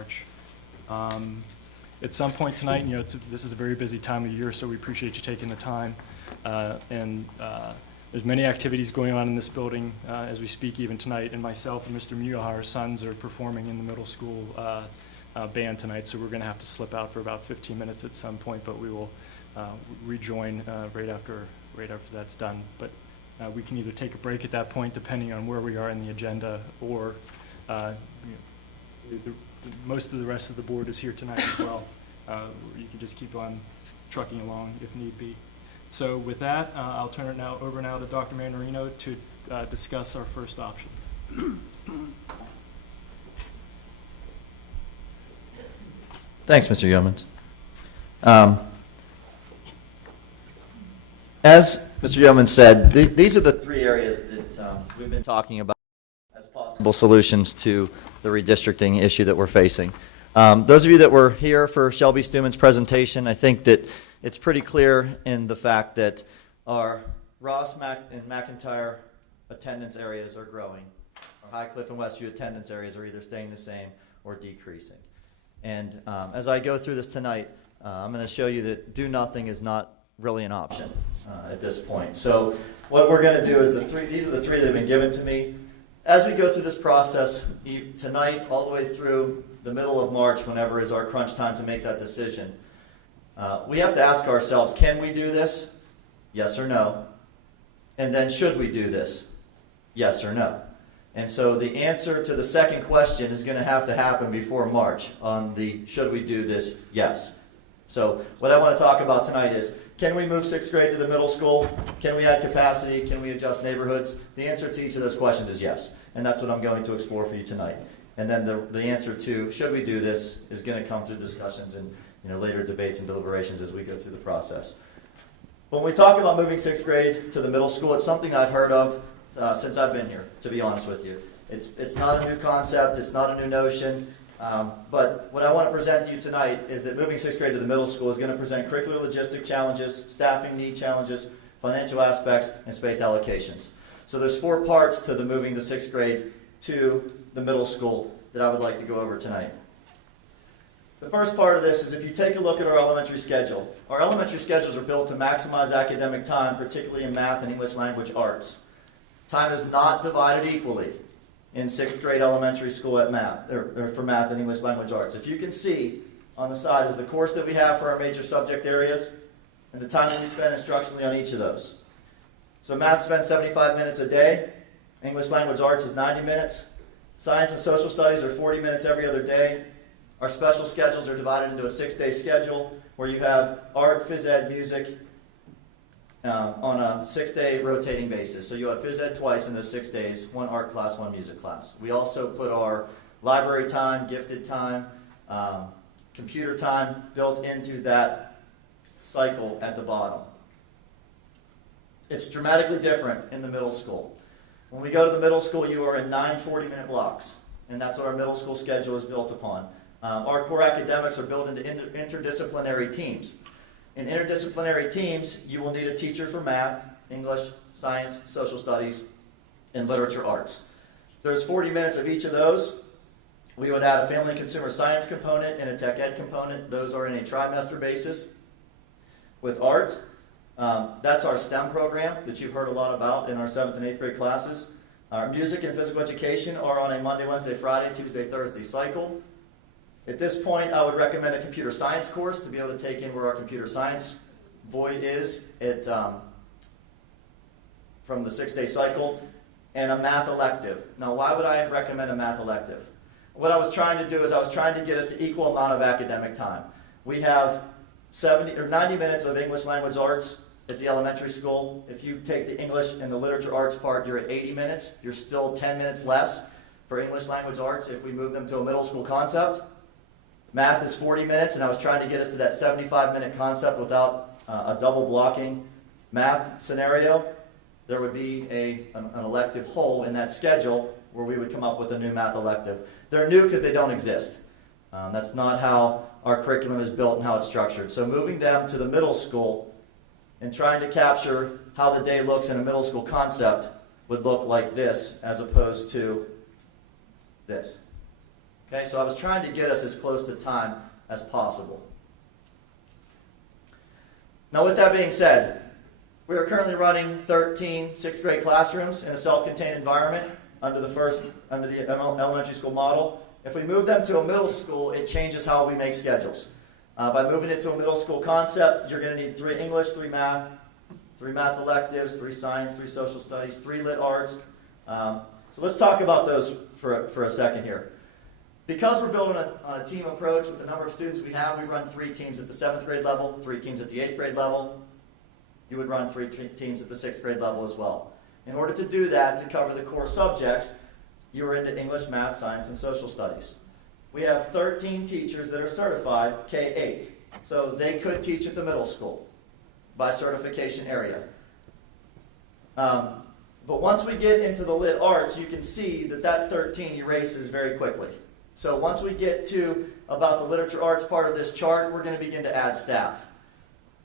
March. At some point tonight, this is a very busy time of year, so we appreciate you taking the time. There's many activities going on in this building as we speak even tonight, and myself and Mr. Muha, our sons, are performing in the middle school band tonight, so we're going to have to slip out for about 15 minutes at some point, but we will rejoin right after that's done. But we can either take a break at that point, depending on where we are in the agenda, or most of the rest of the board is here tonight as well. You can just keep on trucking along if need be. So with that, I'll turn it over to Dr. Manarino to discuss our first option. Thanks, Mr. Yeomans. As Mr. Yeomans said, these are the three areas that we've been talking about as possible solutions to the redistricting issue that we're facing. Those of you that were here for Shelby Stuman's presentation, I think that it's pretty clear in the fact that our Ross and McIntyre attendance areas are growing. Our Highcliffe and Westview attendance areas are either staying the same or decreasing. And as I go through this tonight, I'm going to show you that do nothing is not really an option at this point. So what we're going to do is these are the three that have been given to me. As we go through this process tonight all the way through the middle of March, whenever is our crunch time to make that decision, we have to ask ourselves, can we do this? Yes or no? And then should we do this? Yes or no? And so the answer to the second question is going to have to happen before March on the should we do this? Yes. So what I want to talk about tonight is, can we move 6th grade to the middle school? Can we add capacity? Can we adjust neighborhoods? The answer to each of those questions is yes. And that's what I'm going to explore for you tonight. And then the answer to should we do this is going to come through discussions and later debates and deliberations as we go through the process. When we talk about moving 6th grade to the middle school, it's something I've heard of since I've been here, to be honest with you. It's not a new concept, it's not a new notion, but what I want to present to you tonight is that moving 6th grade to the middle school is going to present curricular logistic challenges, staffing need challenges, financial aspects, and space allocations. So there's 4 parts to the moving the 6th grade to the middle school that I would like to go over tonight. The first part of this is if you take a look at our elementary schedule. Our elementary schedules are built to maximize academic time, particularly in math and English language arts. Time is not divided equally in 6th grade elementary school at math, or for math and English language arts. If you can see on the side is the course that we have for our major subject areas and the time that we spend instructionally on each of those. So math spends 75 minutes a day, English language arts is 90 minutes, science and social studies are 40 minutes every other day. Our special schedules are divided into a 6-day schedule where you have art, phys ed, music on a 6-day rotating basis. So you have phys ed twice in those 6 days, 1 art class, 1 music class. We also put our library time, gifted time, computer time built into that cycle at the bottom. It's dramatically different in the middle school. When we go to the middle school, you are in 9 40-minute blocks, and that's what our middle school schedule is built upon. Our core academics are built into interdisciplinary teams. In interdisciplinary teams, you will need a teacher for math, English, science, social studies, and literature arts. There's 40 minutes of each of those. We would add a family and consumer science component and a tech ed component. Those are in a trimester basis. With art, that's our STEM program that you've heard a lot about in our 7th and 8th grade classes. Our music and physical education are on a Monday, Wednesday, Friday, Tuesday, Thursday cycle. At this point, I would recommend a computer science course to be able to take in where our computer science void is from the 6-day cycle, and a math elective. Now, why would I recommend a math elective? What I was trying to do is I was trying to get us to equal amount of academic time. We have 70 or 90 minutes of English language arts at the elementary school. If you take the English and the literature arts part, you're at 80 minutes. You're still 10 minutes less for English language arts if we move them to a middle school concept. Math is 40 minutes, and I was trying to get us to that 75-minute concept without a double blocking math scenario. There would be an elective hole in that schedule where we would come up with a new math elective. They're new because they don't exist. That's not how our curriculum is built and how it's structured. So moving them to the middle school and trying to capture how the day looks in a middle school concept would look like this as opposed to this. Okay, so I was trying to get us as close to time as possible. Now with that being said, we are currently running 13 sixth grade classrooms in a self-contained environment under the elementary school model. If we move them to a middle school, it changes how we make schedules. By moving it to a middle school concept, you're going to need 3 English, 3 math electives, 3 science, 3 social studies, 3 lit arts. So let's talk about those for a second here. Because we're building on a team approach with the number of students we have, we run 3 teams at the 7th grade level, 3 teams at the 8th grade level. You would run 3 teams at the 6th grade level as well. In order to do that, to cover the core subjects, you are into English, math, science, and social studies. We have 13 teachers that are certified K-8, so they could teach at the middle school by certification area. But once we get into the lit arts, you can see that 13 erases very quickly. So once we get to about the literature arts part of this chart, we're going to begin to add staff.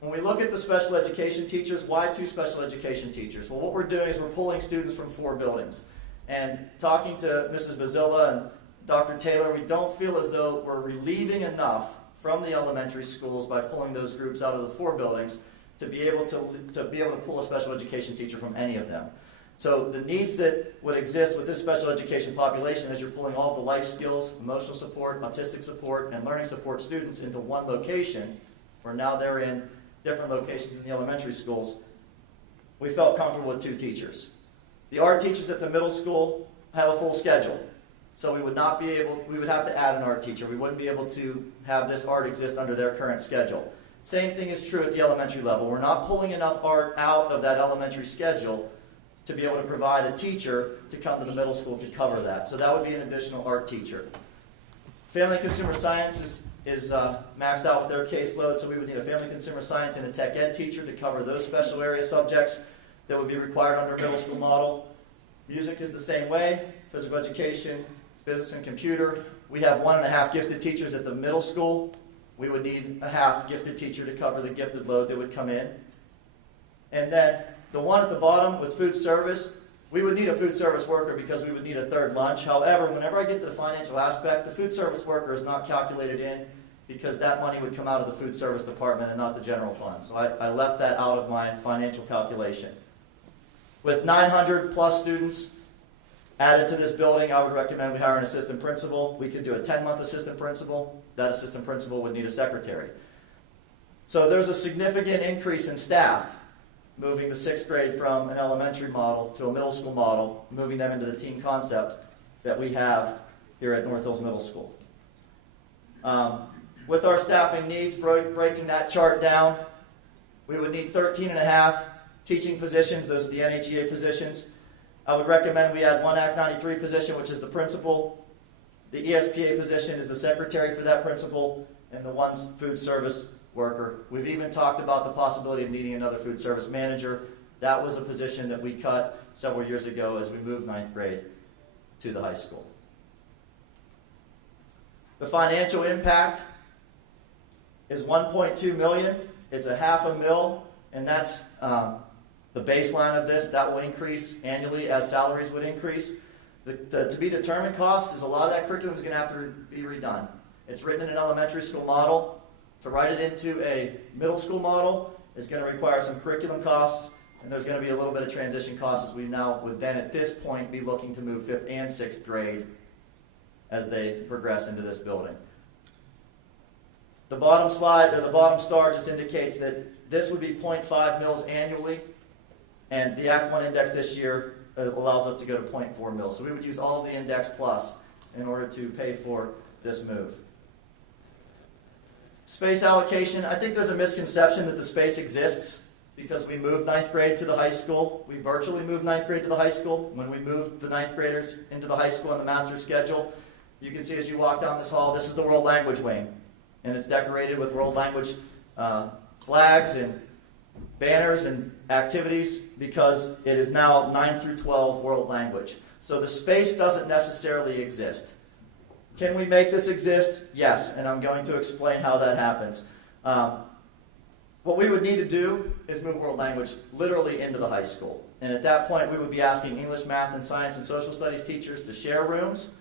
When we look at the special education teachers, why 2 special education teachers? Well, what we're doing is we're pulling students from 4 buildings. And talking to Mrs. Bazilla and Dr. Taylor, we don't feel as though we're relieving enough from the elementary schools by pulling those groups out of the 4 buildings to be able to pull a special education teacher from any of them. So the needs that would exist with this special education population as you're pulling all of the life skills, emotional support, autistic support, and learning support students into one location, where now they're in different locations in the elementary schools, we felt comfortable with 2 teachers. The art teachers at the middle school have a full schedule. So we would have to add an art teacher. We wouldn't be able to have this art exist under their current schedule. Same thing is true at the elementary level. We're not pulling enough art out of that elementary schedule to be able to provide a teacher to come to the middle school to cover that. So that would be an additional art teacher. Family and consumer science is maxed out with their caseload, so we would need a family and consumer science and a tech ed teacher to cover those special area subjects that would be required under a middle school model. Music is the same way, physical education, business and computer. We have 1.5 gifted teachers at the middle school. We would need a half gifted teacher to cover the gifted load that would come in. And then the one at the bottom with food service, we would need a food service worker because we would need a 3rd lunch. However, whenever I get to the financial aspect, the food service worker is not calculated in because that money would come out of the food service department and not the general fund. So I left that out of my financial calculation. With 900 plus students added to this building, I would recommend we hire an assistant principal. We could do a 10-month assistant principal. That assistant principal would need a secretary. So there's a significant increase in staff moving the 6th grade from an elementary model to a middle school model, moving them into the team concept that we have here at North Hills Middle School. With our staffing needs, breaking that chart down, we would need 13.5 teaching positions. Those are the NHEA positions. I would recommend we add 1 Act 93 position, which is the principal. The ESPA position is the secretary for that principal, and the 1 food service worker. We've even talked about the possibility of needing another food service manager. That was a position that we cut several years ago as we moved 9th grade to the high school. The financial impact is $1.2 million. It's $500,000, and that's the baseline of this. That will increase annually as salaries would increase. The to be determined cost is a lot of that curriculum is going to have to be redone. It's written in an elementary school model. To write it into a middle school model is going to require some curriculum costs, and there's going to be a little bit of transition costs as we now would then at this point be looking to move 5th and 6th grade as they progress into this building. The bottom slide, or the bottom star, just indicates that this would be 0.5 mils annually, and the Act 1 index this year allows us to go to 0.4 mils. So we would use all of the index plus in order to pay for this move. Space allocation, I think there's a misconception that the space exists because we moved 9th grade to the high school. We virtually moved 9th grade to the high school. When we moved the 9th graders into the high school on the master's schedule, you can see as you walk down this hall, this is the world language wing. And it's decorated with world language flags and banners and activities because it is now 9 through 12 world language. So the space doesn't necessarily exist. Can we make this exist? Yes, and I'm going to explain how that happens. What we would need to do is move world language literally into the high school. And at that point, we would be asking English, math, and science and social studies teachers to share rooms.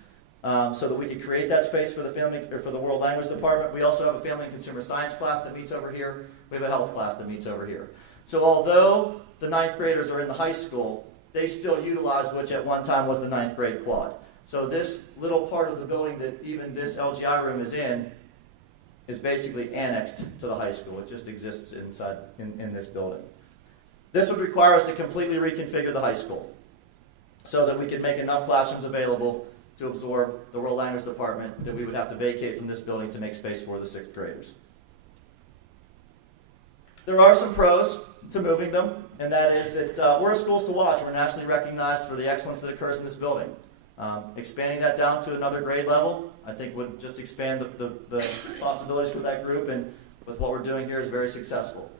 so that we could create that space for the family or for the world language department. We also have a family and consumer science class that meets over here. We have a health class that meets over here. So although the 9th graders are in the high school, they still utilize which at one time was the 9th grade quad. So this little part of the building that even this LGI room is in is basically annexed to the high school. It just exists inside in this building. This would require us to completely reconfigure the high school so that we could make enough classrooms available to absorb the world language department that we would have to vacate from this building to make space for the 6th graders. There are some pros to moving them, and that is that we're a schools to watch. We're nationally recognized for the excellence that occurs in this building. Expanding that down to another grade level, I think would just expand the possibilities for that group, and with what we're doing here is very successful.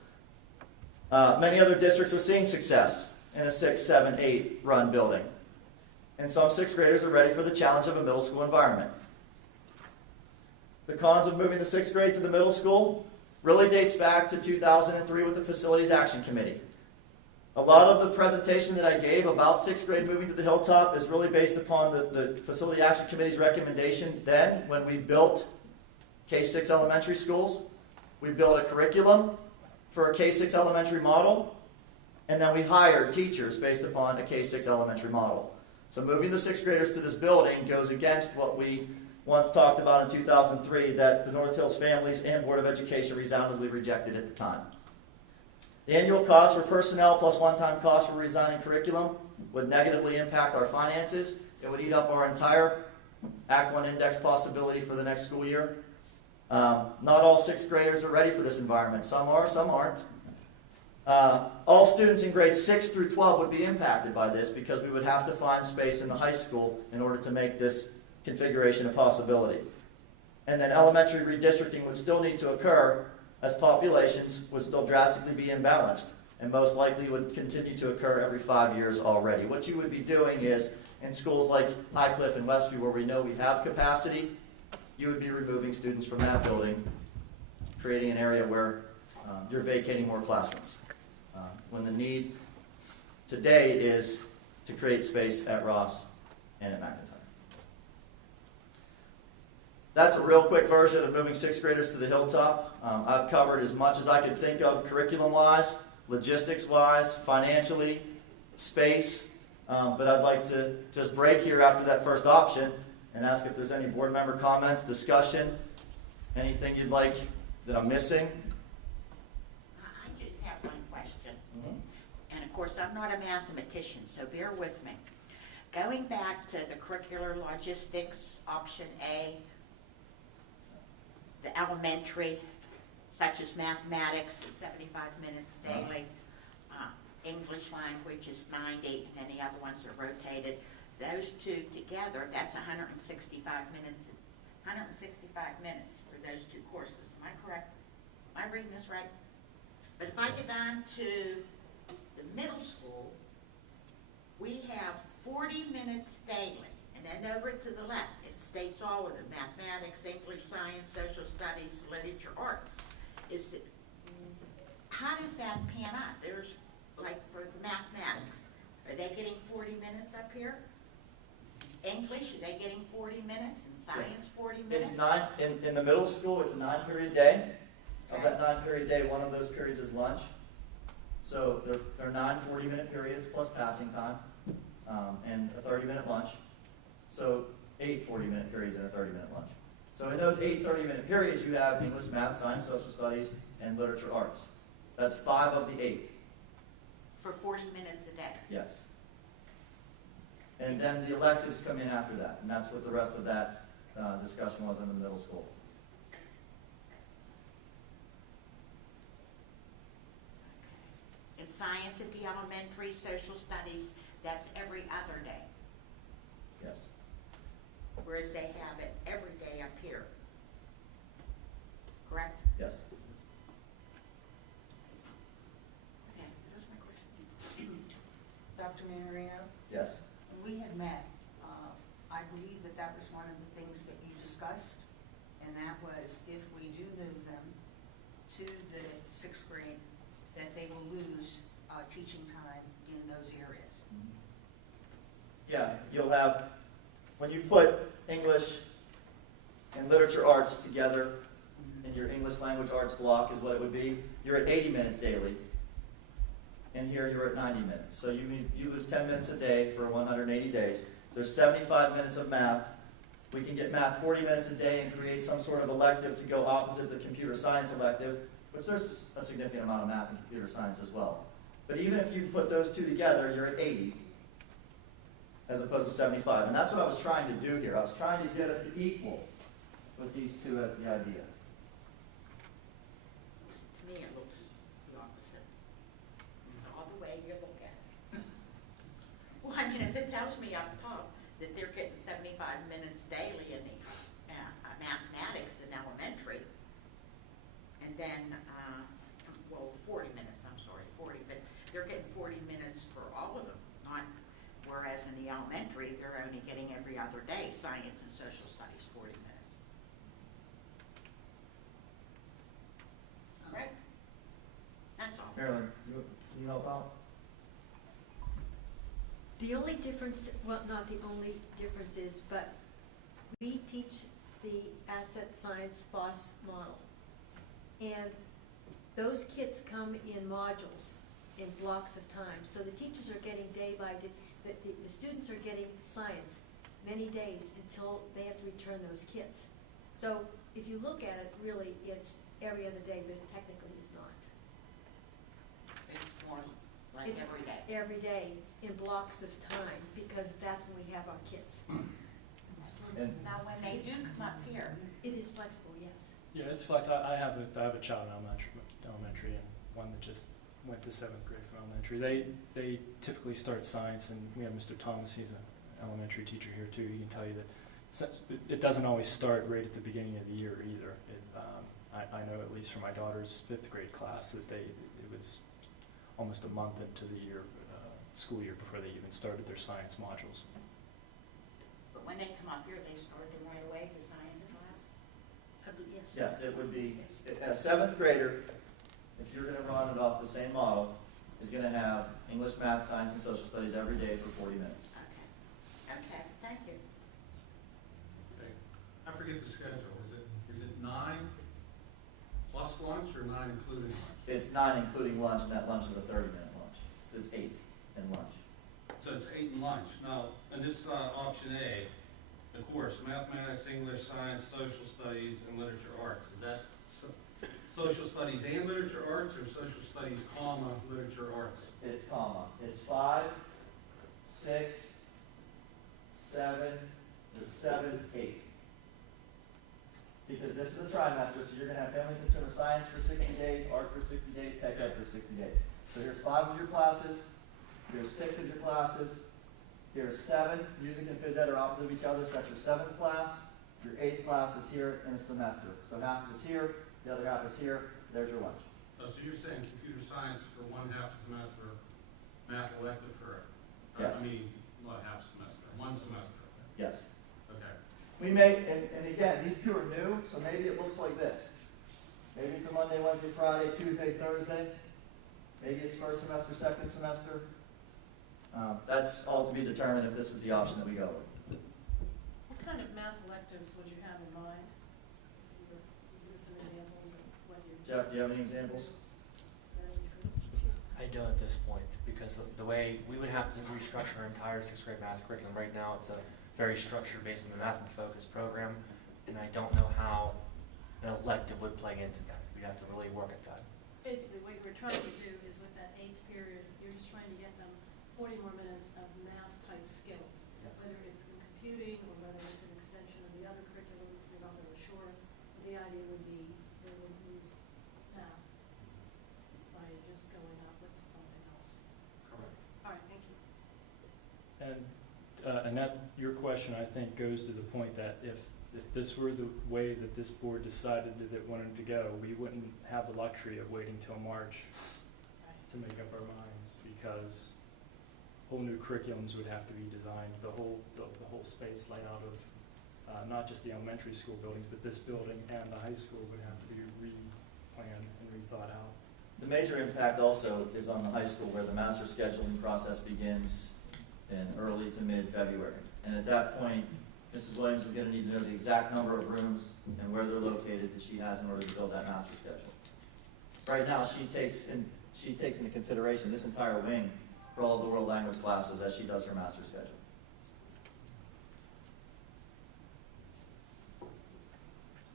Many other districts are seeing success in a 6, 7, 8 run building. And some 6th graders are ready for the challenge of a middle school environment. The cons of moving the 6th grade to the middle school really dates back to 2003 with the Facilities Action Committee. A lot of the presentation that I gave about 6th grade moving to the Hilltop is really based upon the Facility Action Committee's recommendation then when we built K-6 elementary schools. We built a curriculum for a K-6 elementary model, and then we hired teachers based upon a K-6 elementary model. So moving the 6th graders to this building goes against what we once talked about in 2003 that the North Hills families and Board of Education resoundingly rejected at the time. The annual cost for personnel plus one-time cost for redesigning curriculum would negatively impact our finances. It would eat up our entire Act 1 index possibility for the next school year. Not all 6th graders are ready for this environment. Some are, some aren't. All students in grades 6 through 12 would be impacted by this because we would have to find space in the high school in order to make this configuration a possibility. And then elementary redistricting would still need to occur as populations would still drastically be imbalanced and most likely would continue to occur every 5 years already. What you would be doing is in schools like Highcliffe and Westview where we know we have capacity, you would be removing students from that building, creating an area where you're vacating more classrooms. When the need today is to create space at Ross and at McIntyre. That's a real quick version of moving 6th graders to the Hilltop. I've covered as much as I could think of curriculum-wise, logistics-wise, financially, space, but I'd like to just break here after that first option and ask if there's any board member comments, discussion, anything you'd like that I'm missing. I just have one question. And of course, I'm not a mathematician, so bear with me. Going back to the curricular logistics, option A, the elementary, such as mathematics, is 75 minutes daily. English language is 90, and any other ones are rotated. Those two together, that's 165 minutes. 165 minutes for those two courses. Am I correct? Am I reading this right? But if I get on to the middle school, we have 40 minutes daily. And then over to the left, it states all of them: mathematics, English, science, social studies, literature, arts. How does that pan out? There's, like for the mathematics, are they getting 40 minutes up here? English, are they getting 40 minutes? And science, 40 minutes? It's 9, in the middle school, it's a 9-period day. Of that 9-period day, one of those periods is lunch. So they're 9 40-minute periods plus passing time and a 30-minute lunch. So 8 40-minute periods and a 30-minute lunch. So in those 8 30-minute periods, you have English, math, science, social studies, and literature arts. That's 5 of the 8. For 40 minutes a day? Yes. And then the electives come in after that, and that's what the rest of that discussion was in the middle school. In science at the elementary, social studies, that's every other day. Yes. Whereas they have it every day up here. Correct? Yes. Okay, that's my question. Dr. Marino, Yes. when we had met, I believe that was one of the things that you discussed, and that was if we do move them to the 6th grade, that they will lose teaching time in those areas. Yeah, you'll have, when you put English and literature arts together in your English language arts block is what it would be. You're at 80 minutes daily. And here you're at 90 minutes. So you lose 10 minutes a day for 180 days. There's 75 minutes of math. We can get math 40 minutes a day and create some sort of elective to go opposite the computer science elective, which there's a significant amount of math in computer science as well. But even if you put those two together, you're at 80 as opposed to 75. And that's what I was trying to do here. I was trying to get us to equal with these two as the idea. To me, it looks the opposite. It's all the way you look at it. Well, I mean, if it tells me up top that they're getting 75 minutes daily in the mathematics in elementary, and then, 40 minutes, I'm sorry, 40, but they're getting 40 minutes for all of them, not, whereas in the elementary, they're only getting every other day, science and social studies, 40 minutes. All right? That's all. Marilyn, can you help out? The only difference, well, not the only difference is, but we teach the asset science FOSS model. And those kits come in modules, in blocks of time. So the teachers are getting day by day, the students are getting science many days until they have to return those kits. So if you look at it, really, it's every other day, but it technically is not. It's more like It's every day. Every day in blocks of time, because that's when we have our kits. And Now, when they do come up here, It is flexible, yes. Yeah, it's like, I have a child in elementary and one that just went to 7th grade from elementary. They typically start science, and we have Mr. Thomas, he's an elementary teacher here too. He can tell you that it doesn't always start right at the beginning of the year either. I know at least for my daughter's 5th grade class that it was almost a month into the school year before they even started their science modules. but when they come up here, they start them right away, the science class? Yes. yes, it would be, a 7th grader, if you're going to run it off the same model, is going to have English, math, science, and social studies every day for 40 minutes. Okay. Okay, thank you. Okay. I forget the schedule. Is it 9 plus lunch or 9 including lunch? It's 9 including lunch, and that lunch is a 30-minute lunch. So it's 8 and lunch. So it's 8 and lunch. Now, in this option A, the course, mathematics, English, science, social studies, and literature arts. Is that social studies and literature arts, or social studies, comma, literature arts? It's comma. It's 5, 6, 7, 7, 8. Because this is a trimester, so you're going to have family and consumer science for 60 days, art for 60 days, tech ed for 60 days. So here's 5 of your classes, here's 6 of your classes, here's 7. Music and phys ed are opposite of each other, so that's your 7th class. Your 8th class is here in a semester. So half of it's here, the other half is here, there's your lunch. Oh, so you're saying computer science for 1/2 semester, math elective for, Yes. not half semester, 1 semester? Yes. Okay. We may, and again, these two are new, so maybe it looks like this. Maybe it's a Monday, Wednesday, Friday, Tuesday, Thursday. Maybe it's first semester, second semester. That's all to be determined if this is the option that we go with. What kind of math electives would you have in mind? Give us some examples of what you... Jeff, do you have any examples? I don't at this point, because the way we would have to restructure our entire 6th grade math curriculum. Right now, it's a very structured based on the math and focus program, and I don't know how an elective would play into that. We'd have to really work at that. Basically, what you're trying to do is with that 8th period, you're just trying to get them 40 more minutes of math-type skills, Yes. whether it's in computing or whether it's an extension of the other curriculum, if you're not really sure. The idea would be they would use math by just going up with something else. Correct. All right, thank you. And that, your question, I think, goes to the point that if this were the way that this board decided that it wanted to go, we wouldn't have the luxury of waiting till March to make up our minds, because whole new curriculums would have to be designed, the whole space layout of not just the elementary school buildings, but this building and the high school would have to be re-planned and rethought out. The major impact also is on the high school, where the master scheduling process begins in early to mid-February. And at that point, Mrs. Williams is going to need to know the exact number of rooms and where they're located that she has in order to build that master schedule. Right now, she takes into consideration this entire wing for all of the world language classes as she does her master schedule.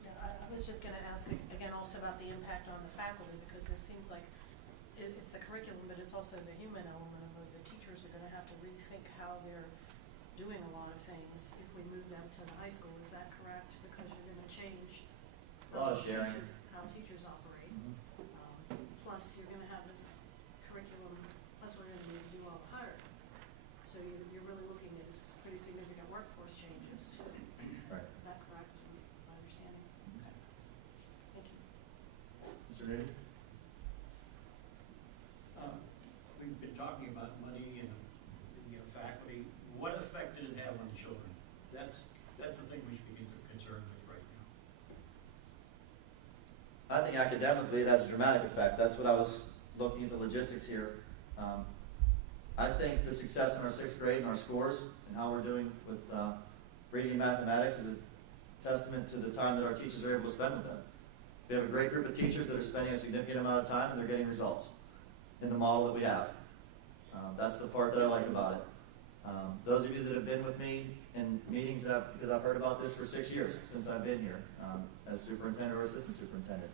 Yeah, I was just going to ask again also about the impact on the faculty, because this seems like it's the curriculum, but it's also the human element of it. The teachers are going to have to rethink how they're doing a lot of things if we move them to the high school. Is that correct? Because you're going to change A lot of sharing. how teachers operate. Mhm. Plus, you're going to have this curriculum, plus we're going to need to do all the hiring. So you're really looking at this pretty significant workforce changes too. Right. Is that correct, my understanding? Okay. Thank you. Mr. Newton? We've been talking about money and, faculty. What effect did it have on the children? That's the thing we should be concerned with right now. I think academically it has a dramatic effect. That's what I was looking at the logistics here. I think the success in our 6th grade and our scores and how we're doing with reading and mathematics is a testament to the time that our teachers are able to spend with them. We have a great group of teachers that are spending a significant amount of time and they're getting results in the model that we have. That's the part that I like about it. Those of you that have been with me in meetings, because I've heard about this for 6 years since I've been here as superintendent or assistant superintendent.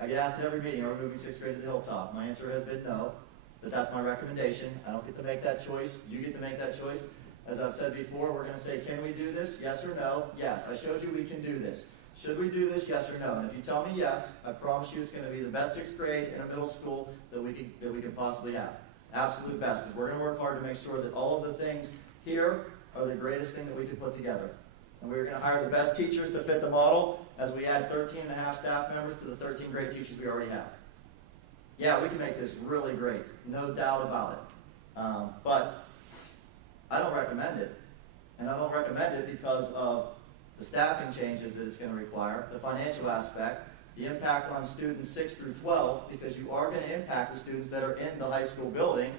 I get asked at every meeting, are we moving 6th grade to the hilltop? My answer has been no, but that's my recommendation. I don't get to make that choice. You get to make that choice. As I've said before, we're going to say, can we do this? Yes or no? Yes. I showed you we can do this. Should we do this? Yes or no? And if you tell me yes, I promise you it's going to be the best 6th grade in a middle school that we can possibly have. Absolute best, because we're going to work hard to make sure that all of the things here are the greatest thing that we could put together. And we're going to hire the best teachers to fit the model as we add 13 and a half staff members to the 13 great teachers we already have. Yeah, we can make this really great, no doubt about it. But I don't recommend it. And I don't recommend it because of the staffing changes that it's going to require, the financial aspect, the impact on students 6 through 12, because you are going to impact the students that are in the high school building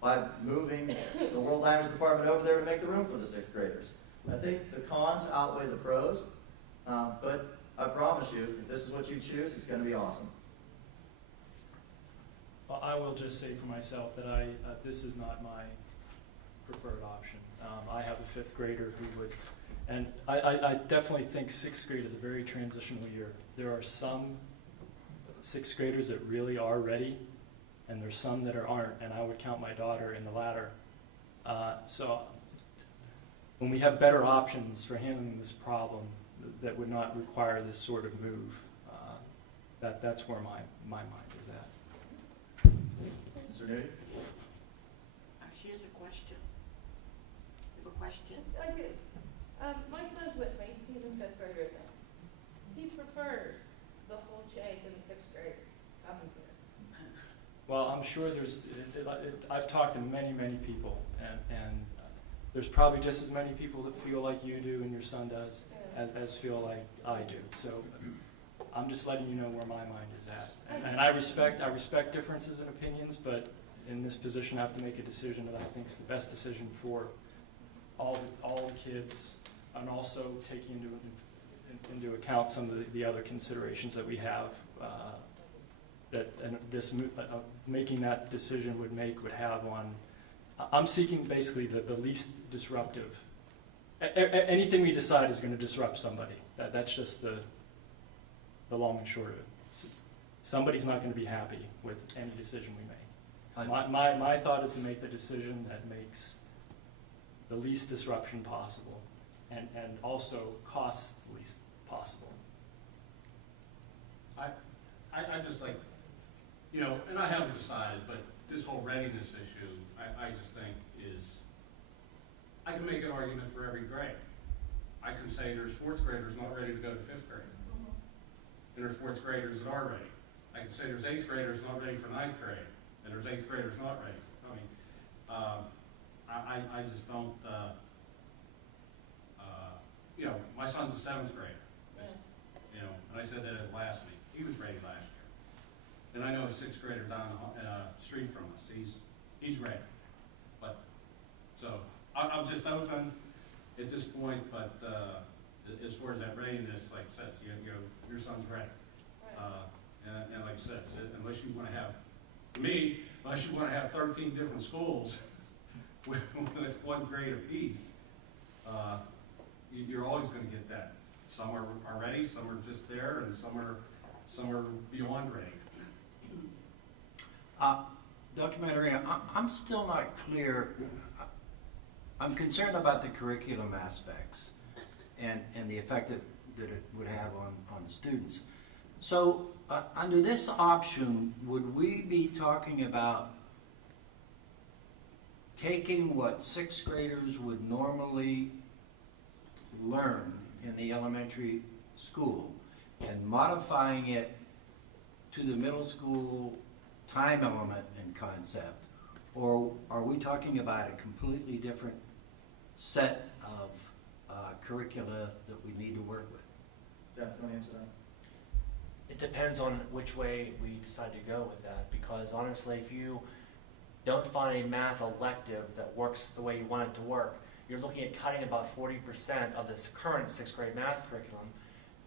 by moving the world language department over there to make the room for the 6th graders. I think the cons outweigh the pros, but I promise you, if this is what you choose, it's going to be awesome. Well, I will just say for myself that this is not my preferred option. I have a 5th grader who would, and I definitely think 6th grade is a very transitional year. There are some 6th graders that really are ready, and there's some that aren't, and I would count my daughter in the latter. So when we have better options for handling this problem that would not require this sort of move, that's where my mind is at. Mr. Newton? She has a question. You have a question? I do. My son's with me. He's in 5th grade right now. He prefers the whole change in the 6th grade coming here. Well, I'm sure I've talked to many, many people, and there's probably just as many people that feel like you do and your son does as feel like I do. So I'm just letting you know where my mind is at. And I respect differences in opinions, but in this position I have to make a decision that I think is the best decision for all the kids, and also taking into account some of the other considerations that we have making that decision would have on. I'm seeking basically the least disruptive. Anything we decide is going to disrupt somebody. That's just the long and short of it. Somebody's not going to be happy with any decision we make. My thought is to make the decision that makes the least disruption possible, and also costs the least possible. I just like, and I haven't decided, but this whole readiness issue, I just think I can make an argument for every grade. I can say there's 4th graders not ready to go to 5th grade. And there's 4th graders that are ready. I can say there's 8th graders not ready for 9th grade, and there's 8th graders not ready. I just don't, my son's a 7th grader. And I said that at last week. He was ready last year. And I know a 6th grader down the street from us. He's ready. But, so, I'm just open. at this point, but as far as that readiness, like I said, your son's ready. And like I said, unless you want to have, unless you want to have 13 different schools with one grade apiece, you're always going to get that. Some are ready, some are just there, and some are beyond ready. Dr. Matarina, I'm still not clear. I'm concerned about the curriculum aspects and the effect that it would have on the students. So under this option, would we be talking about taking what sixth graders would normally learn in the elementary school and modifying it to the middle school time element and concept? Or are we talking about a completely different set of curricula that we need to work with? Jeff, do you want to answer that? It depends on which way we decide to go with that, because honestly, if you don't find a math elective that works the way you want it to work, you're looking at cutting about 40% of this current sixth grade math curriculum,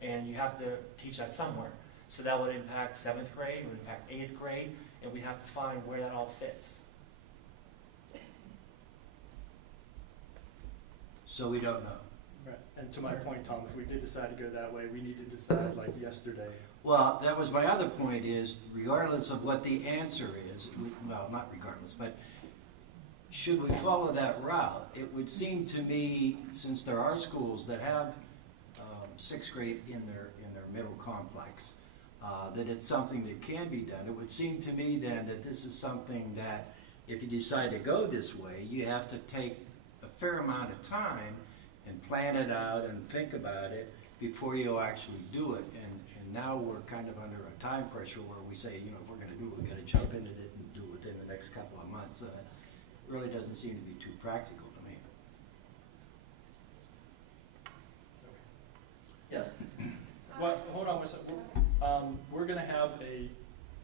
and you have to teach that somewhere. So that would impact 7th grade, it would impact 8th grade, and we'd have to find where that all fits. So we don't know. Right. And to my point, Tom, if we did decide to go that way, we need to decide like yesterday. Well, that was my other point is, regardless of what the answer is, well, not regardless, but should we follow that route, it would seem to me, since there are schools that have sixth grade in their middle complex, that it's something that can be done. It would seem to me then that this is something that if you decide to go this way, you have to take a fair amount of time and plan it out and think about it before you actually do it. And now we're kind of under a time pressure where we say, if we're going to do it, we've got to jump into it and do it within the next couple of months. It really doesn't seem to be too practical to me. Yes. Well, hold on one second. We're going to have a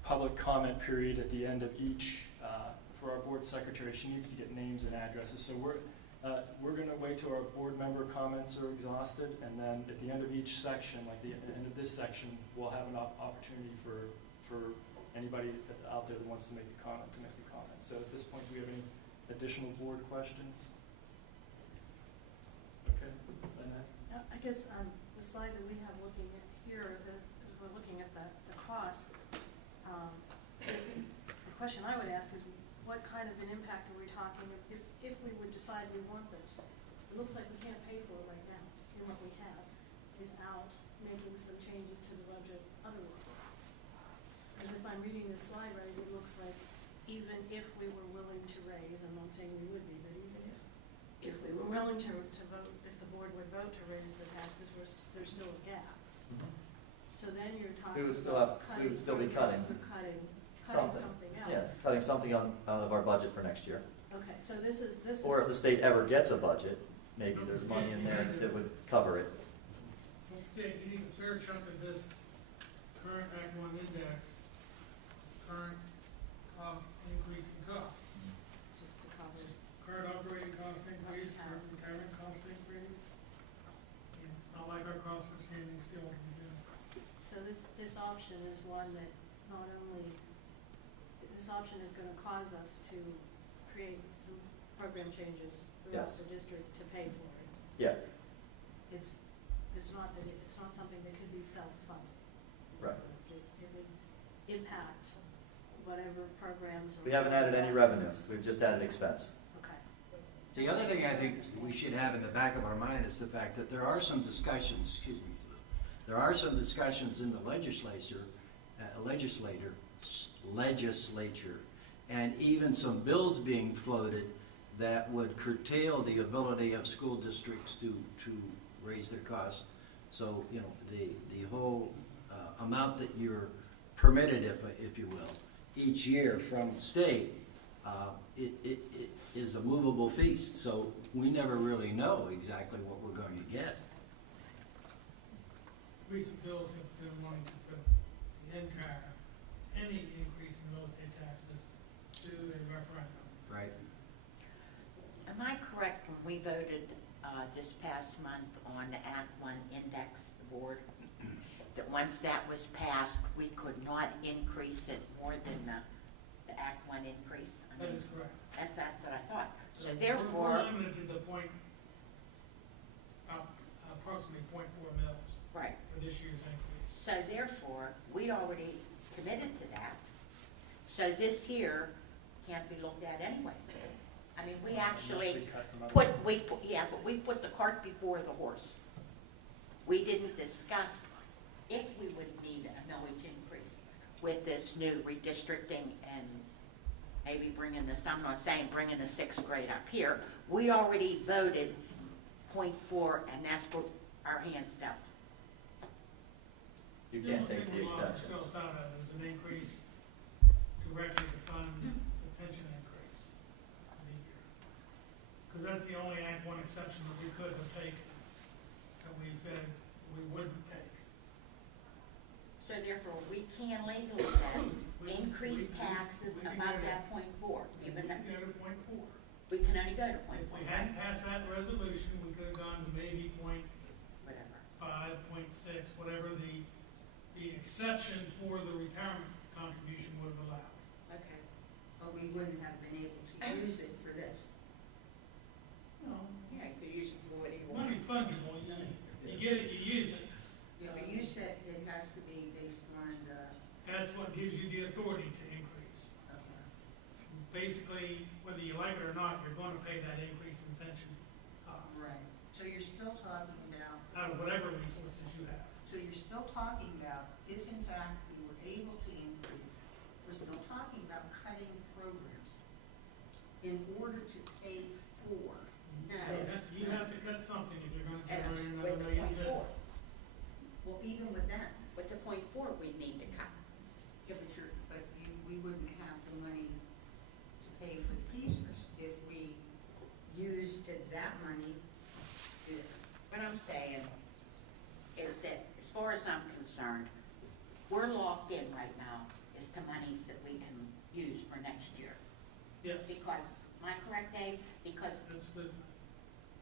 public comment period at the end of each, for our board secretary. She needs to get names and addresses. So we're going to wait till our board member comments are exhausted, and then at the end of each section, like the end of this section, we'll have an opportunity for anybody out there that wants to make a comment to make a comment. So at this point, do we have any additional board questions? Okay, Lynette? I guess the slide that we have looking at here, as we're looking at the cost, the question I would ask is, what kind of an impact are we talking if we would decide we want this? It looks like we can't pay for it right now in what we have without making some changes to the budget otherwise. And if I'm reading this slide right, it looks like even if we were willing to raise, I'm not saying we would be, but even if we were willing to vote, if the board would vote to raise the taxes, there's still a gap. So then you're talking We would still about we would still be cutting something else. Yeah, cutting something out of our budget for next year. Okay, so this is. Or if the state ever gets a budget, maybe there's money in there that would cover it. Okay, you need a fair chunk of this current Act 1 index, current cost increase in cost. Just to cover. Just current operating cost increase, current retirement cost increase. And it's not like our costs are standing still. So this option is one that not only, this option is going to cause us to create some program changes throughout Yes. the district to pay for it. Yeah, It's not that it's not something that could be self-funded. right. It would impact whatever programs. Or We haven't added any revenue. We've just added expense. Okay. The other thing I think we should have in the back of our mind is the fact that there are some discussions, there are some discussions in the legislature, and even some bills being floated that would curtail the ability of school districts to raise their costs. So, the whole amount that you're permitted, if you will, each year from the state, it is a movable feast. So we never really know exactly what we're going to get. Recent bills have been wanting to put the any increase in real estate taxes to a referendum. Right. Am I correct when we voted this past month on the Act One index board, that once that was passed, we could not increase it more than the Act One increase. I That mean, is correct. that's what I thought. So We're therefore, limited to the point, approximately .4 mils right, for this year's increase. so therefore, we already committed to that. So this here can't be looked at anyways. I mean, we actually Unless we cut from other- but we put the cart before the horse. We didn't discuss if we would need a millage increase with this new redistricting and maybe bringing this, I'm not saying bringing the sixth grade up here. We already voted .4, and that's what our hands dealt. You can't take the only thing we exceptions. lost out of is an increase directly to fund the pension increase for the year. Because that's the only Act One exception that we could have taken, that we said we wouldn't take. So therefore, we can legally then increase taxes we can above go to- that .4, We even could though go to .4. we can only go to If .4, we right? hadn't passed that resolution, we could have gone to maybe Whatever. .5, .6, whatever the exception for the retirement contribution would have allowed. Okay. But we wouldn't have been able to use it for this. No, Yeah, you could use it for whatever you want. money's fungible, you get it, you use it. Yeah, but you said it has to be based on the, That's what gives you the authority to increase. Basically, whether you like it or not, you're going to pay that increase in pension costs right, so you're still talking about, out of whatever resources you have. so you're still talking about, if in fact we were able to increase, we're still talking about cutting programs in order to pay for. No. You have to cut something if you're going to And generate with another the million. .4, Well, even with that, with the .4, we need to cut. yeah, but we wouldn't have the money to pay for the teachers if we used that money to. What I'm saying is that, as far as I'm concerned, we're locked in right now as to monies that we can use for next year. Yes, Because, am I correct, Dave? Because that's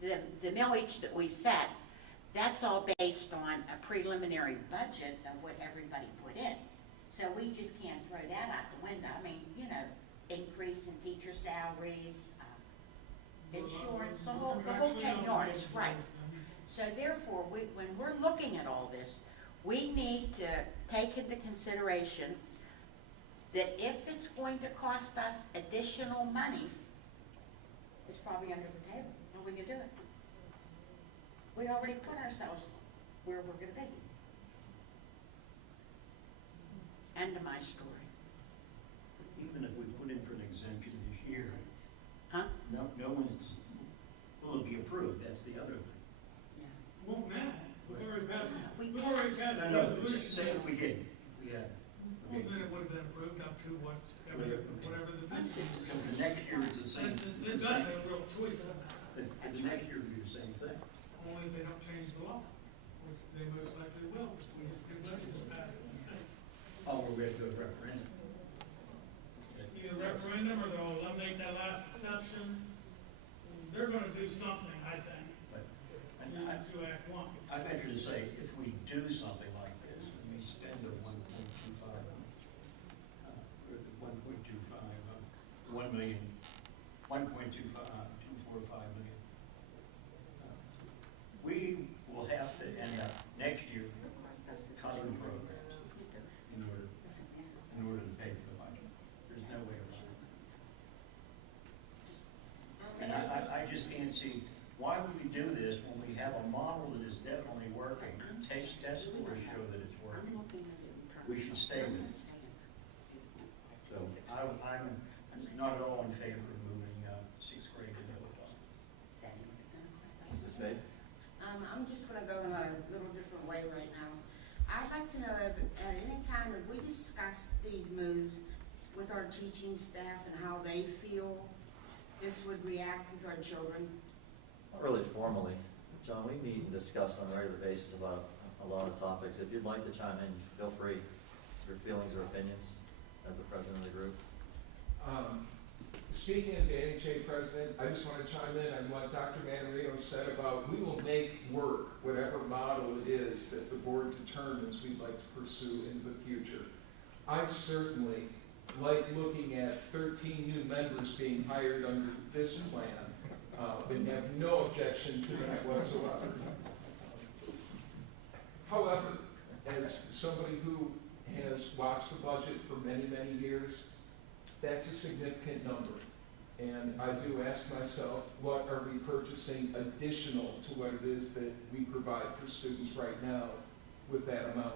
the, the millage that we set, that's all based on a preliminary budget of what everybody put in. So we just can't throw that out the window. I mean, increase in teacher salaries, insurance, the whole 10 yards, right. So therefore, when we're looking at all this, we need to take into consideration that if it's going to cost us additional monies, it's probably under the table, and we can do it. We already put ourselves where we're gonna be. End of my story. Even if we put in for an exemption this year, Huh? no one's, will it be approved? That's the other thing. won't now, we've already passed, We we've already passed. passed the No, resolution. say if we did, we had. Well, then it would have been approved up to whatever the pension is. So for next year, it's the same. There's not a real choice in that, For the next year, it'll be the same thing. only if they don't change the law, which they most likely will, which we just do budget is passed. Oh, we're going to do a referendum. Either referendum or they'll eliminate that last exception. They're gonna do something, I think, But to Act One. I venture to say, if we do something like this, and we spend a 1.25, 1 million, 245 million, we will have to end up next year cutting programs in order to pay for the budget. There's no way around it. And I just can't see, why would we do this when we have a model that is definitely working? Test scores show that it's working. We should stay with it. So I'm not at all in favor of moving sixth grade to middle class. Mrs. Spade? I'm just gonna go in a little different way right now. I'd like to know if, at any time, if we discuss these moves with our teaching staff and how they feel this would react with our children. Not really formally. John, we meet and discuss on a regular basis about a lot of topics. If you'd like to chime in, feel free. Your feelings or opinions as the president of the group. Speaking as the NHA president, I just want to chime in on what Dr. Manarino said about we will make work whatever model it is that the board determines we'd like to pursue in the future. I certainly like looking at 13 new members being hired under this plan and have no objection to that whatsoever. However, as somebody who has watched the budget for many, many years, that's a significant number. And I do ask myself, what are we purchasing additional to what it is that we provide for students right now with that amount?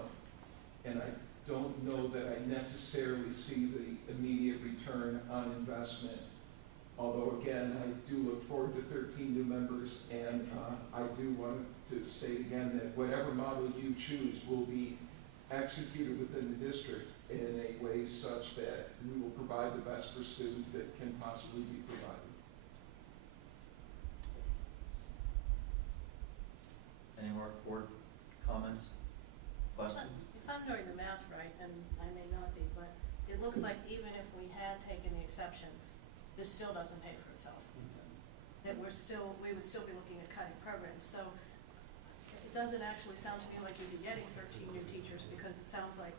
And I don't know that I necessarily see the immediate return on investment. Although, again, I do look forward to 13 new members, and I do want to state again that whatever model you choose will be executed within the district in a way such that we will provide the best for students that can possibly be provided. Any more board comments, questions? If I'm doing the math right, and I may not be, but it looks like even if we had taken the exception, this still doesn't pay for itself. That we would still be looking at cutting programs. So it doesn't actually sound to me like you'd be getting 13 new teachers, because it sounds like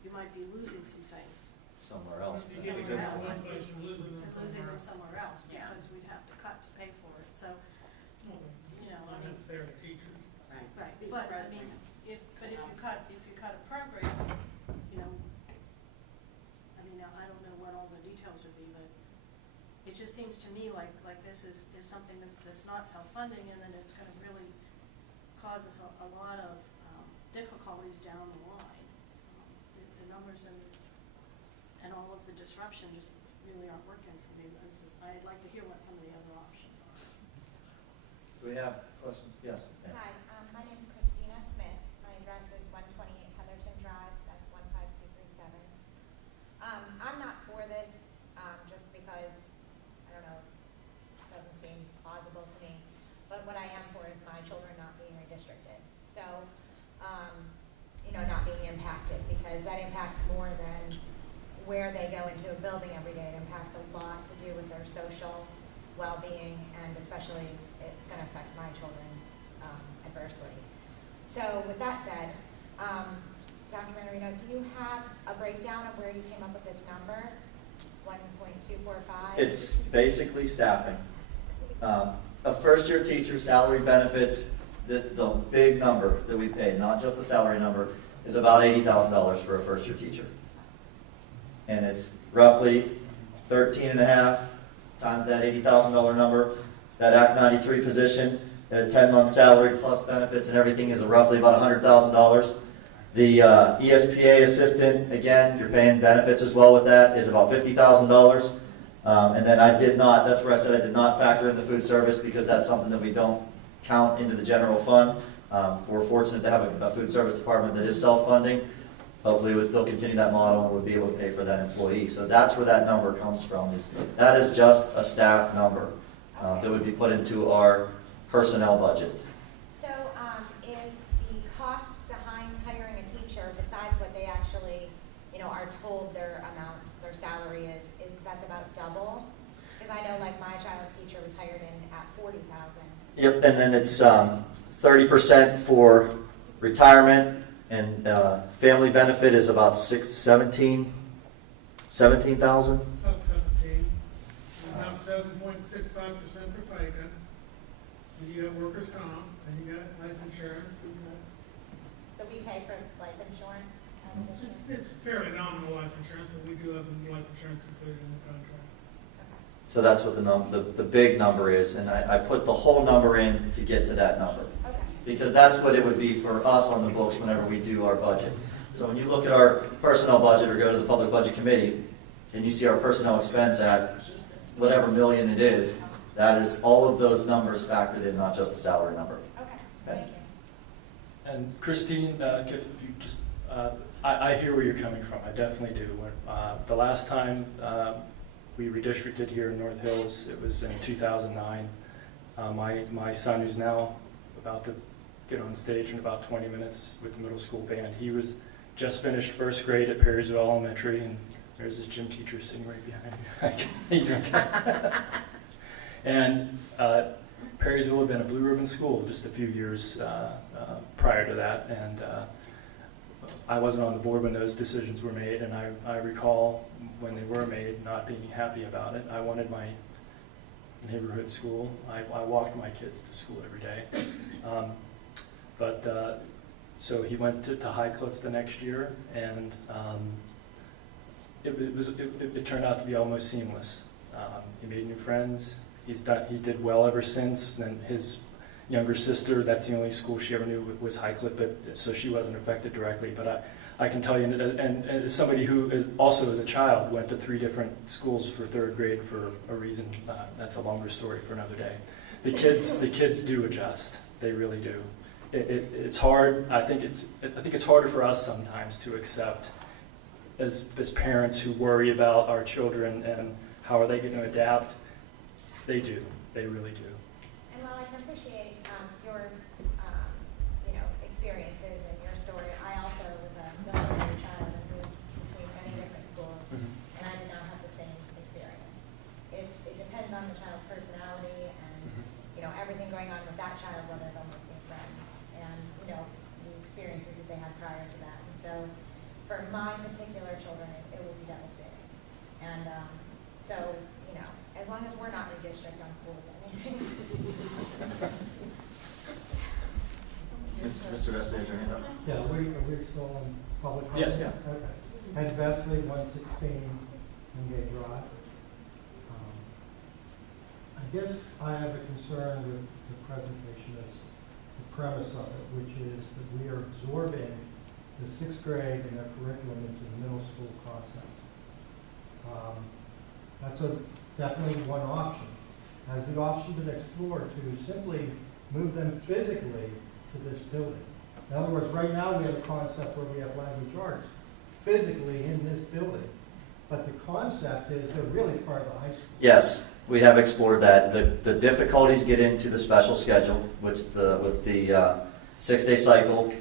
you might be losing some things. Somewhere else. You That's a get good them point. one place and losing them And losing somewhere them else. somewhere else, Yeah. because we'd have to cut to pay for it. So, Well, you know, I not mean, necessarily teachers. right, but I mean, if you cut a program, you know, I mean, I don't know what all the details would be, but it just seems to me like this is something that's not self-funding, and then it's gonna really cause us a lot of difficulties down the line. The numbers and all of the disruption just really aren't working for me. I'd like to hear what some of the other options are. Do we have questions? Yes. ma'am. Hi, my name is Christina Smith. My address is 128 Heatherton Drive. That's 15237. I'm not for this just because, I don't know, it doesn't seem plausible to me. But what I am for is my children not being redistricted. So, you know, not being impacted, because that impacts more than where they go into a building every day. It impacts a lot to do with their social well-being, and especially it's going to affect my children adversely. So with that said, Dr. Manarino, do you have a breakdown of where you came up with this number, 1.245? It's basically staffing. A first-year teacher's salary benefits, the big number that we pay, not just the salary number, is about $80,000 for a first-year teacher. And it's roughly 13.5 times that $80,000 number. That Act 93 position at a 10-month salary plus benefits and everything is roughly about $100,000. The ESPA assistant, again, you're paying benefits as well with that, is about $50,000. And then that's where I said I did not factor in the food service, because that's something that we don't count into the general fund. We're fortunate to have a food service department that is self-funding. Hopefully, it would still continue that model and would be able to pay for that employee. So that's where that number comes from. That is just a staff number that would be put into our personnel budget. So is the cost behind hiring a teacher, besides what they actually, you know, are told their amount, their salary is that's about double? Because I know, like, my child's teacher was hired in at $40,000. Yep, and then it's 30% for retirement, and family benefit is about 17,000. About 17. About 7.65% for FICA. And you got workers' comp, and you got life insurance. And So we pay for life insurance in addition? it's fairly nominal life insurance, but we do have life insurance included in the contract. So that's what the big number is, and I put the whole number in to get to that number. Okay. Because that's what it would be for us on the books whenever we do our budget. So when you look at our personnel budget or go to the Public Budget Committee, and you see our personnel expense at whatever million it is, that is all of those numbers factored in, not just the salary number. Okay, Okay. thank you. And Christine, if you just, I hear where you're coming from. I definitely do. The last time we redistricted here in North Hills, it was in 2009. My son, who's now about to get on stage in about 20 minutes with the middle school band, he was just finished first grade at Perrysville Elementary, and There's this gym teacher sitting right behind you. And Perrysville had been a blue ribbon school just a few years prior to that, and I wasn't on the board when those decisions were made, and I recall when they were made not being happy about it. I wanted my neighborhood school. I walked my kids to school every day. So he went to Highcliffe the next year, and it turned out to be almost seamless. He made new friends. He did well ever since. And then his younger sister, that's the only school she ever knew was Highcliffe, so she wasn't affected directly. But I can tell you, and as somebody who is also as a child went to 3 different schools for 3rd grade for a reason, that's a longer story for another day. The kids do adjust. They really do. It's hard. I think it's harder for us sometimes to accept as parents who worry about our children and how are they going to adapt. They do. They really do. And while I can appreciate your, experiences and your story, I also was a military child and moved between many different schools, and I did not have the same experience. It depends on the child's personality and, everything going on with that child, whether they'll make friends, and, the experiences that they had prior to that. And so, for my particular children, it will be devastating. And as long as we're not redistrict, I'm cool with anything. Mr. Vesey, has your hand up? Yeah, are we still on public Yes, comment? yeah. Okay. Ed Vesley, 116 Wingate Drive. I guess I have a concern with the presentation as the premise of it, which is that we are absorbing the 6th grade and their curriculum into the middle school concept. That's definitely one option. Has the option been explored to simply move them physically to this building? In other words, right now we have a concept where we have language arts physically in this building, but the concept is they're really part of the high school. Yes, we have explored that. The difficulties get into the special schedule, with the 6-day cycle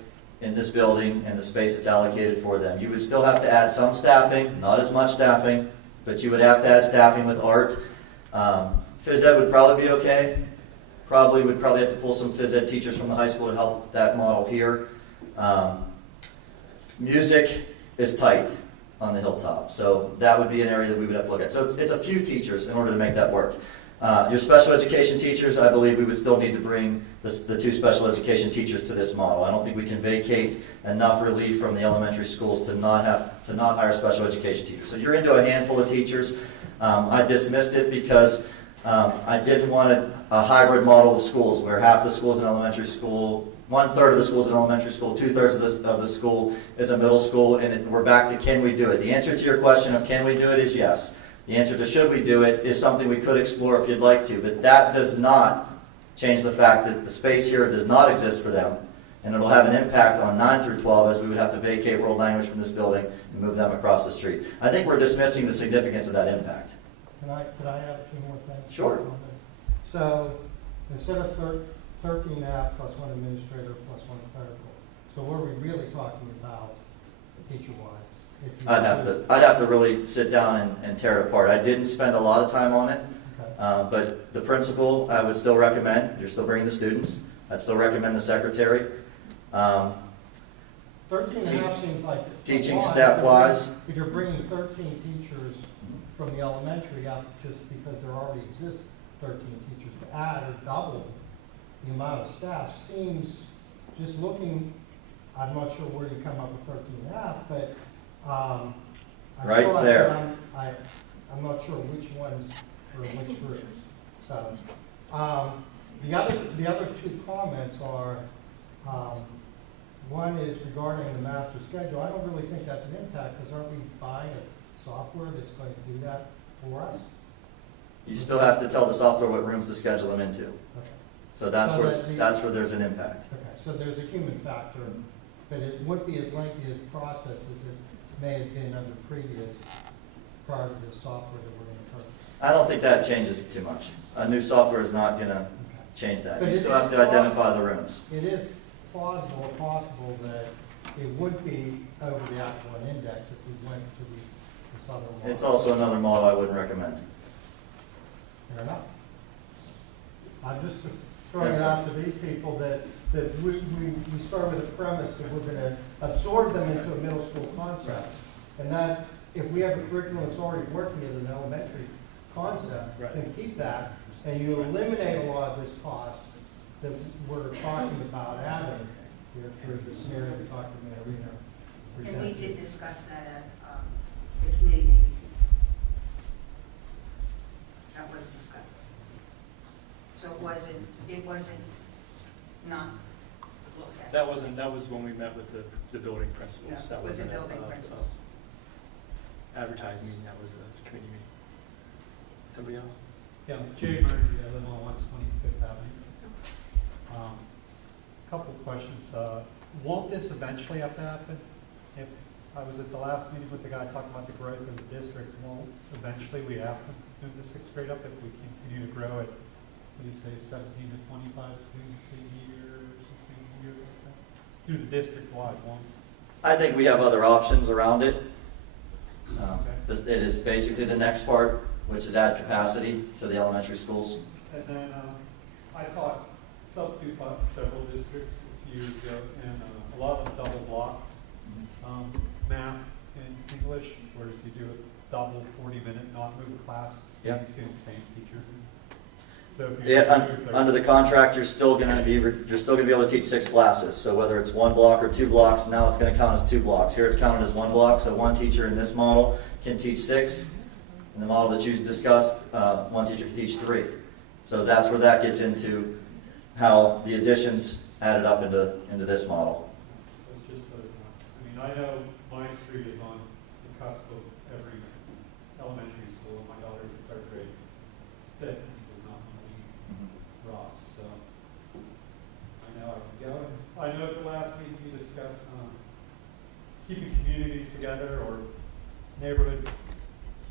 in this building and the space that's allocated for them. You would still have to add some staffing, not as much staffing, but you would have to add staffing with art. Phys ed would probably be okay. Would probably have to pull some phys ed teachers from the high school to help that model here. Music is tight on the hilltop, so that would be an area that we would have to look at. So it's a few teachers in order to make that work. Your special education teachers, I believe we would still need to bring the 2 special education teachers to this model. I don't think we can vacate enough relief from the elementary schools to not hire special education teachers. So you're into a handful of teachers. I dismissed it because I didn't want a hybrid model of schools where half the schools in elementary school, 1/3 of the schools in elementary school, 2/3 of the school is a middle school, and we're back to can we do it? The answer to your question of can we do it is yes. The answer to should we do it is something we could explore if you'd like to, but that does not change the fact that the space here does not exist for them, and it'll have an impact on 9 through 12 as we would have to vacate world language from this building and move them across the street. I think we're dismissing the significance of that impact. Could I add a few more things? Sure. on this? So instead of 13 staff plus 1 administrator plus 1 clerical, so what are we really talking about teacher-wise? I'd have to really sit down and tear it apart. I didn't spend a lot of time on it, Okay. but the principal I would still recommend. You're still bringing the students. I'd still recommend the secretary. 13 and a half seems like a Teaching lot. staff-wise. If you're bringing 13 teachers from the elementary up just because there already exist 13 teachers, to add or double the amount of staff seems, just looking, I'm not sure where you come up with 13 and a half, but I Right saw it, there. but I'm not sure which ones or which groups. So, the other 2 comments are, one is regarding the master schedule. I don't really think that's an impact, because aren't we buying a software that's going to do that for us? You still have to tell the software what rooms to schedule them into. Okay. So that's So where there's an impact. Okay, so there's a human factor, but it wouldn't be as lengthy as process as it may have been under previous, prior to the software that we're going to purchase. I don't think that changes too much. A new software is not going to change that. But You it still is have to identify possible- the rooms. It is possible that it would be over the Act 1 index if we went to these this other model. It's also another model I wouldn't recommend. Fair enough. I'm just throwing Yes, it sir. out to these people that we start with a premise that we're gonna absorb them into a middle school concept. And that, if we have a curriculum that's already working at an elementary concept, Right. then keep that, and you eliminate a lot of this cost that we're talking about having here for the scenario we talked about earlier. And we did discuss that at the committee meeting. That was discussed. So it wasn't not looked at. That was when we met with the building principals. Yeah, That with the wasn't a- building a- principals. a advertised meeting, that was a committee meeting. Somebody else? Yeah, Jay Murphy, I live on 125th Avenue. Couple of questions. Won't this eventually have to happen? If I was at the last meeting with the guy talking about the growth of the district, won't eventually we have to move the sixth grade up if we continue to grow at, what do you say, 17 to 25 students a year or something weird like that? Through the district wide, won't? I think we have other options around it. Okay. It is basically the next part, which is add capacity to the elementary schools. And then I taught, substitute taught in several districts a few years ago, and a lot of them double blocked math and English, whereas you do a double 40-minute, not move class, same Yep. student, same teacher. So if you Yeah, remove those- under the contract, you're still going to be able to teach 6 classes. So whether it's 1 block or 2 blocks, now it's going to count as 2 blocks. Here it's counted as 1 block, so one teacher in this model can teach 6. In the model that you discussed, one teacher can teach 3. So that's where that gets into how the additions added up into this model. That's just what it's on. I mean, I know my street is on the cusp of every elementary school. My daughter's in 3rd grade. That does not believe Ross, so I know I can go. And I know at the last meeting you discussed keeping communities together or neighborhoods.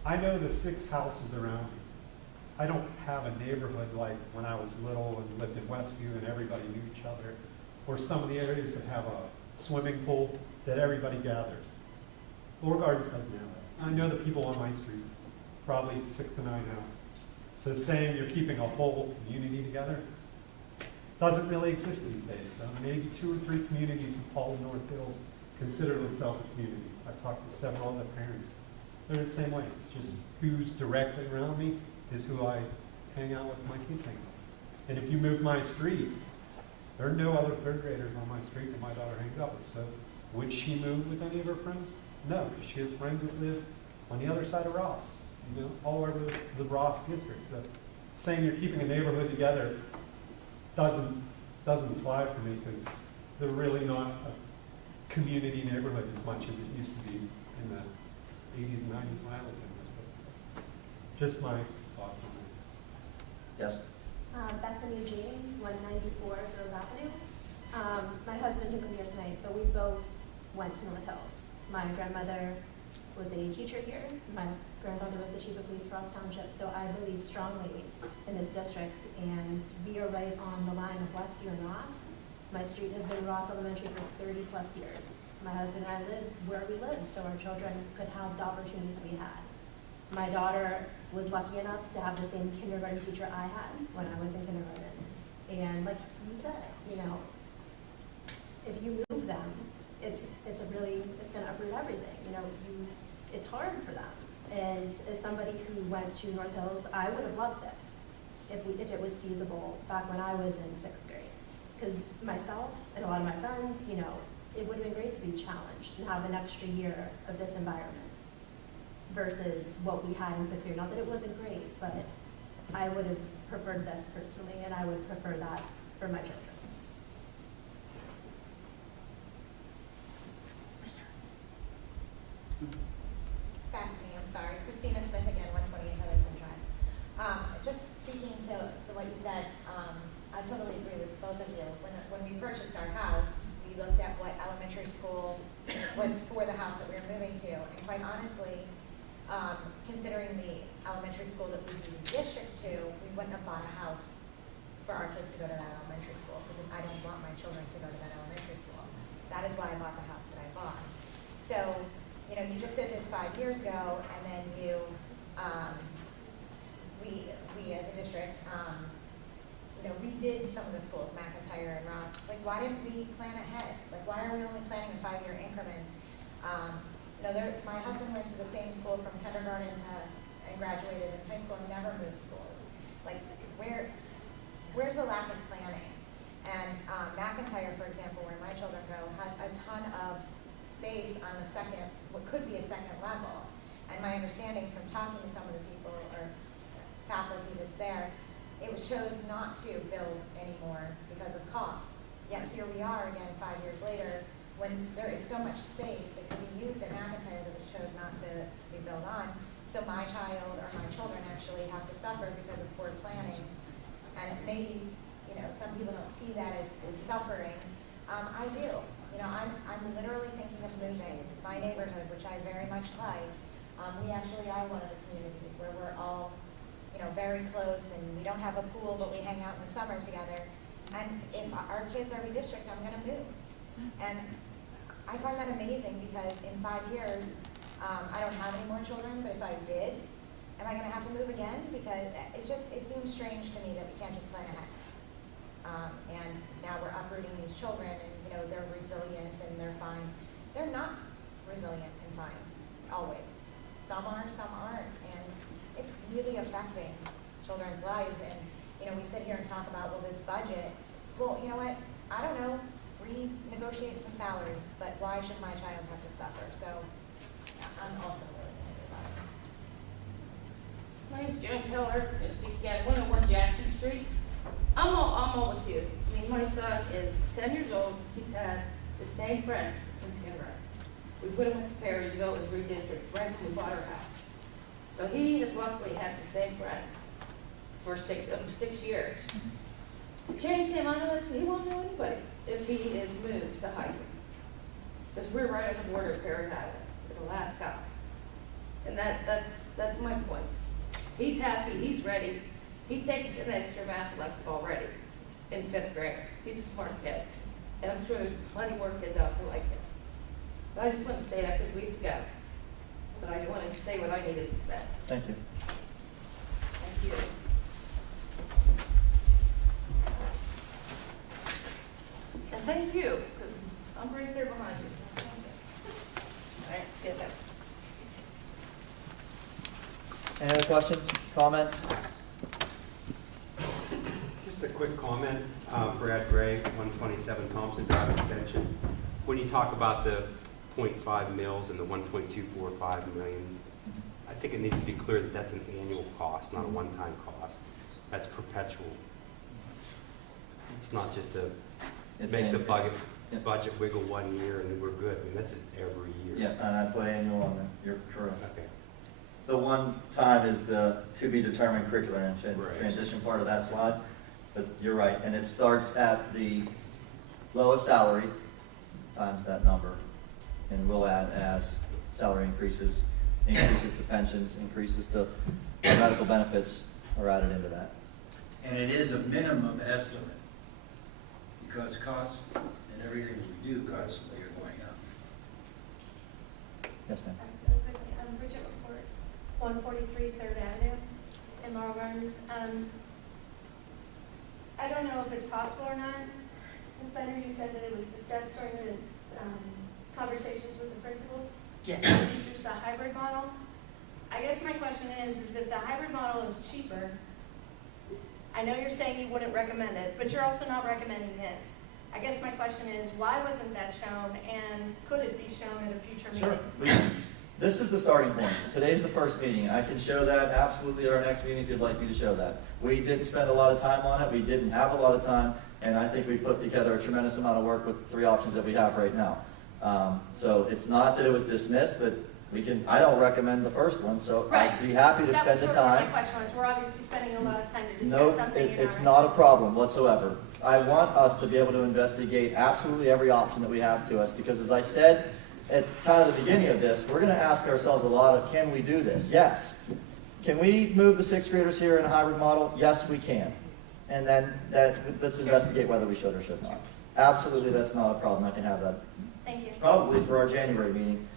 I know the 6 houses around me. I don't have a neighborhood like when I was little and lived in Westview and everybody knew each other, or some of the areas that have a swimming pool that everybody gathers. Lower Gardens doesn't have that. I know the people on my street, probably 6 to 9 houses. So saying you're keeping a whole community together doesn't really exist these days. So maybe 2 or 3 communities in Paul and North Hills consider themselves a community. I've talked to several other parents. They're the same way. It's just who's directly around me is who I hang out with, my kids hang out with. And if you move my street, there are no other 3rd graders on my street that my daughter hangs out with. So would she move with any of her friends? No, because she has friends that live on the other side of Ross, all over the Ross district. So saying you're keeping a neighborhood together doesn't fly for me because they're really not a community neighborhood as much as it used to be in the 80s and 90s when I lived in those places. Just my thoughts on that. Yes? Bethany James, 194 Grove Avenue. My husband who comes here tonight, but we both went to North Hills. My grandmother was a teacher here. My grandfather was the chief of police for Ross Township, so I believe strongly in this district, and we are right on the line of Westview and Ross. My street has been Ross Elementary for 30 plus years. My husband and I live where we live, so our children could have the opportunities we had. My daughter was lucky enough to have the same kindergarten teacher I had when I was in kindergarten. And like you said, if you move them, it's going to uproot everything. It's hard for them. And as somebody who went to North Hills, I would have loved this if it was feasible back when I was in 6th grade. Because myself and a lot of my friends, it would have been great to be challenged and have an extra year of this environment versus what we had in 6th grade. Not that it wasn't great, but I would have preferred this personally, and I would prefer that for my children. Back to me, I'm sorry. Christina Smith again, 128 Heatherton Drive. Just speaking to what you said, I totally agree with both of you. When we purchased our house, we looked at what elementary school was for the house that we were moving to. And quite honestly, considering the elementary school that we do district to, we wouldn't have bought a house for our kids to go to that elementary school because I don't want my children to go to that elementary school. That is why I bought the house that I bought. So, you just did this 5 years ago, and then you, we as a district, redid some of the schools, McIntyre and Ross. Like, why didn't we plan ahead? Like, why are we only planning in 5-year increments? My husband went to the same school from kindergarten and graduated in high school and never moved schools. Like, where's the lack of planning? And McIntyre, for example, where my children go, has a ton of space on the second, what could be a second level. And my understanding from talking to some of the people or faculty that's there, it was chose not to build anymore because of cost. Yet here we are again 5 years later when there is so much space that can be used at McIntyre that was chose not to be built on. So my child or my children actually have to suffer because of poor planning. And maybe, some people don't see that as suffering. I do. I'm literally thinking of moving my neighborhood, which I very much like. We actually are one of the communities where we're all very close, and we don't have a pool, but we hang out in the summer together. And if our kids are redistricted, I'm going to move. And I find that amazing because in 5 years, I don't have any more children, but if I did, am I going to have to move again? Because it seems strange to me that we can't just plan ahead. And now we're uprooting these children, and they're resilient and they're fine. They're not resilient and fine, always. Some are, some aren't, and it's really affecting children's lives. And we sit here and talk about, well, this budget. Well, you know what? I don't know. Renegotiate some salaries, but why should my child have to suffer? So I'm also really angry about it. My name's Joan Keller, to speak again, 101 Jackson Street. I'm all with you. I mean, my son is 10 years old. He's had the same friends since kindergarten. We put him into Perrysville as redistricted right when we bought our house. So he has roughly had the same friends for 6 years. Change him on it, so he won't know anybody if he is moved to Highland. Because we're right on the border of Perry Highland, the last house. And that's my point. He's happy, he's ready. He takes an extra math elective already in 5th grade. He's a smart kid. And I'm sure there's plenty more kids out there like him. But I just wanted to say that because we have to go. But I wanted to say what I needed to say. Thank you. Thank you. And thank you, because I'm right there behind you. All right, let's get that. Any other questions, comments? Just a quick comment. Brad Gray, 127 Thompson Drive Extension. When you talk about the 0.5 mils and the 1.245 million, I think it needs to be clear that that's an annual cost, not a one-time cost. That's perpetual. It's not just make the budget wiggle 1 year and we're good. I mean, this is every year. Yeah, and I put annual on there. You're correct. Okay. The one time is the to be determined curricular and Right. transition part of that slide. But you're right, and it starts at the lowest salary times that number, and we'll add as salary increases to pensions, increases to medical benefits are added into that. And it is a minimum estimate, because costs and everything we do constantly are going up. Yes, ma'am. I'm Bridget Report, 143 3rd Avenue in Laurel Gardens. I don't know if it's possible or not. Ms. Benner, you said that it was discussed during the conversations with the principals. Yes. Teachers, the hybrid model. I guess my question is if the hybrid model is cheaper, I know you're saying you wouldn't recommend it, but you're also not recommending this. I guess my question is, why wasn't that shown, and could it be shown at a future meeting? Sure. This is the starting point. Today's the first meeting. I can show that absolutely at our next meeting if you'd like me to show that. We didn't spend a lot of time on it. We didn't have a lot of time, and I think we put together a tremendous amount of work with the 3 options that we have right now. So it's not that it was dismissed, but I don't recommend the first one, so Right. I'd be happy to spend the time. My question was, we're obviously spending a lot of time to discuss Nope, something. it's not a problem whatsoever. I want us to be able to investigate absolutely every option that we have to us, because as I said at kind of the beginning of this, we're going to ask ourselves a lot of, can we do this? Yes. Can we move the 6th graders here in a hybrid model? Yes, we can. And then let's investigate whether we should or should not. Absolutely, that's not a problem. I can have that Thank you. probably for our January meeting.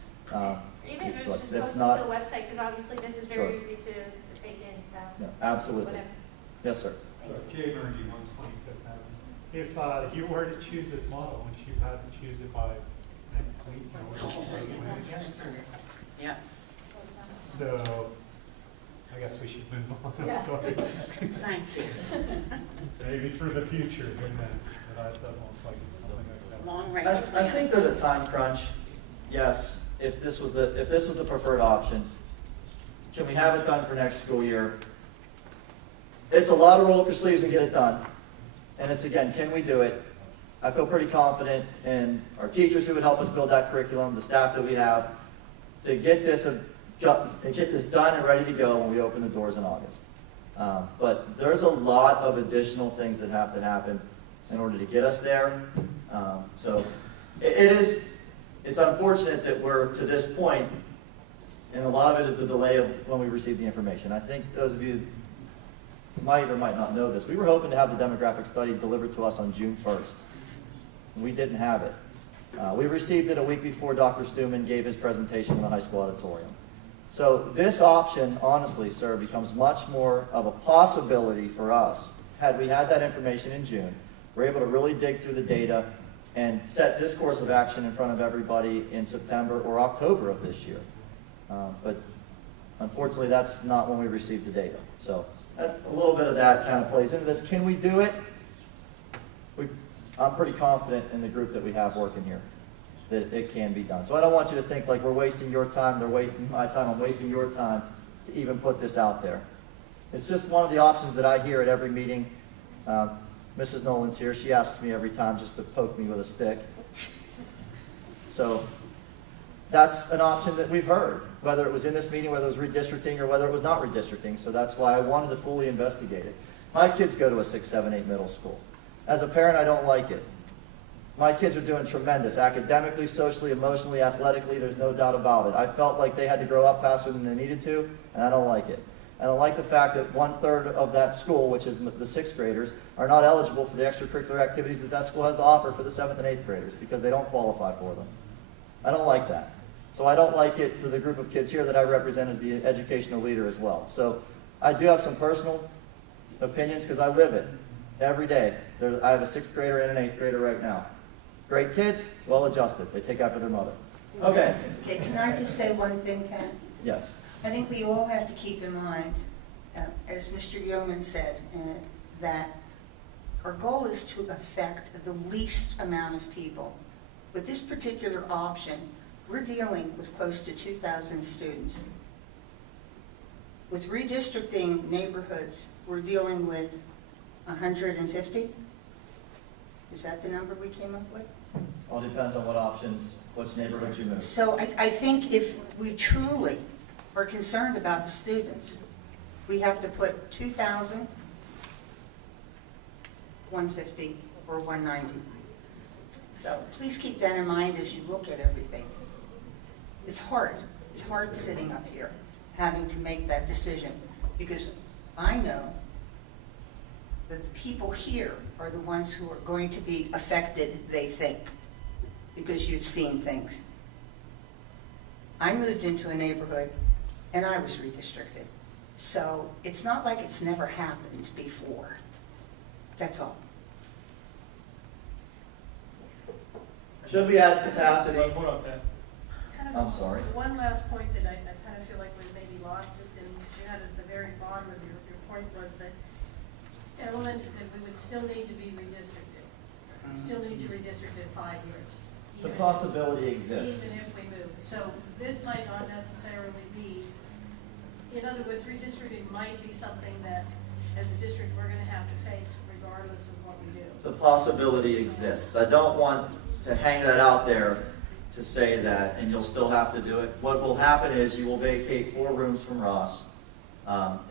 Even if it was look, just that's post it not, to the website, because obviously this is Sure. very easy to take in, so. no, absolutely. Whatever. Yes, sir. Jay Murgy, 125th Avenue. If you were to choose this model, which you had to choose it by next week, in order to say when, Yeah. so I guess we should move on. I'm Yeah. sorry. Thank you. Maybe for the future, who knows? But that doesn't look like it's something like that. Long range I plan. think there's a time crunch, yes, if this was the preferred option. Can we have it done for next school year? It's a lot of roll up your sleeves and get it done. And it's, again, can we do it? I feel pretty confident in our teachers who would help us build that curriculum, the staff that we have, to get this done and ready to go when we open the doors in August. But there's a lot of additional things that have to happen in order to get us there. So it's unfortunate that we're to this point, and a lot of it is the delay of when we receive the information. I think those of you might or might not know this. We were hoping to have the demographic study delivered to us on June 1st. We didn't have it. We received it a week before Dr. Stuman gave his presentation in the high school auditorium. So this option, honestly, sir, becomes much more of a possibility for us. Had we had that information in June, we're able to really dig through the data and set this course of action in front of everybody in September or October of this year. But unfortunately, that's not when we received the data. So a little bit of that kind of plays into this. Can we do it? I'm pretty confident in the group that we have working here that it can be done. So I don't want you to think like we're wasting your time, they're wasting my time, I'm wasting your time to even put this out there. It's just one of the options that I hear at every meeting. Mrs. Nolan's here. She asks me every time just to poke me with a stick. So that's an option that we've heard, whether it was in this meeting, whether it was redistricting, or whether it was not redistricting. So that's why I wanted to fully investigate it. My kids go to a 6, 7, 8 middle school. As a parent, I don't like it. My kids are doing tremendous academically, socially, emotionally, athletically. There's no doubt about it. I felt like they had to grow up faster than they needed to, and I don't like it. I don't like the fact that 1/3 of that school, which is the 6th graders, are not eligible for the extracurricular activities that school has to offer for the 7th and 8th graders because they don't qualify for them. I don't like that. So I don't like it for the group of kids here that I represent as the educational leader as well. So I do have some personal opinions because I live it every day. I have a 6th grader and an 8th grader right now. Great kids, well adjusted. They take after their mother. Okay. Okay, can I just say one thing, Ken? Yes. I think we all have to keep in mind, as Mr. Yeoman said, that our goal is to affect the least amount of people. With this particular option, we're dealing with close to 2,000 students. With redistricting neighborhoods, we're dealing with 150? Is that the number we came up with? All depends on what options, which neighborhoods you move. So I think if we truly are concerned about the students, we have to put 2,000, 150, or 190. So please keep that in mind as you look at everything. It's hard. It's hard sitting up here having to make that decision because I know that the people here are the ones who are going to be affected, they think, because you've seen things. I moved into a neighborhood and I was redistricted. So it's not like it's never happened before. That's all. Should we add capacity? Hold on, Pat. I'm sorry. One last point that I kind of feel like we maybe lost it, and you had at the very bottom of your point was that that we would still need to be redistricted. Still need to redistrict in 5 years. The even- possibility exists. Even if we move. So this might not necessarily be, in other words, redistricting might be something that, as a district, we're going to have to face regardless of what we do. The possibility exists. I don't want to hang that out there to say that, and you'll still have to do it. What will happen is you will vacate 4 rooms from Ross.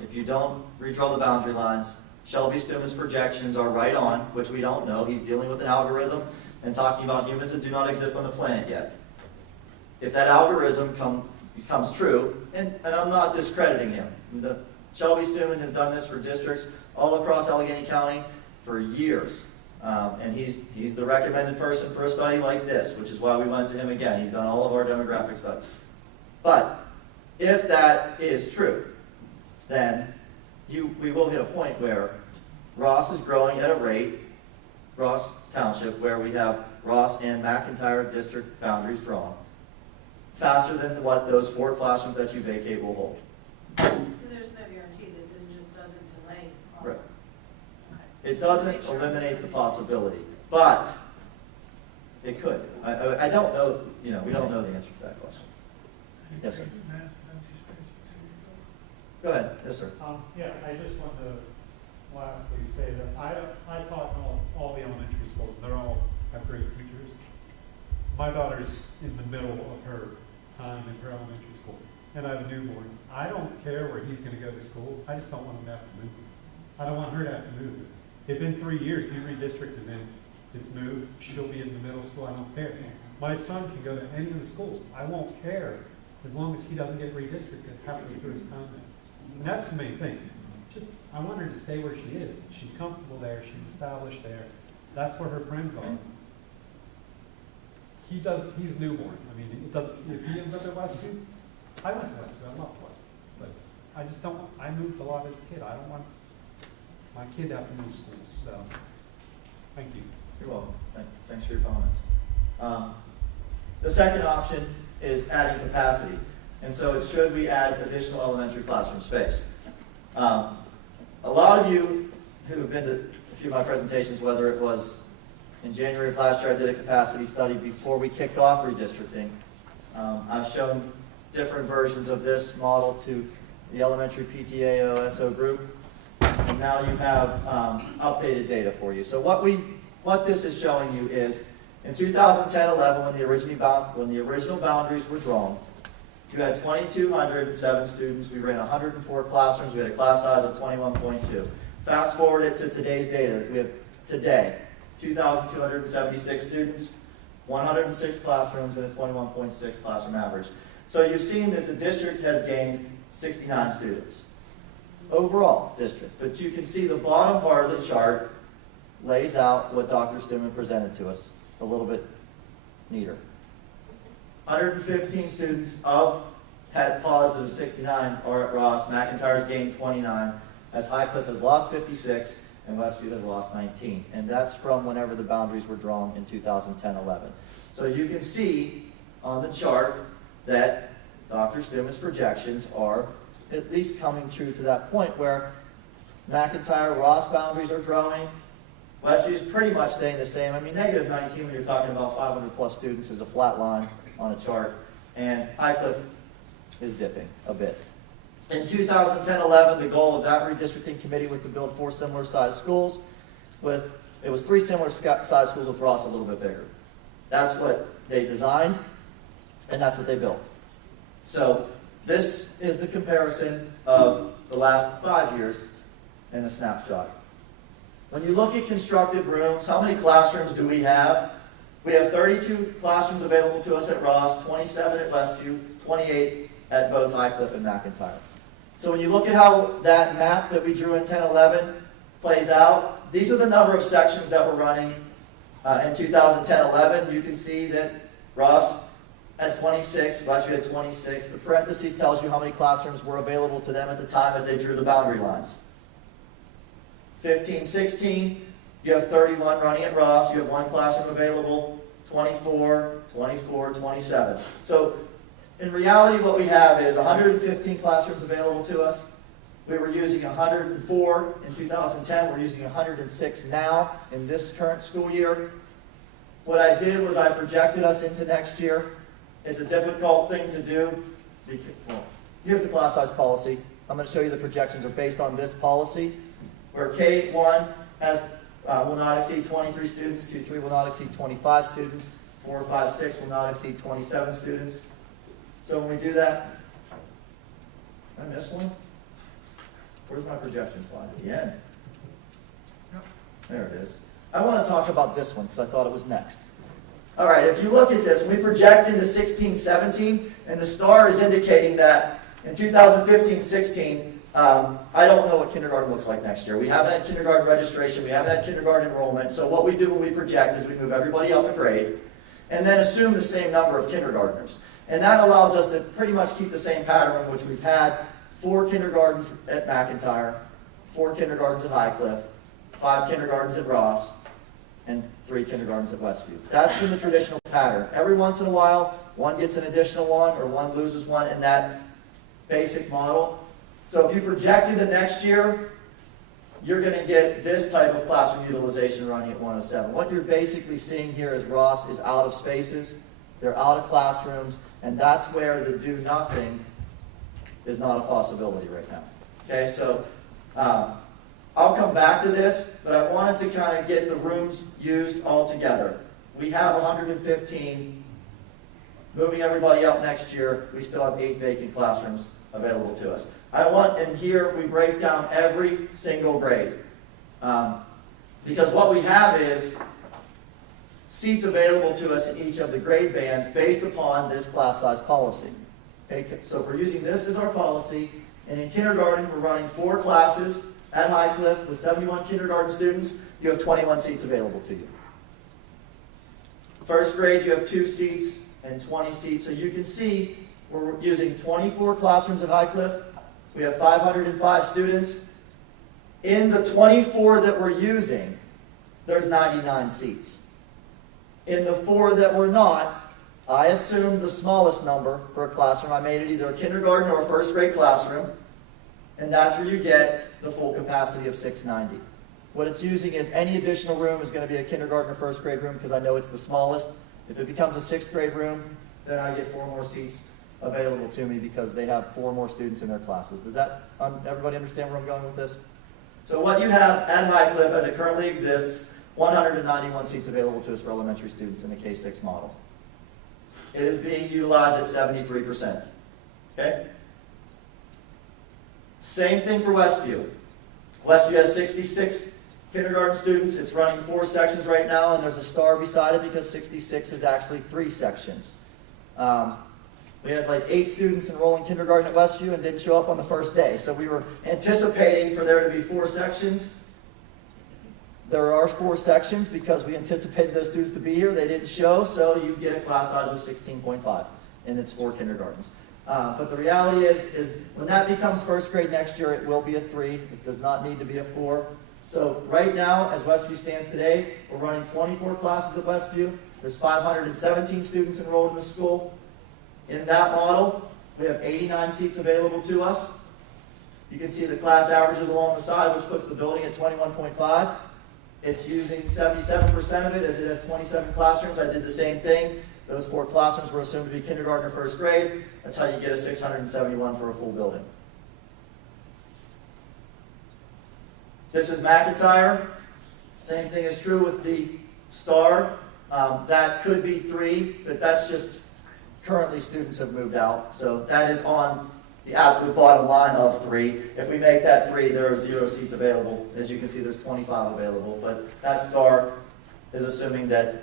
If you don't redraw the boundary lines, Shelby Stuman's projections are right on, which we don't know. He's dealing with an algorithm and talking about humans that do not exist on the planet yet. If that algorithm becomes true, and I'm not discrediting him. Shelby Stuman has done this for districts all across Allegheny County for years. And he's the recommended person for a study like this, which is why we went to him again. He's done all of our demographic studies. But if that is true, then we will hit a point where Ross is growing at a rate, Ross Township, where we have Ross and McIntyre district boundaries drawn, faster than what those 4 classrooms that you vacate will hold. So there's no guarantee that this just doesn't delay. Right. Okay. It doesn't eliminate the possibility, but it could. I don't know, we don't know the answer to that question. Yes, sir. Go ahead. Yes, sir. Yeah, I just want to lastly say that I taught in all the elementary schools. They're all have great teachers. My daughter's in the middle of her time in her elementary school, and I have a newborn. I don't care where he's going to go to school. I just don't want him to have to move. I don't want her to have to move. If in 3 years you redistrict and then it's moved, she'll be in the middle school. I don't care. My son can go to any of the schools. I won't care as long as he doesn't get redistricted halfway through his time there. And that's the main thing. I want her to stay where she is. She's comfortable there. She's established there. That's where her friends are. He's newborn. I mean, if he ends up at Westview, I went to Westview. I loved Westview. But I just don't, I moved a lot as a kid. I don't want my kid to have to move schools. So, thank you. You're welcome. Thanks for your comments. The second option is adding capacity. And so it's should we add additional elementary classroom space? A lot of you who have been to a few of my presentations, whether it was in January of last year, I did a capacity study before we kicked off redistricting. I've shown different versions of this model to the elementary PTA OSO group. And now you have updated data for you. So what this is showing you is in 2010-11, when the original boundaries were drawn, you had 2,207 students. We ran 104 classrooms. We had a class size of 21.2. Fast forward it to today's data that we have today. 2,276 students, 106 classrooms, and a 21.6 classroom average. So you've seen that the district has gained 69 students. Overall district. But you can see the bottom part of the chart lays out what Dr. Stimman presented to us a little bit neater. 115 students had positive 69 are at Ross. McIntyre's gained 29, as Highcliffe has lost 56, and Westview has lost 19. And that's from whenever the boundaries were drawn in 2010-11. So you can see on the chart that Dr. Stimman's projections are at least coming true to that point where McIntyre, Ross boundaries are growing. Westview's pretty much staying the same. I mean, negative 19 when you're talking about 500 plus students is a flat line on a chart, and Highcliffe is dipping a bit. In 2010-11, the goal of that redistricting committee was to build 4 similar sized schools it was 3 similar sized schools with Ross a little bit bigger. That's what they designed, and that's what they built. So this is the comparison of the last 5 years in a snapshot. When you look at constructed rooms, how many classrooms do we have? We have 32 classrooms available to us at Ross, 27 at Westview, 28 at both Highcliffe and McIntyre. So when you look at how that map that we drew in 10-11 plays out, these are the number of sections that were running in 2010-11. You can see that Ross had 26, Westview had 26. The parentheses tells you how many classrooms were available to them at the time as they drew the boundary lines. 15-16, you have 31 running at Ross. You have 1 classroom available, 24, 24, 27. So in reality, what we have is 115 classrooms available to us. We were using 104 in 2010. We're using 106 now in this current school year. What I did was I projected us into next year. It's a difficult thing to do. Well, here's the class size policy. I'm going to show you the projections are based on this policy, where K1 will not exceed 23 students, 2-3 will not exceed 25 students, 4, 5, 6 will not exceed 27 students. So when we do that, I missed one? Where's my projection slide? At the end. There it is. I want to talk about this one because I thought it was next. All right, if you look at this, we project into 16-17, and the star is indicating that in 2015-16, I don't know what kindergarten looks like next year. We haven't had kindergarten registration. We haven't had kindergarten enrollment. So what we do when we project is we move everybody up a grade and then assume the same number of kindergartners. And that allows us to pretty much keep the same pattern in which we've had 4 kindergartens at McIntyre, 4 kindergartens at Highcliffe, 5 kindergartens at Ross, and 3 kindergartens at Westview. That's been the traditional pattern. Every once in a while, one gets an additional one or one loses one in that basic model. So if you projected to next year, you're going to get this type of classroom utilization running at 107. What you're basically seeing here is Ross is out of spaces, they're out of classrooms, and that's where the do nothing is not a possibility right now. Okay, so I'll come back to this, but I wanted to kind of get the rooms used all together. We have 115. Moving everybody up next year, we still have 8 vacant classrooms available to us. And here we break down every single grade. Because what we have is seats available to us in each of the grade bands based upon this class size policy. Okay, so we're using this as our policy, and in kindergarten we're running 4 classes at Highcliffe with 71 kindergarten students. You have 21 seats available to you. First grade, you have 2 seats and 20 seats. So you can see we're using 24 classrooms at Highcliffe. We have 505 students. In the 24 that we're using, there's 99 seats. In the 4 that we're not, I assumed the smallest number for a classroom. I made it either a kindergarten or a first grade classroom, and that's where you get the full capacity of 690. What it's using is any additional room is going to be a kindergarten or first grade room because I know it's the smallest. If it becomes a 6th grade room, then I get 4 more seats available to me because they have 4 more students in their classes. Does that everybody understand where I'm going with this? So what you have at Highcliffe as it currently exists, 191 seats available to us for elementary students in the K-6 model. It is being utilized at 73%. Okay? Same thing for Westview. Westview has 66 kindergarten students. It's running 4 sections right now, and there's a star beside it because 66 is actually 3 sections. We had like 8 students enrolling kindergarten at Westview and didn't show up on the first day. So we were anticipating for there to be 4 sections. There are 4 sections because we anticipated those students to be here. They didn't show, so you get a class size of 16.5, and it's 4 kindergartens. But the reality is when that becomes first grade next year, it will be a 3. It does not need to be a 4. So right now, as Westview stands today, we're running 24 classes at Westview. There's 517 students enrolled in the school. In that model, we have 89 seats available to us. You can see the class averages along the side, which puts the building at 21.5. It's using 77% of it, as it has 27 classrooms. I did the same thing. Those 4 classrooms were assumed to be kindergarten or first grade. That's how you get a 671 for a full building. This is McIntyre. Same thing is true with the star. That could be 3, but that's just currently students have moved out. So that is on the absolute bottom line of 3. If we make that 3, there are 0 seats available. As you can see, there's 25 available. But that star is assuming that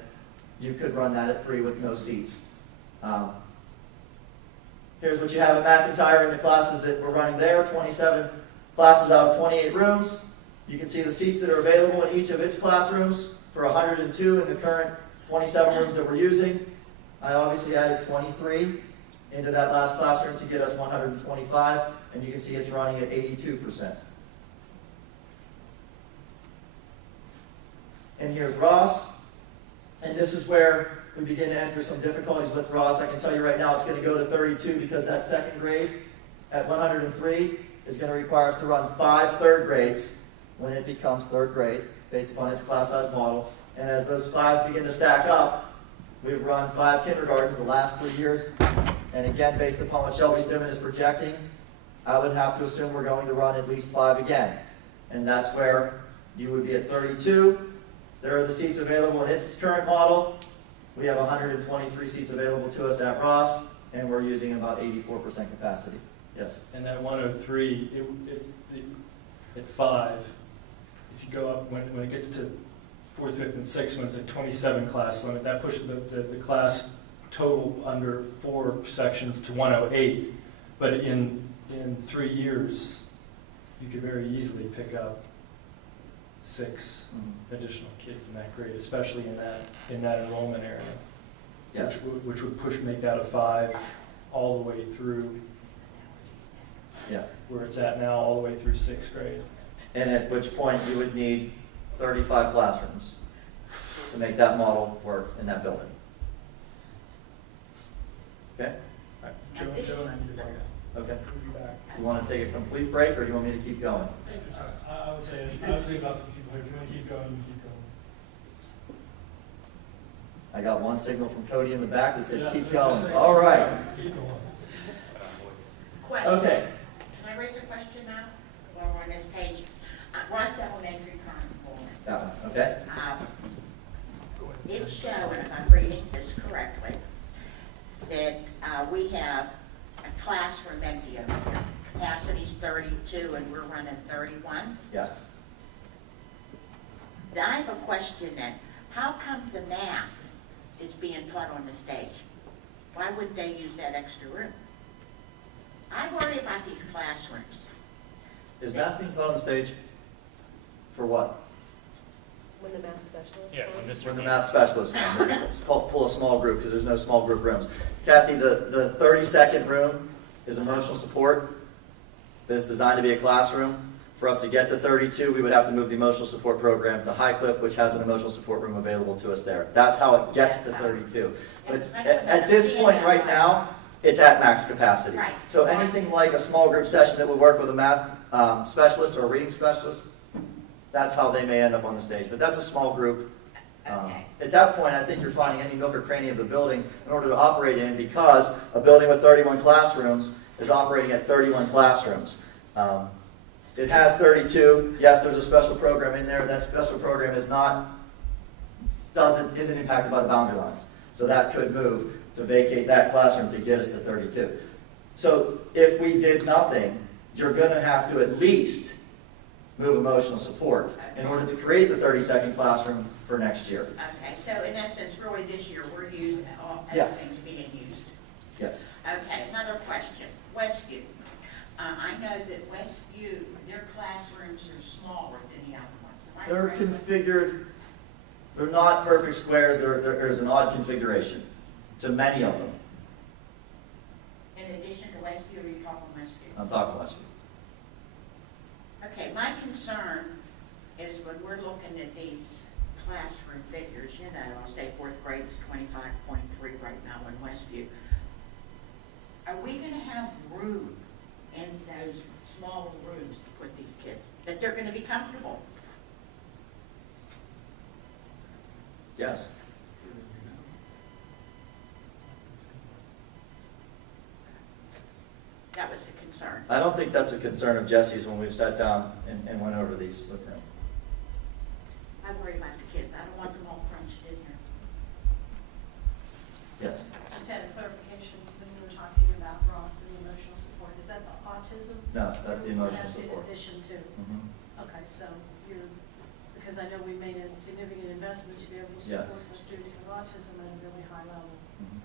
you could run that at 3 with no seats. Here's what you have at McIntyre in the classes that we're running there, 27 classes out of 28 rooms. You can see the seats that are available in each of its classrooms for 102 in the current 27 rooms that we're using. I obviously added 23 into that last classroom to get us 125, and you can see it's running at 82%. And here's Ross, and this is where we begin to enter some difficulties with Ross. I can tell you right now it's going to go to 32 because that second grade at 103 is going to require us to run 5 third grades when it becomes 3rd grade based upon its class size model. And as those 5s begin to stack up, we've run 5 kindergartens the last 3 years. And again, based upon what Shelby Stimmen is projecting, I would have to assume we're going to run at least 5 again. And that's where you would be at 32. There are the seats available in its current model. We have 123 seats available to us at Ross, and we're using about 84% capacity. Yes? And that 103, at 5, if you go up, when it gets to 4th, 5th, and 6th, when it's a 27 class limit, that pushes the class total under 4 sections to 108. But in 3 years, you could very easily pick up 6 additional kids in that grade, especially in that enrollment area. Yes. which would make that a 5 all the way through Yeah. where it's at now, all the way through 6th grade. And at which point you would need 35 classrooms to make that model work in that building. Okay? All right, Joe and I need to break up. Okay. We'll be back. You want to take a complete break, or do you want me to keep going? I would say, I would think about the people, if you want to keep going, keep going. I got one signal from Cody in the back that said, Yeah, keep they're going. saying All keep right. going, keep going. Question. Okay. Can I raise a question now? While we're on this page. Ross Elementary current enrollment. That one, okay? It showed, if I'm reading this correctly, that we have a classroom empty over here. Capacity's 32 and we're running 31. Yes. Then I have a question then. How come the math is being taught on the stage? Why wouldn't they use that extra room? I worry about these classrooms. Is math being taught on stage? For what? When the math specialist. Yeah, When the math specialists come. Let's pull a small group, because there's no small group rooms. Kathy, the 32nd room is emotional support. It's designed to be a classroom. For us to get to 32, we would have to move the emotional support program to Highcliff, which has an emotional support room available to us there. That's how it gets to 32. But at this point right now, it's at max capacity. Right. So anything like a small group session that would work with a math specialist or a reading specialist, that's how they may end up on the stage. But that's a small group. Okay. At that point, I think you're finding any nook or cranny of the building in order to operate in, because a building with 31 classrooms is operating at 31 classrooms. It has 32. Yes, there's a special program in there. That special program isn't impacted by the boundary lines. So that could move to vacate that classroom to get us to 32. So if we did nothing, you're going to have to at least move emotional support in order to create the 32nd classroom for next year. Okay, so in essence, really this year, we're using, Yes. everything's being used. Yes. Okay, another question. Westview. I know that Westview, their classrooms are smaller than the other ones. Am I They're correct? configured, they're not perfect squares. There's an odd configuration to many of them. In addition to Westview, or are you talking Westview? I'm talking Westview. Okay, my concern is when we're looking at these classroom figures, you know, I'll say 4th grade is 25.3 right now in Westview. Are we going to have room in those small rooms to put these kids, that they're going to be comfortable? Yes. That was a concern. I don't think that's a concern of Jesse's when we've sat down and went over these with him. I worry about the kids. I don't want them all crunched in here. Yes. Just had a clarification when you were talking about Ross and the emotional support. Is that the autism? No, that's the emotional support. That's in addition to? Mhm. Okay, so you're, because I know we made a significant investment to be able to Yes. support the students with autism at a really high level. Mhm.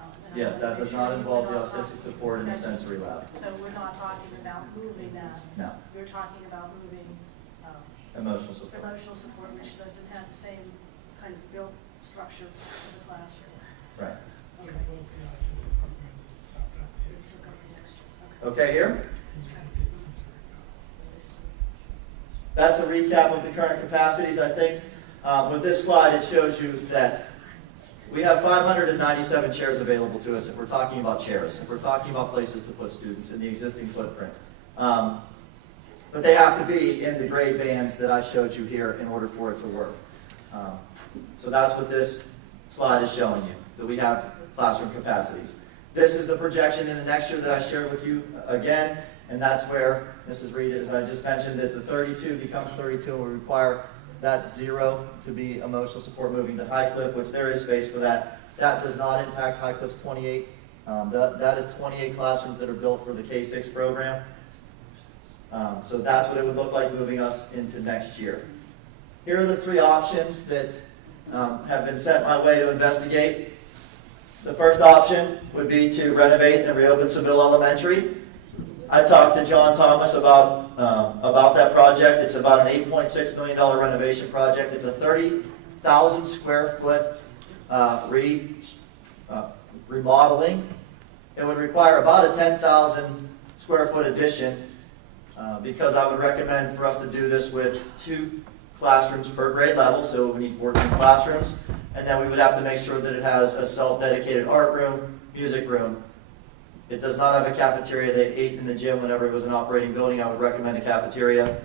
And I Yes, wanna that make does sure not we're involve the not autistic talking- support in the sensory lab. So we're not talking about moving that. No, You're talking about moving emotional support. emotional support, which doesn't have the same kind of built structure as the classroom. Right. Okay. Okay here? That's a recap of the current capacities, I think. With this slide, it shows you that we have 597 chairs available to us if we're talking about chairs, if we're talking about places to put students in the existing footprint. But they have to be in the grade bands that I showed you here in order for it to work. So that's what this slide is showing you, that we have classroom capacities. This is the projection in the next year that I shared with you again, and that's where Mrs. Reed, as I just mentioned, that the 32 becomes 32 and we require that 0 to be emotional support moving to Highcliff, which there is space for that. That does not impact Highcliff's 28. That is 28 classrooms that are built for the K-6 program. So that's what it would look like moving us into next year. Here are the 3 options that have been sent my way to investigate. The first option would be to renovate and reopen Seville Elementary. I talked to John Thomas about that project. It's about an $8.6 million renovation project. It's a 30,000 square foot remodeling. It would require about a 10,000 square foot addition because I would recommend for us to do this with 2 classrooms per grade level, so we need 14 classrooms, and then we would have to make sure that it has a self-dedicated art room, music room. It does not have a cafeteria. They ate in the gym whenever it was an operating building. I would recommend a cafeteria,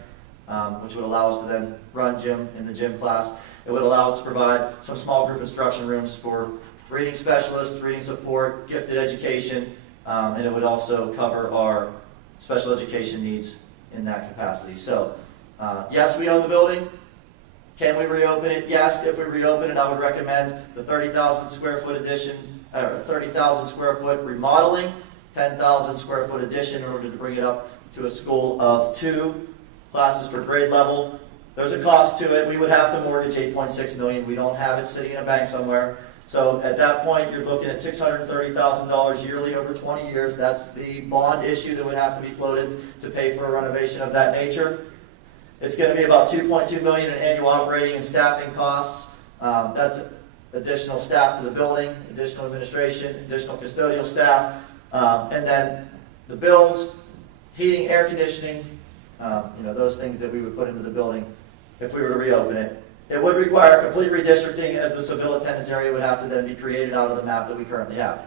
which would allow us to then run gym in the gym class. It would allow us to provide some small group instruction rooms for reading specialists, reading support, gifted education, and it would also cover our special education needs in that capacity. So, yes, we own the building. Can we reopen it? Yes, if we reopen it, I would recommend the 30,000 square foot addition, 30,000 square foot remodeling, 10,000 square foot addition in order to bring it up to a school of 2 classes per grade level. There's a cost to it. We would have to mortgage $8.6 million. We don't have it sitting in a bank somewhere. So at that point, you're looking at $630,000 yearly over 20 years. That's the bond issue that would have to be floated to pay for a renovation of that nature. It's going to be about $2.2 million in annual operating and staffing costs. That's additional staff to the building, additional administration, additional custodial staff, and then the bills, heating, air conditioning, those things that we would put into the building if we were to reopen it. It would require complete redistricting, as the civil attendance area would have to then be created out of the map that we currently have.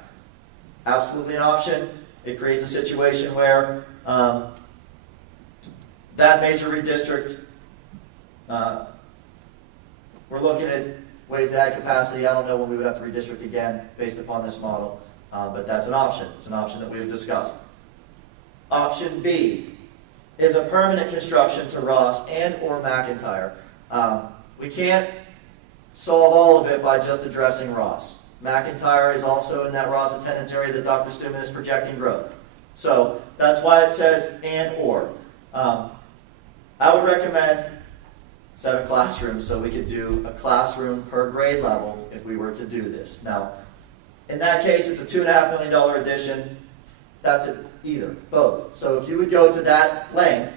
Absolutely an option. It creates a situation where that major redistrict, we're looking at ways to add capacity. I don't know when we would have to redistrict again based upon this model, but that's an option. It's an option that we've discussed. Option B is a permanent construction to Ross and or McIntyre. We can't solve all of it by just addressing Ross. McIntyre is also in that Ross attendance area that Dr. Stuman is projecting growth. So that's why it says and or. I would recommend 7 classrooms, so we could do a classroom per grade level if we were to do this. Now, in that case, it's a $2.5 million addition. That's it, either, both. So if you would go to that length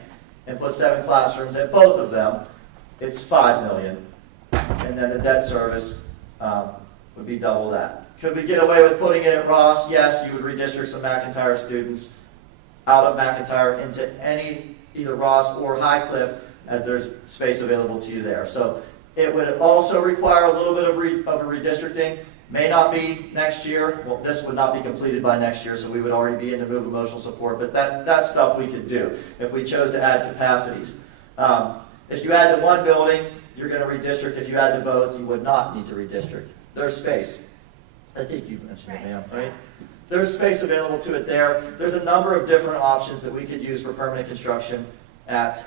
and put 7 classrooms at both of them, it's $5 million. And then the debt service would be double that. Could we get away with putting it at Ross? Yes, you would redistrict some McIntyre students out of McIntyre into any, either Ross or Highcliffe, as there's space available to you there. So it would also require a little bit of a redistricting. May not be next year. Well, this would not be completed by next year, so we would already be in to move emotional support. But that stuff we could do if we chose to add capacities. If you add to one building, you're going to redistrict. If you add to both, you would not need to redistrict. There's space. I think you mentioned it, ma'am, right? There's space available to it there. There's a number of different options that we could use for permanent construction at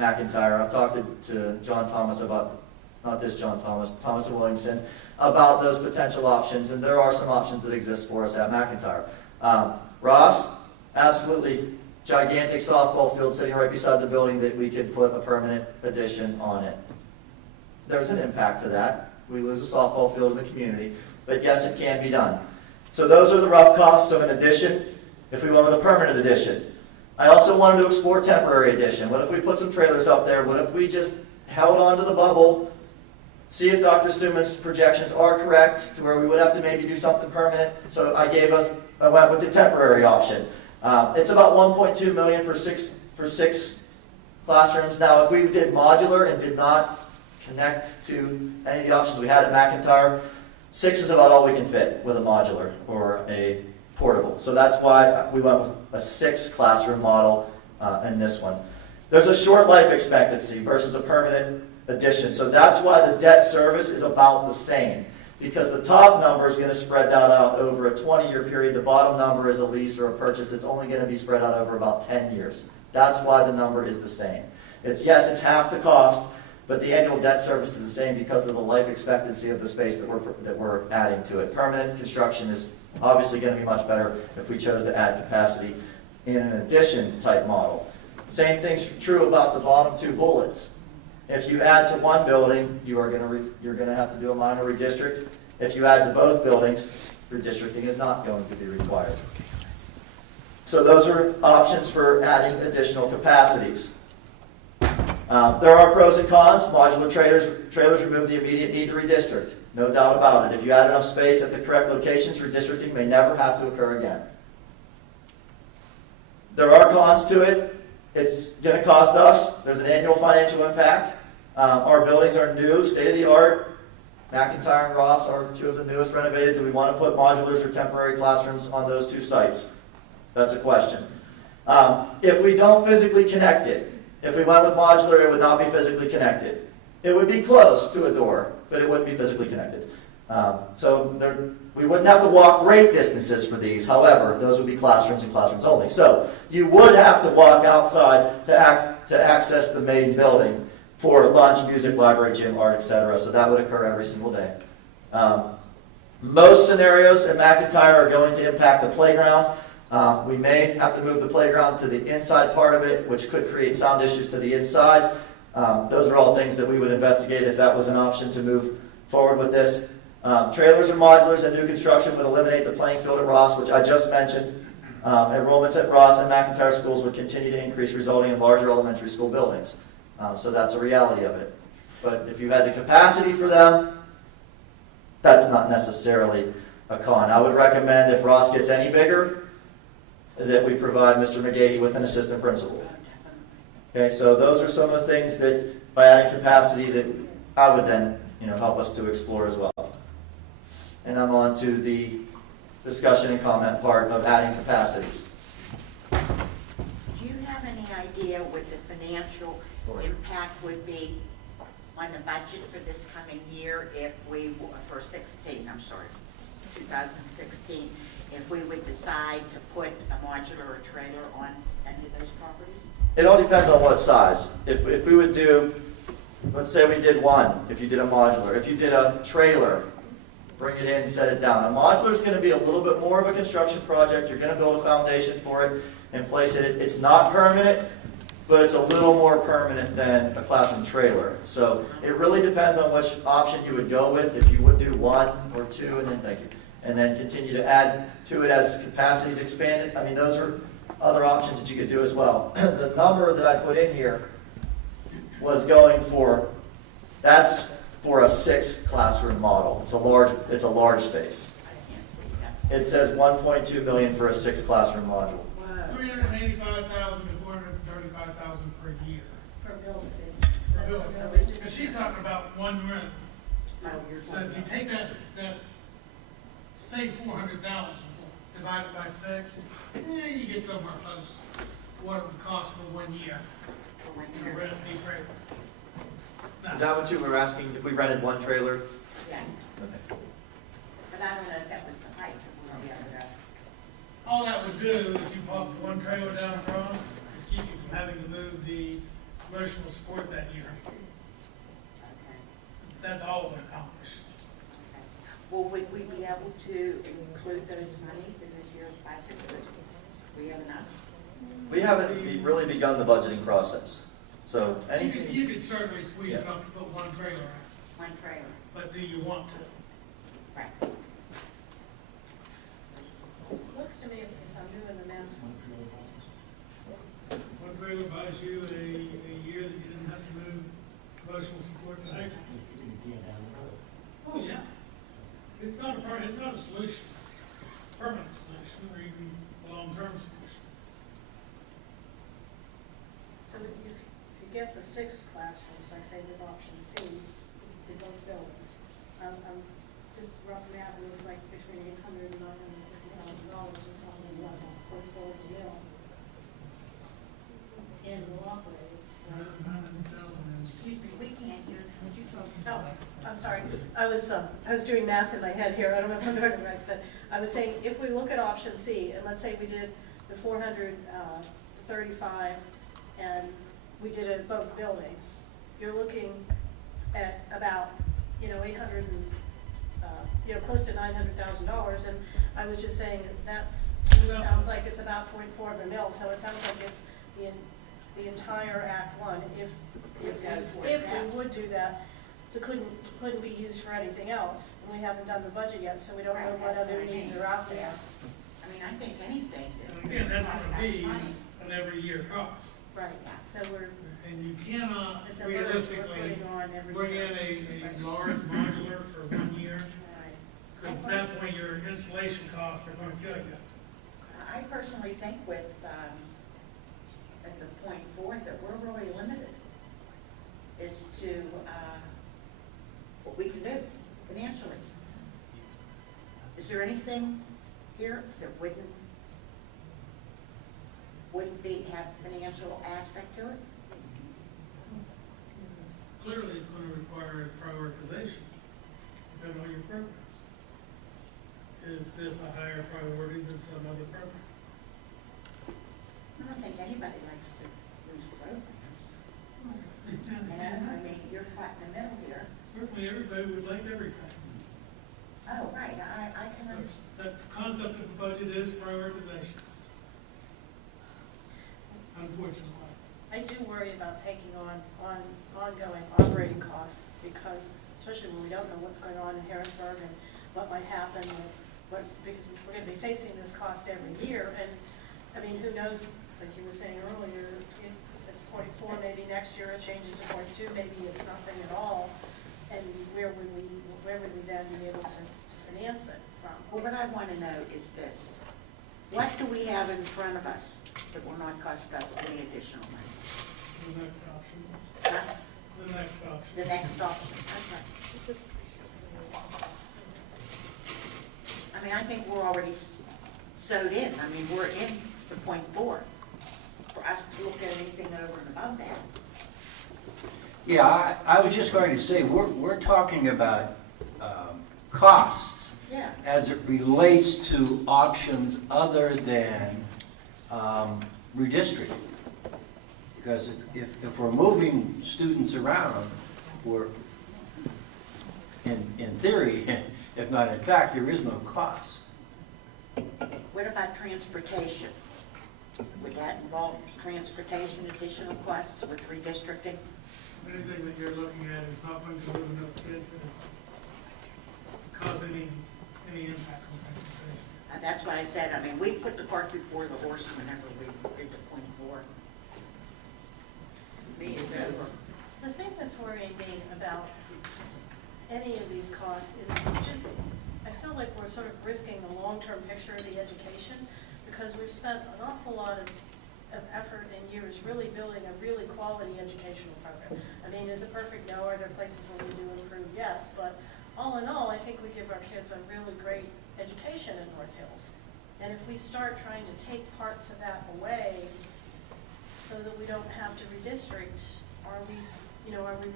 McIntyre. I've talked to John Thomas about, not this John Thomas, Thomas Williamson, about those potential options, and there are some options that exist for us at McIntyre. Ross, absolutely gigantic softball field sitting right beside the building that we could put a permanent addition on it. There's an impact to that. We lose a softball field in the community, but yes, it can be done. So those are the rough costs of an addition if we went with a permanent addition. I also wanted to explore temporary addition. What if we put some trailers up there? What if we just held on to the bubble, see if Dr. Stuman's projections are correct to where we would have to maybe do something permanent? So I went with the temporary option. It's about $1.2 million for six classrooms. Now, if we did modular and did not connect to any of the options we had at McIntyre, 6 is about all we can fit with a modular or a portable. So that's why we went with a 6 classroom model in this one. There's a short life expectancy versus a permanent addition. So that's why the debt service is about the same. Because the top number is going to spread that out over a 20-year period. The bottom number is a lease or a purchase. It's only going to be spread out over about 10 years. That's why the number is the same. Yes, it's half the cost, but the annual debt service is the same because of the life expectancy of the space that we're adding to it. Permanent construction is obviously going to be much better if we chose to add capacity in an addition type model. Same thing's true about the bottom 2 bullets. If you add to one building, you're going to have to do a minor redistrict. If you add to both buildings, redistricting is not going to be required. So those are options for adding additional capacities. There are pros and cons. Modular trailers remove the immediate need to redistrict. no doubt about it. If you add enough space at the correct locations, redistricting may never have to occur again. There are cons to it. It's going to cost us. There's an annual financial impact. Our buildings are new, state-of-the-art. McIntyre and Ross are two of the newest renovated. Do we want to put modulars or temporary classrooms on those two sites? That's a question. If we don't physically connect it, if we went with modular, it would not be physically connected. It would be close to a door, but it wouldn't be physically connected. We wouldn't have to walk great distances for these. However, those would be classrooms and classrooms only. So you would have to walk outside to access the main building for lunch, music, library, gym, art, etc. So that would occur every single day. Most scenarios in McIntyre are going to impact the playground. We may have to move the playground to the inside part of it, which could create sound issues to the inside. Those are all things that we would investigate if that was an option to move forward with this. Trailers or modulars in new construction would eliminate the playing field at Ross, which I just mentioned. Enrollments at Ross and McIntyre schools would continue to increase, resulting in larger elementary school buildings. So that's a reality of it. But if you had the capacity for them, that's not necessarily a con. I would recommend if Ross gets any bigger, that we provide Mr. McGahey with an assistant principal. Okay, so those are some of the things that, by adding capacity, that I would then help us to explore as well. And I'm on to the discussion and comment part of adding capacities. Do you have any idea what the financial impact would be on the budget for this coming year if we, for 2016, if we would decide to put a modular or trailer on any of those properties? It all depends on what size. If we would do, let's say we did one, if you did a modular. If you did a trailer, bring it in and set it down. A modular is going to be a little bit more of a construction project. You're going to build a foundation for it and place it. It's not permanent, but it's a little more permanent than a classroom trailer. So it really depends on which option you would go with. If you would do one or two, and then thank you, and then continue to add to it as capacity is expanded. I mean, those are other options that you could do as well. The number that I put in here was going for, that's for a 6 classroom model. It's a large space. It says 1.2 million for a 6 classroom module. 385,000 to 435,000 per year. Per building. Per building. And she's talking about one room. So if you take that say 400,000 divided by 6, you get somewhere close to what it would cost for 1 year. For 1 To year? rent a trailer. Is that what you were asking, if we rented one trailer? Yes. Okay. But I don't know if that would suffice if we were able to. All that would do is you pop one trailer down front, is keep you from having to move the emotional support that year. Okay. That's all it would accomplish. Well, would we be able to include those monies in this year's budget? We have enough? We haven't really begun the budgeting process. So anything. You could certainly squeeze enough to put one trailer in, One trailer. but do you want to? Right. Looks to me, if I'm doing the math, One trailer buys you a year that you didn't have to move emotional support to that. Oh, yeah. It's not a solution, permanent solution, or even a long-term solution. so that if you get the 6 classrooms, like say with option C, in both buildings, just rough math, it looks like between $800,000 and $950,000 is probably what per bill. And will operate. We can't use, would you talk? Oh, I'm sorry. I was doing math in my head here. I don't know if I'm doing it right, but I was saying if we look at option C, and let's say we did the 435, and we did it at both buildings, you're looking at about 800 and close to $900,000. And I was just saying that sounds like it's about 0.4 of a mil. So it sounds like it's the entire Act 1. If we would do that, it couldn't be used for anything else. And we haven't done the budget yet, so we don't know what other needs are out there. I mean, I think anything that. And again, that's going to be an every year cost. Right. So And you cannot it's a burden we're realistically putting on every bring year. in a large modular for 1 year At that point, your installation costs are gonna kill you. I personally think with, at the point forward, that we're really limited as to, what we can do financially. Is there anything here that wouldn't have financial aspect to it? Clearly, it's gonna require a prioritization within all your programs. Is this a higher priority than some other program? I don't think anybody likes to lose programs. I mean, you're caught in the middle here. Certainly, everybody would like everything. Oh, right, I can understand. The concept of the budget is prioritization. Unfortunately. I do worry about taking on ongoing operating costs because, especially when we don't know what's going on in Harrisburg and what might happen, because we're going to be facing this cost every year. And I mean, who knows, like you were saying earlier, if it's 0.4, maybe next year it changes to 0.2, maybe it's nothing at all. And where would we then be able to finance it from? Well, what I want to know is this. What do we have in front of us that will not cost us any additional money? The next option. Huh? The next option. The next option, okay. I mean, I think we're already sewed in. I mean, we're in the 0.4. For us to look at anything over and above that. Yeah, I was just going to say, we're talking about costs Yeah. as it relates to options other than redistricting. Because if we're moving students around, we're, in theory, if not in fact, there is no cost. What about transportation? Would that involve transportation, additional costs with redistricting? Anything that you're looking at is not going to move enough kids and cause any impact on transportation. That's why I said, I mean, we put the cart before the horse whenever we did the 0.4. Me is over. The thing that's worrying me about any of these costs is just, I feel like we're sort of risking the long-term picture of the education because we've spent an awful lot of effort and years really building a really quality educational program. I mean, is it perfect? No. Are there places where we do improve? Yes. But all in all, I think we give our kids a really great education in North Hills. And if we start trying to take parts of that away so that we don't have to redistrict, are we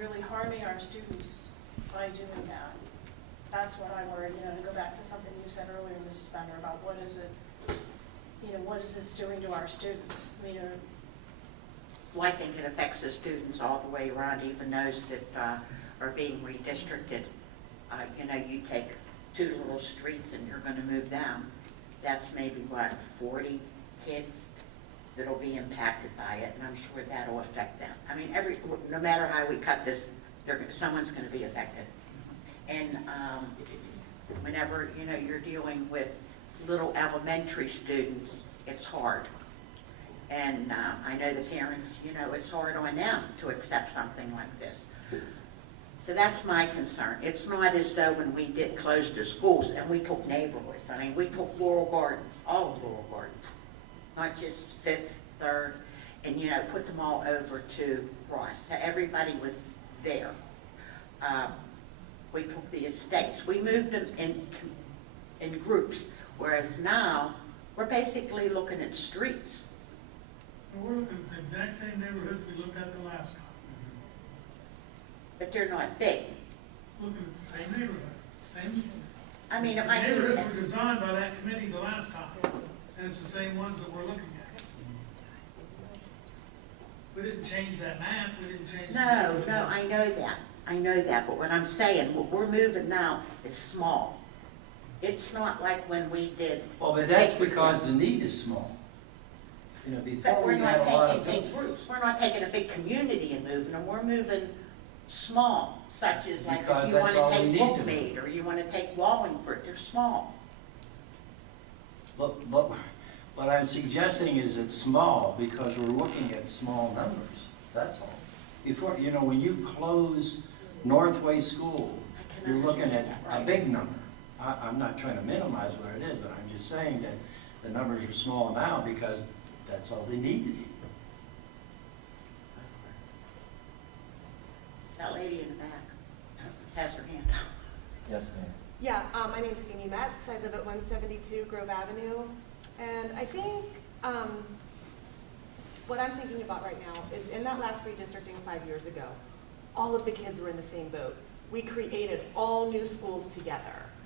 really harming our students by doing that? That's what I worry, to go back to something you said earlier, Mrs. Bender, about what is this doing to our students? Well, I think it affects the students all the way around, even those that are being redistricted. You take two little streets and you're going to move them. That's maybe, 40 kids that'll be impacted by it, and I'm sure that'll affect them. I mean, no matter how we cut this, someone's going to be affected. And whenever, you're dealing with little elementary students, it's hard. And I know the parents, it's hard on them to accept something like this. So that's my concern. It's not as though when we did close the schools and we took neighborhoods. I mean, we took Laurel Gardens, all of Laurel Gardens, not just 5th, 3rd, and, put them all over to Ross. So everybody was there. We took the estates. We moved them in groups, whereas now we're basically looking at streets. We're looking at the exact same neighborhoods we looked at the last time. But they're not big. Looking at the same neighborhood, same. I mean, it The might be. neighborhoods were designed by that committee the last time, and it's the same ones that we're looking at. We didn't change that map, we didn't change. No, I know that, but what I'm saying, what we're moving now is small. It's not like when we did. Well, but that's because the need is small. But Before we're we had not a lot of taking big groups, we're not taking a big community and moving them, we're moving small, such as like Because if you that's want all to we take need to Brookmead, or you want to take Wallingford, they're small. But what I'm suggesting is it's small because we're looking at small numbers, that's all. Before, when you close Northway School, you're looking at a big number. I'm not trying to minimize what it is, but I'm just saying that the numbers are small now because that's all they need to be. That lady in the back has her hand up. Yes, ma'am. Yeah, my name's Amy Metz. I live at 172 Grove Avenue. And I think what I'm thinking about right now is in that last redistricting 5 years ago, all of the kids were in the same boat. We created all new schools together.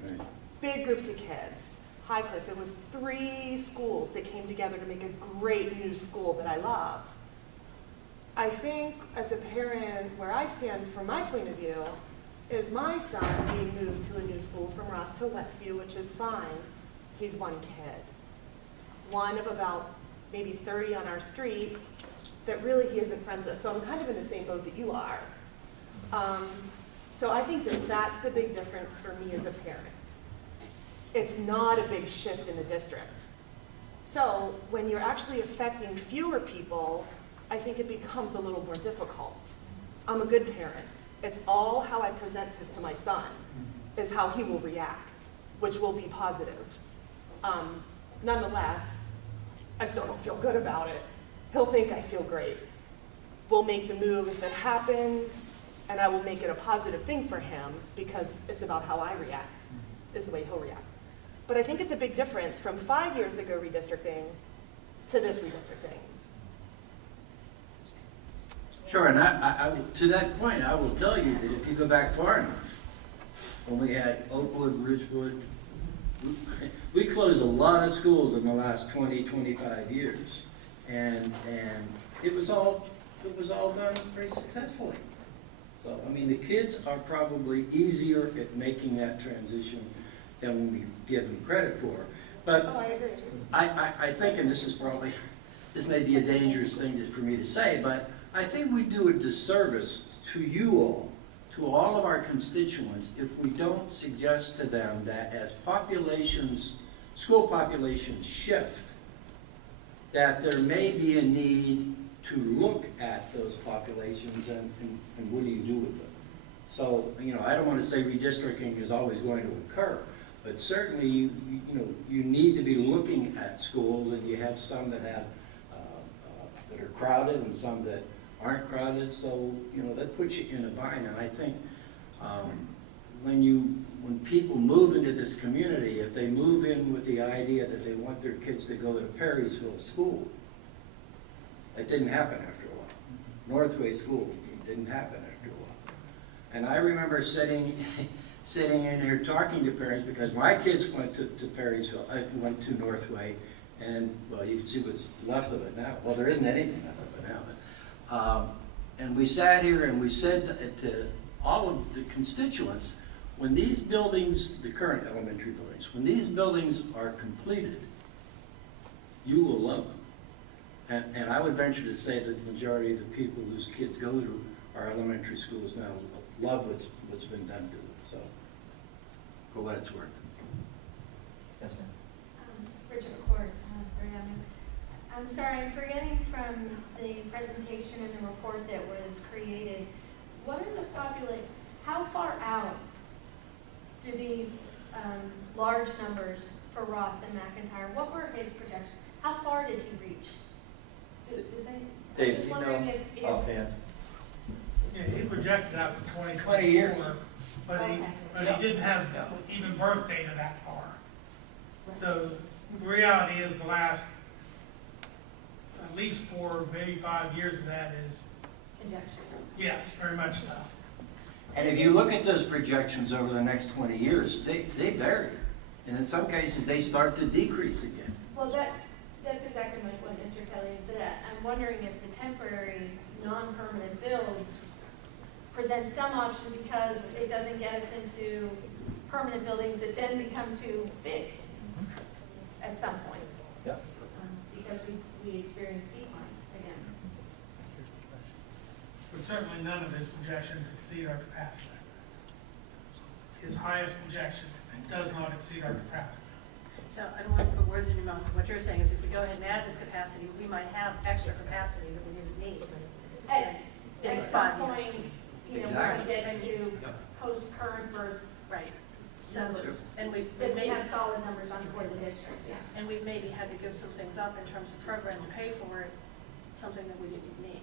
Right. Big groups of kids. Highcliffe, it was 3 schools that came together to make a great new school that I love. I think as a parent, where I stand from my point of view, is my son being moved to a new school from Ross to Westview, which is fine. He's one kid. One of about maybe 30 on our street that really he isn't friends with. So I'm kind of in the same boat that you are. So I think that that's the big difference for me as a parent. It's not a big shift in the district. So when you're actually affecting fewer people, I think it becomes a little more difficult. I'm a good parent. It's all how I present this to my son is how he will react, which will be positive. Nonetheless, I still don't feel good about it. He'll think I feel great. We'll make the move if it happens, and I will make it a positive thing for him because it's about how I react, is the way he'll react. But I think it's a big difference from 5 years ago redistricting to this redistricting. Sure, and I will, to that point, I will tell you that if you go back far enough, when we had Oakwood, Ridgewood, we closed a lot of schools in the last 20, 25 years. And it was all done pretty successfully. So, I mean, the kids are probably easier at making that transition than we give them credit for. But Oh, I agree. I think, and this may be a dangerous thing for me to say, but I think we do a disservice to you all, to all of our constituents, if we don't suggest to them that as school populations shift, that there may be a need to look at those populations and what do you do with them. So, I don't want to say redistricting is always going to occur, but certainly you need to be looking at schools, and you have some that have that are crowded and some that aren't crowded, so that puts you in a bind. And I think when people move into this community, if they move in with the idea that they want their kids to go to Perrysville School, it didn't happen after a while. Northway School didn't happen after a while. And I remember sitting in here talking to parents because my kids went to Perrysville. I went to Northway, and well, you can see what's left of it now. Well, there isn't anything left of it now. But, and we sat here and we said to all of the constituents, when these buildings, the current elementary buildings, when these buildings are completed, you will love them. And I would venture to say that the majority of the people whose kids go to our elementary schools now love what's been done to them. So, for what it's worth. Yes, ma'am. Bridget McCord, Brianna. I'm sorry, I'm forgetting from the presentation and the report that was created. What are the how far out do these large numbers for Ross and McIntyre, what were his projections? How far did he reach? Does any, Dave, I'm just wondering if offhand? Yeah, he projected out to 20 years. 2024, but Okay. he didn't have even birth data that far. So the reality is the last at least 4, maybe 5 years of that is, conjectures? yes, very much so. And if you look at those projections over the next 20 years, they vary. And in some cases, they start to decrease again. Well, that's exactly what Mr. Kelly said. I'm wondering if the temporary, non-permanent builds present some option because it doesn't get us into permanent buildings that then become too big at some point. Yeah. Because we experience decline again. But certainly none of his projections exceed our capacity. His highest projection does not exceed our capacity. So I don't want to put words in your mouth, but what you're saying is if we go ahead and add this capacity, we might have extra capacity that we didn't need. In At 5 some years. point, we're Exactly. going to get into post-current birth Right. numbers, and we Did we maybe, have solid numbers on for the district, yes. and we maybe had to give some things up in terms of program to pay for it, something that we didn't need.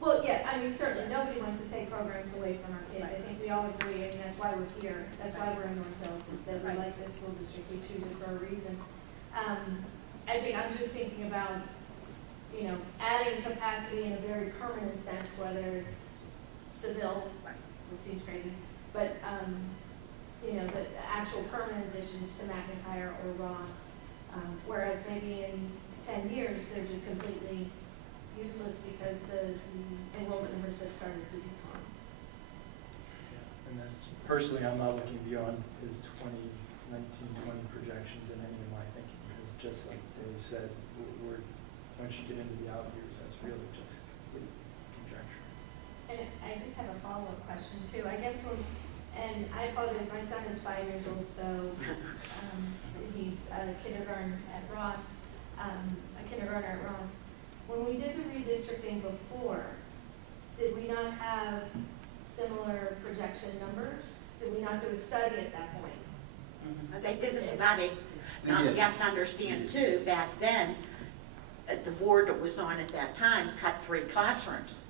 Well, yeah, I mean, certainly, nobody wants to take programs away from our kids. I think we all agree, and that's why we're here. That's why we're in North Hills, is that we like this school district. We choose it for a reason. I think I'm just thinking about, you know, adding capacity in a very permanent sense, whether it's Seville, which seems crazy, but, you know, the actual permanent additions to McIntyre or Ross, whereas maybe in 10 years, they're just completely useless because the enrollment numbers have started to decline. And that's, personally, I'm not looking beyond his 2019-20 projections in any of my thinking, because just like Dave said, once you get into the out years, that's really just conjecture. And I just have a follow-up question too. I guess and I apologize, my son is 5 years old, so he's a kindergartner at Ross. When we did the redistricting before, did we not have similar projection numbers? Did we not do a study at that point? They did a study. Now, you have to understand too, back then, the board that was on at that time cut 3 classrooms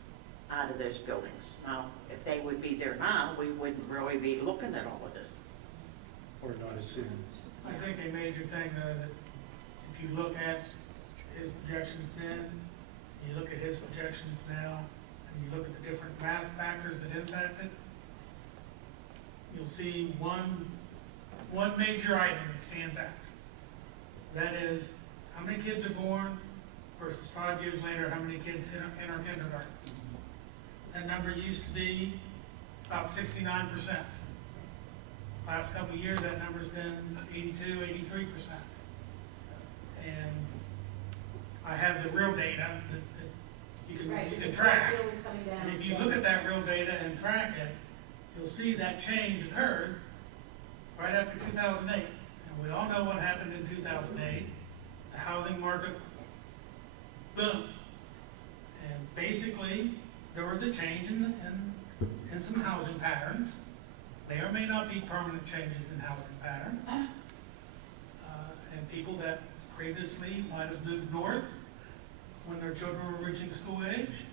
out of those buildings. Now, if they would be there now, we wouldn't really be looking at all of this. Or not as soon. I think a major thing, though, that if you look at his projections then, you look at his projections now, and you look at the different math factors that impact it, you'll see one major item that stands out. That is, how many kids are born versus 5 years later, how many kids enter kindergarten. That number used to be about 69%. Last couple of years, that number's been 82, 83%. And I have the real data that you can track. And if you look at that real data and track it, you'll see that change occurred right after 2008. And we all know what happened in 2008. The housing market boomed. And basically, there was a change in some housing patterns. May or may not be permanent changes in housing pattern. And people that previously might have moved north when their children were reaching school age.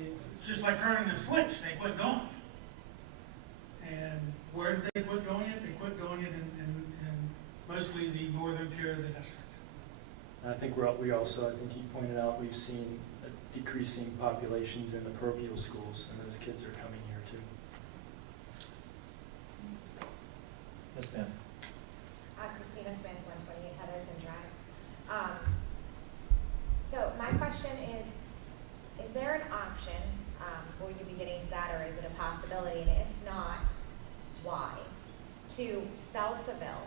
It's just like turning a switch, they quit going. And where did they quit going it? They quit going it in mostly the northern tier of the district. I think we also, I think he pointed out, we've seen decreasing populations in the parochial schools, and those kids are coming here too. Yes, ma'am. Christina Smith, 128 Heatherton Drive. So my question is there an option, will you be getting to that, or is it a possibility, and if not, why, to sell Seville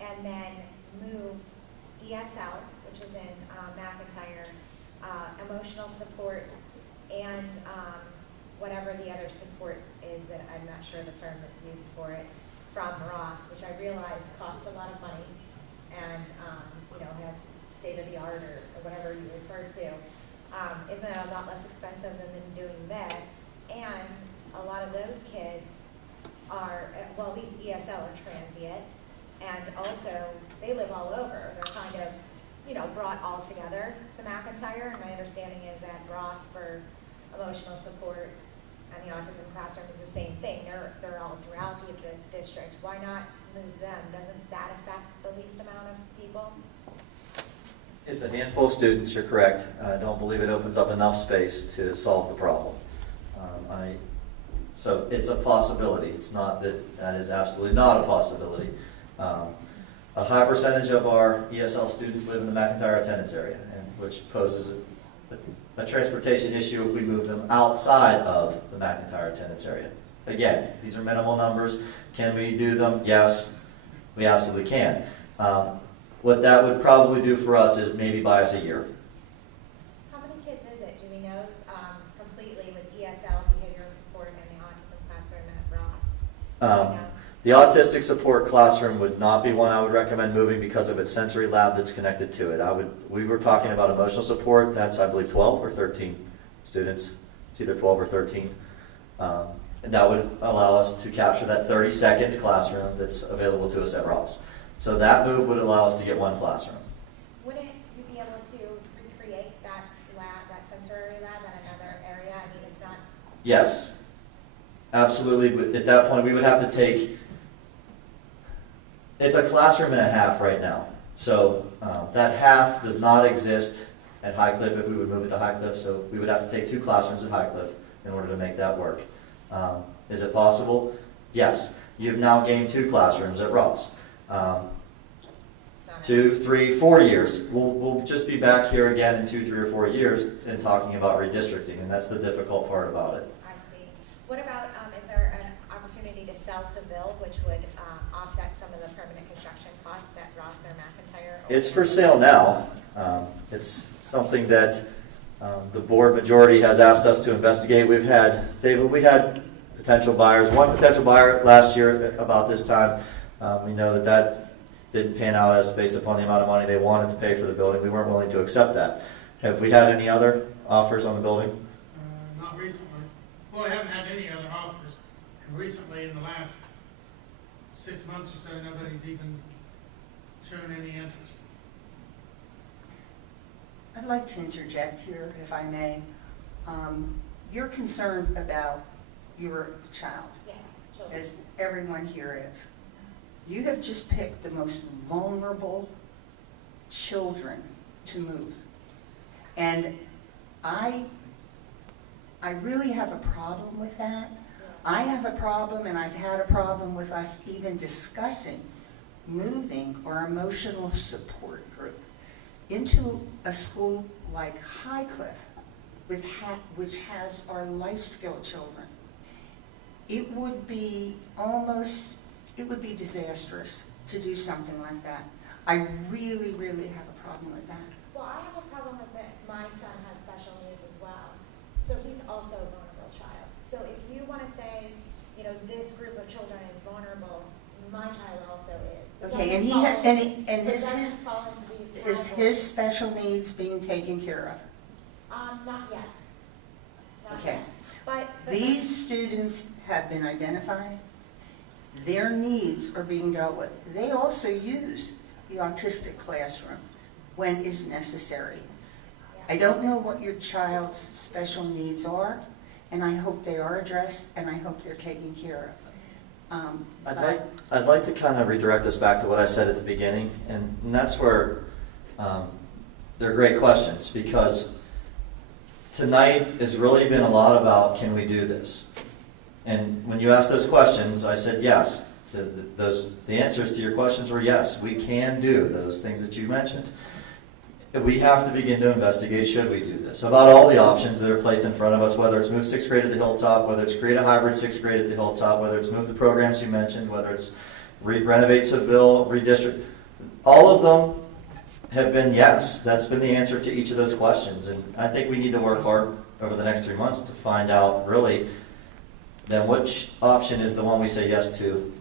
and then move ESL, which is in McIntyre, emotional support, and whatever the other support is that I'm not sure the term that's used for it, from Ross, which I realize costs a lot of money and you know, has state-of-the-art or whatever you refer to. Isn't it a lot less expensive than them doing this? And a lot of those kids are, well, at least ESL are transient, and also they live all over. They're kind of, you know, brought all together to McIntyre, and my understanding is that Ross for emotional support and the autism classroom is the same thing. They're all throughout the district. Why not move them? Doesn't that affect the least amount of people? It's a handful of students, you're correct. I don't believe it opens up enough space to solve the problem. So it's a possibility. It's not that is absolutely not a possibility. A high percentage of our ESL students live in the McIntyre attendance area, and which poses a transportation issue if we move them outside of the McIntyre attendance area. Again, these are minimal numbers. Can we do them? Yes, we absolutely can. What that would probably do for us is maybe buy us a year. How many kids is it? Do we know completely with ESL, behavioral support, and the autism classroom at Ross? The autistic support classroom would not be one I would recommend moving because of its sensory lab that's connected to it. We were talking about emotional support. That's, I believe, 12 or 13 students. It's either 12 or 13. that would allow us to capture that 30-second classroom that's available to us at Ross. So that move would allow us to get one classroom. Wouldn't you be able to recreate that lab, that sensory lab at another area? I mean, it's not. Yes, absolutely. But at that point, we would have to take, it's a classroom and a half right now. So that half does not exist at Highcliffe if we would move it to Highcliffe. So we would have to take 2 classrooms at Highcliffe in order to make that work. Is it possible? Yes. You've now gained 2 classrooms at Ross. 2, 3, 4 years. We'll just be back here again in 2, 3, or 4 years and talking about redistricting, and that's the difficult part about it. I see. What about, is there an opportunity to sell Seville, which would offset some of the permanent construction costs at Ross or McIntyre? It's for sale now. It's something that the board majority has asked us to investigate. We had potential buyers. One potential buyer last year about this time. We know that didn't pan out as based upon the amount of money they wanted to pay for the building. We weren't willing to accept that. Have we had any other offers on the building? Not recently. Well, I haven't had any other offers. And recently, in the last 6 months or so, nobody's even shown any interest. I'd like to interject here, if I may. You're concerned about your child, Yes, children. as everyone here is. You have just picked the most vulnerable children to move. And I really have a problem with that. I have a problem, and I've had a problem with us even discussing moving our emotional support group into a school like Highcliffe, which has our life skill children. It would be disastrous to do something like that. I really, really have a problem with that. Well, I have a problem with it. My son has special needs as well. So he's also a vulnerable child. So if you want to say, this group of children is vulnerable, my child also is. Okay, is his special needs being taken care of? Not yet. Not Okay. yet. But These students have been identified. Their needs are being dealt with. They also use the autistic classroom when is necessary. I don't know what your child's special needs are, and I hope they are addressed, and I hope they're taken care of. I'd like to kind of redirect us back to what I said at the beginning, and that's where they're great questions, because tonight has really been a lot about, can we do this? And when you asked those questions, I said yes. The answers to your questions were yes, we can do those things that you mentioned. We have to begin to investigate, should we do this, about all the options that are placed in front of us, whether it's move 6th grade to the Hilltop, whether it's create a hybrid 6th grade at the Hilltop, whether it's move the programs you mentioned, whether it's renovate Seville, redistrict. All of them have been yes. That's been the answer to each of those questions. And I think we need to work hard over the next 3 months to find out really then which option is the one we say yes to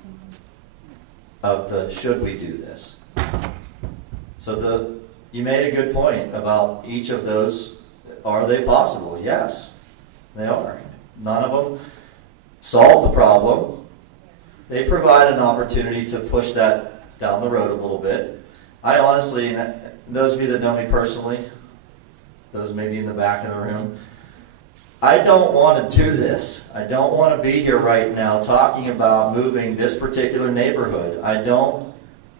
of the should we do this. So you made a good point about each of those. Are they possible? Yes, they are. None of them solve the problem. They provide an opportunity to push that down the road a little bit. I honestly, and those of you that know me personally, those maybe in the back of the room, I don't want to do this. I don't want to be here right now talking about moving this particular neighborhood. I don't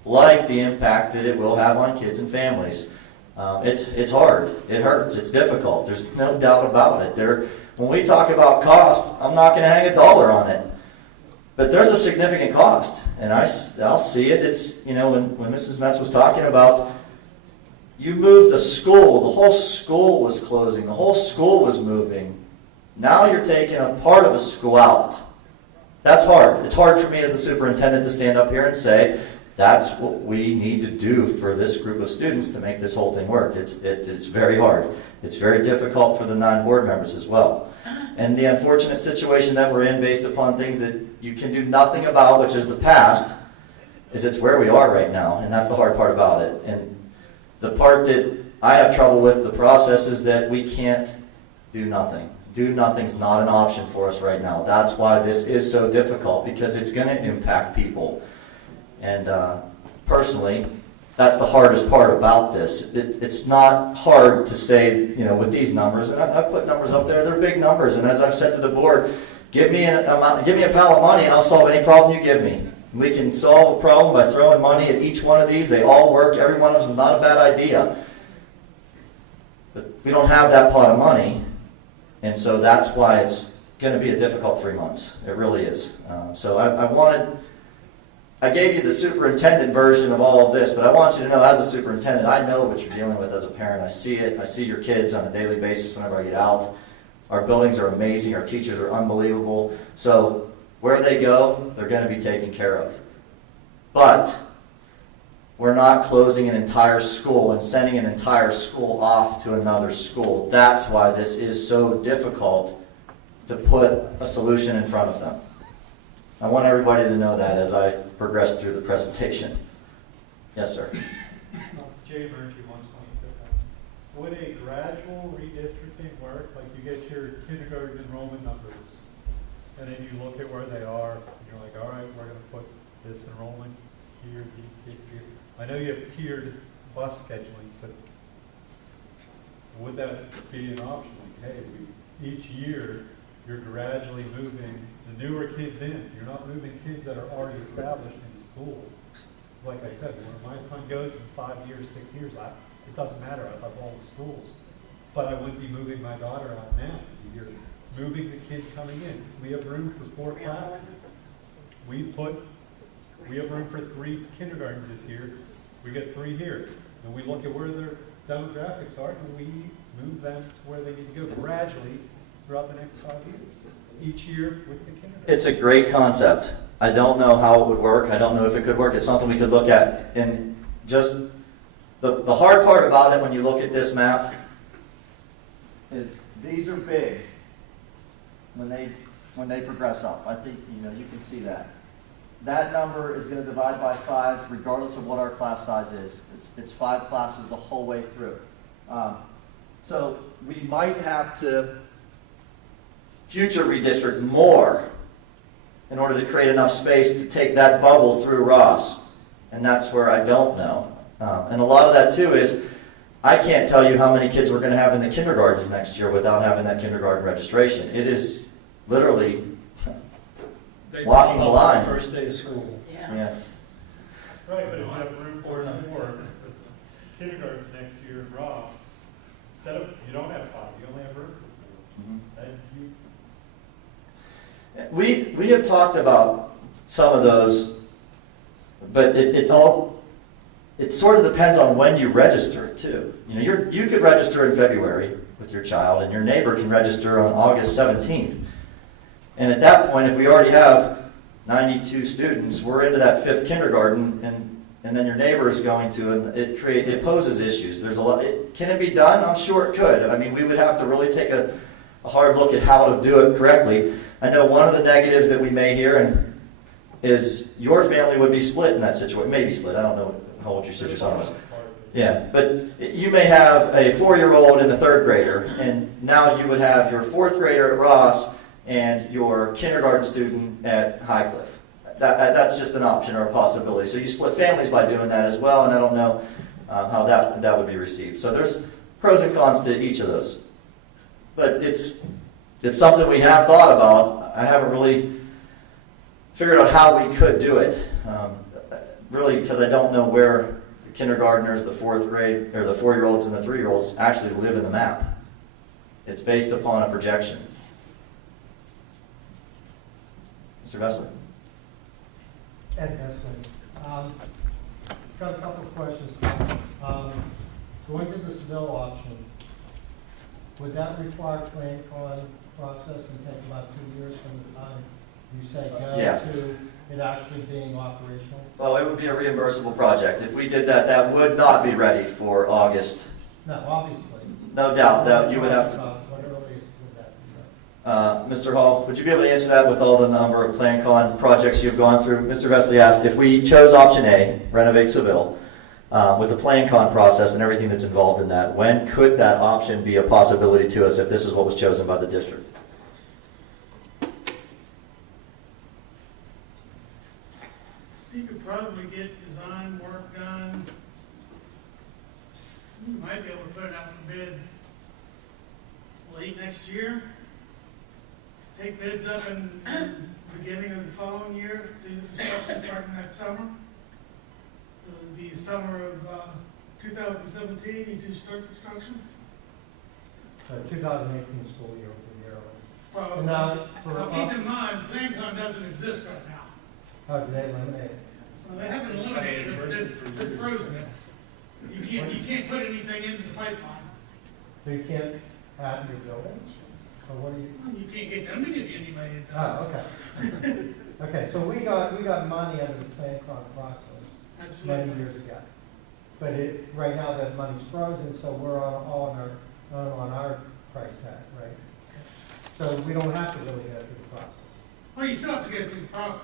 like the impact that it will have on kids and families. It's hard. It hurts. It's difficult. There's no doubt about it. When we talk about cost, I'm not going to hang a dollar on it. But there's a significant cost, and I'll see it. It's, when Mrs. Metz was talking about, you moved a school, the whole school was closing, the whole school was moving. Now you're taking a part of a school out. That's hard. It's hard for me as the superintendent to stand up here and say, that's what we need to do for this group of students to make this whole thing work. It's very hard. It's very difficult for the 9 board members as well. And the unfortunate situation that we're in based upon things that you can do nothing about, which is the past, is it's where we are right now, and that's the hard part about it. And the part that I have trouble with the process is that we can't do nothing. do nothing's not an option for us right now. That's why this is so difficult, because it's going to impact people. And personally, that's the hardest part about this. It's not hard to say, with these numbers, and I put numbers up there, they're big numbers, and as I've said to the board, give me a pile of money and I'll solve any problem you give me. We can solve a problem by throwing money at each one of these. They all work. Every one of them is not a bad idea. But we don't have that pot of money, and so that's why it's going to be a difficult 3 months. It really is. So I gave you the superintendent version of all of this, but I want you to know, as a superintendent, I know what you're dealing with as a parent. I see it. I see your kids on a daily basis whenever I get out. Our buildings are amazing. Our teachers are unbelievable. So where they go, they're going to be taken care of. But we're not closing an entire school and sending an entire school off to another school. That's why this is so difficult to put a solution in front of them. I want everybody to know that as I progress through the presentation. Yes, sir. Jay Murphy, 125. Would a gradual redistricting work? Like you get your kindergarten enrollment numbers, and then you look at where they are, and you're like, all right, we're going to put this enrollment here, these kids here. I know you have tiered bus scheduling, so would that be an option? Like, hey, each year you're gradually moving the newer kids in. You're not moving kids that are already established in the school. Like I said, when my son goes in 5 years, 6 years, it doesn't matter. I love all the schools. But I wouldn't be moving my daughter out now. You're moving the kids coming in. We have room for 4 classes. We have room for 3 kindergartens this year. We get 3 here. And we look at where their demographics are, and we move them to where they need to go gradually throughout the next 5 years. Each year with the kindergarten. It's a great concept. I don't know how it would work. I don't know if it could work. It's something we could look at. And just the hard part about it when you look at this map is these are big when they progress up. I think you can see that. That number is going to divide by 5 regardless of what our class size is. It's 5 classes the whole way through. So we might have to future redistrict more in order to create enough space to take that bubble through Ross. And that's where I don't know. And a lot of that too is, I can't tell you how many kids we're going to have in the kindergartens next year without having that kindergarten registration. It is literally walking blind. First day of school. Yeah. Right, but if you have room for more kindergartens next year in Ross, instead of, you don't have 5, you only have room for 4. And We have talked about some of those, but it sort of depends on when you register it too. You could register in February with your child, and your neighbor can register on August 17th. And at that point, if we already have 92 students, we're into that 5th kindergarten, and then your neighbor is going to, and it poses issues. There's a lot. Can it be done? I'm sure it could. I mean, we would have to really take a hard look at how to do it correctly. I know one of the negatives that we may hear is your family would be split in that situation. Maybe split. I don't know how old your son was. Yeah, but you may have a 4-year-old and a 3rd grader, and now you would have your 4th grader at Ross and your kindergarten student at Highcliffe. That's just an option or a possibility. So you split families by doing that as well, and I don't know how that would be received. So there's pros and cons to each of those. But it's something we have thought about. I haven't really figured out how we could do it, really, because I don't know where the kindergartners, the 4th grade, or the 4-year-olds and the 3-year-olds actually live in the map. It's based upon a projection. Mr. Vesely. Ed Vesely. Got a couple of questions. Going to the Seville option, would that require plan con process and take about 2 years from the time you say go to it actually being operational? Well, it would be a reimbursable project. If we did that, that would not be ready for August. No, obviously. No doubt that you would have to. What earliest would that be? Mr. Hall, would you be able to answer that with all the number of plan con projects you've gone through? Mr. Vesely asked if we chose option A, renovate Seville, with the Plan-Con process and everything that's involved in that, when could that option be a possibility to us if this is what was chosen by the district? You could probably get design work done. You might be able to put it out for bid late next year. Take bids up in beginning of the following year, do the construction starting that summer. The summer of 2017, you do start construction? 2018 school year will be early. Probably. Now, Now, keep in mind, Plan-Con doesn't exist right now. Oh, did they eliminate it? Well, they haven't eliminated it, but they're frozen it. You can't put anything into the pipeline. So you can't add your buildings? Or what do you? You can't get them to give you any money. Oh, okay. Okay, so we got money out of the Plan-Con process Absolutely. many years ago. But right now that money's frozen, so we're all on our price tag, right? So we don't have to really go through the process. Well, you still have to go through the process.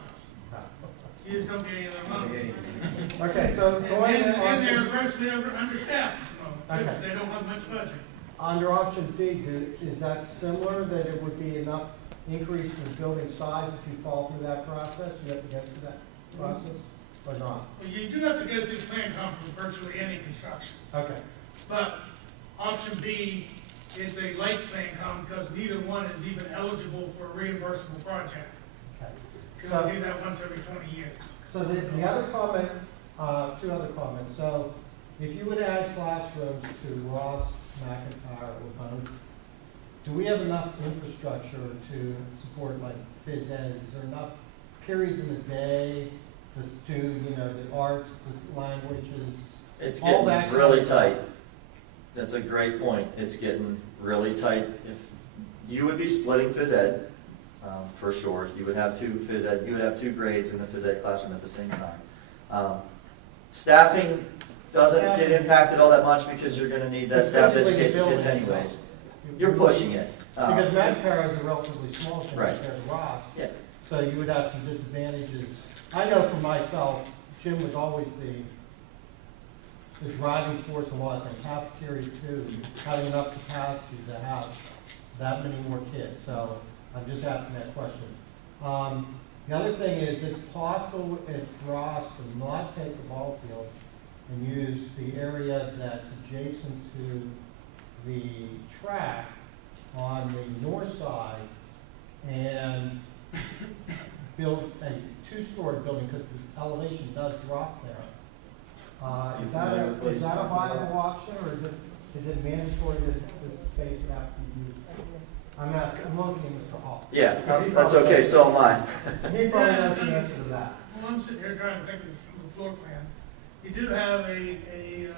Ah. You just don't get any of their money. Okay, so going And they're on grossly understaffed at the moment, too, Okay. because they don't have much budget. under option B, is that similar, that it would be enough increase in building size if you fall through that process? You have to get through that process or not? Well, you do have to go through Plan-Con for virtually any construction. Okay, But option B is a light Plan-Con because neither one is even eligible for a reimbursable project. okay. You can only do that once every 20 years. So the other comment, two other comments. So if you would add classrooms to Ross, McIntyre, or both, do we have enough infrastructure to support like phys ed? Is there enough periods in the day to do, the arts, the languages? It's all getting that really kind of- tight. That's a great point. It's getting really tight. If you would be splitting phys ed, for sure. You would have two grades in the phys ed classroom at the same time. Staffing doesn't get impacted all that much because you're going to need that It's staff to physically educate your kids building, anyways. so- You're pushing it. Because McIntyre is a relatively small thing Right. compared to Ross. Yeah. So you would have some disadvantages. I know for myself, Jim was always the driving force in a lot of things. Cafeteria too, having enough capacity to have that many more kids. So I'm just asking that question. The other thing is, it's possible if Ross to not take the ball field and use the area that's adjacent to the track on the north side and build a two-story building, because the elevation does drop there. Is that a viable option, or is it mandatory that the space would have to be used? I'm looking at Mr. Hall. Yeah, Because he that's probably okay, knows- so am I. He probably knows the answer to that. Well, I'm sitting here trying to think of the floor plan. You do have an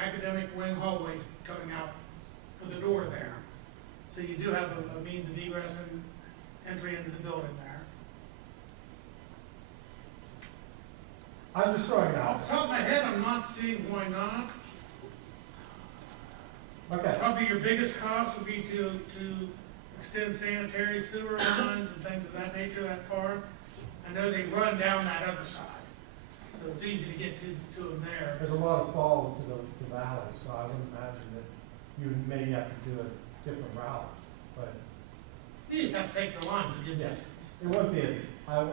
academic wing hallway coming out for the door there. So you do have a means of egress and entry into the building there. I'm just throwing it out. Off the top of my head, I'm not seeing why not. Okay. Probably your biggest cost would be to extend sanitary sewer lines and things of that nature that far. I know they run down that other side, so it's easy to get to them there. There's a lot of fall to the valley, so I would imagine that you would maybe have to do a different route, but. You just have to take the lines a good Yes. distance. It would be, I'm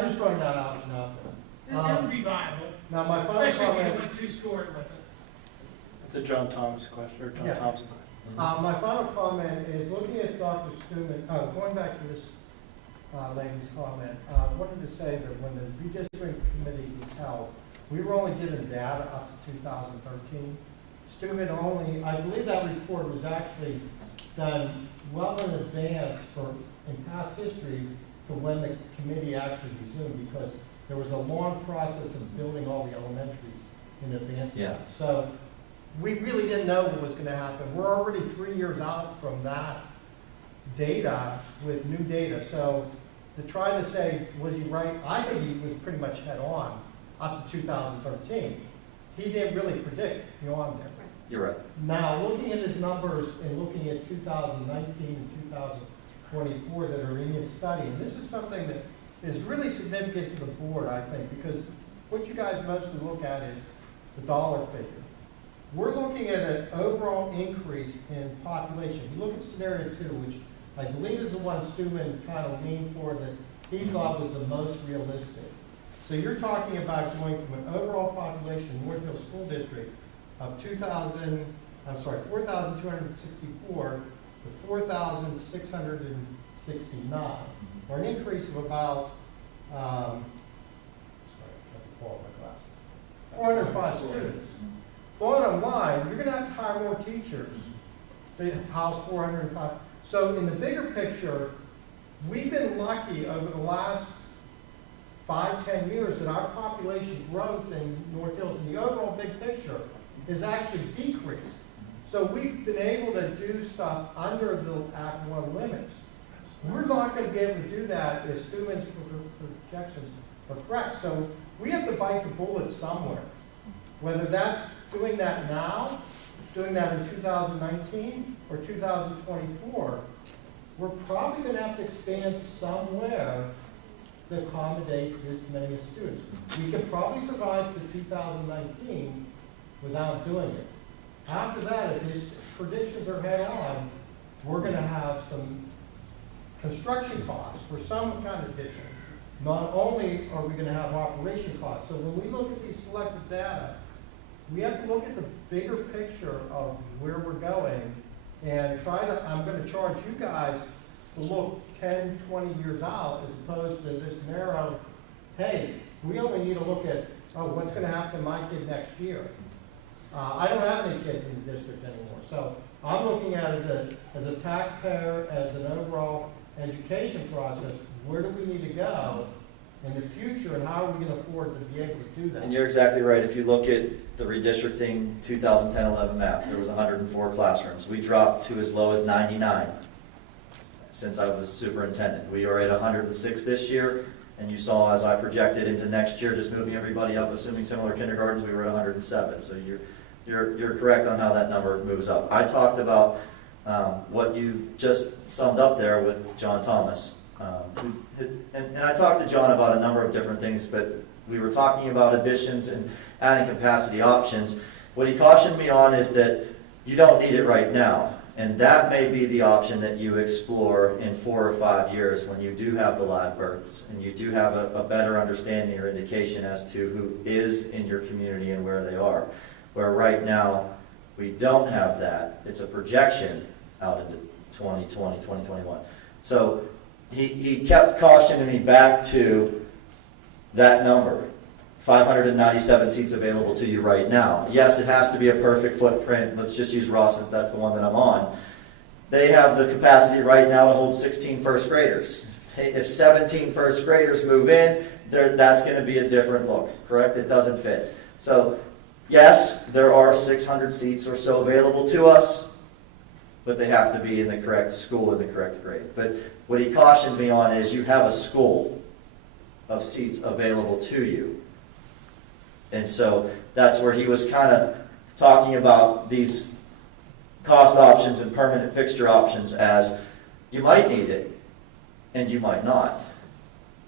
just throwing that option out there. It would be viable, Now, my final especially if you comment, went two-story with it. It's a John Thomas question, or John Yeah. Thompson. my final comment is looking at Dr. Stuman, going back to this lady's comment, wanted to say that when the redistricting committee was held, we were only given data up to 2013. Stuman only, I believe that report was actually done well in advance in past history to when the committee actually resumed, because there was a long process of building all the elementaries in advance. Yeah. So we really didn't know what was going to happen. We're already 3 years out from that data with new data. So to try to say, was he right? I think he was pretty much head on up to 2013. He didn't really predict beyond there. You're right. Now, looking at his numbers and looking at 2019 and 2024 that are in his study, and this is something that is really significant to the board, I think, because what you guys mostly look at is the dollar figure. We're looking at an overall increase in population. You look at scenario 2, which I believe is the one Stuman kind of leaned for that he thought was the most realistic. So you're talking about going from an overall population in North Hill School District of 4,264 to 4,669, or an increase of about, sorry, I have to pull out my glasses, 405 students. Bottom line, you're going to have to hire more teachers to house 405. So in the bigger picture, we've been lucky over the last 5-10 years that our population growth in North Hills in the overall big picture is actually decreased. So we've been able to do stuff under the Act 1 limits. We're not going to be able to do that if students' projections are correct. So we have to bite the bullet somewhere. Whether that's doing that now, doing that in 2019 or 2024, we're probably going to have to expand somewhere to accommodate this many students. We could probably survive to 2019 without doing it. After that, if his predictions are head on, we're going to have some construction costs for some kind of addition. Not only are we going to have operation costs. So when we look at these selected data, we have to look at the bigger picture of where we're going and try to, I'm going to charge you guys to look 10, 20 years out as opposed to this narrow, hey, we only need to look at, oh, what's going to happen to my kid next year? I don't have any kids in the district anymore. So I'm looking at it as a taxpayer, as an overall education process, where do we need to go in the future and how are we going to afford to be able to do that? And you're exactly right. If you look at the redistricting 2010-11 map, there was 104 classrooms. We dropped to as low as 99 since I was superintendent. We are at 106 this year, and you saw as I projected into next year, just moving everybody up, assuming similar kindergartens, we were at 107. So you're correct on how that number moves up. I talked about what you just summed up there with John Thomas. And I talked to John about a number of different things, but we were talking about additions and adding capacity options. What he cautioned me on is that you don't need it right now. And that may be the option that you explore in 4 or 5 years when you do have the live births and you do have a better understanding or indication as to who is in your community and where they are. Where right now, we don't have that. It's a projection out into 2020, 2021. So he kept cautioning me back to that number. 597 seats available to you right now. Yes, it has to be a perfect footprint. Let's just use Ross since that's the one that I'm on. They have the capacity right now to hold 16 first graders. If 17 first graders move in, that's going to be a different look, correct? It doesn't fit. So, yes, there are 600 seats or so available to us, but they have to be in the correct school in the correct grade. But what he cautioned me on is you have a school of seats available to you. And so that's where he was kind of talking about these cost options and permanent fixture options as you might need it and you might not.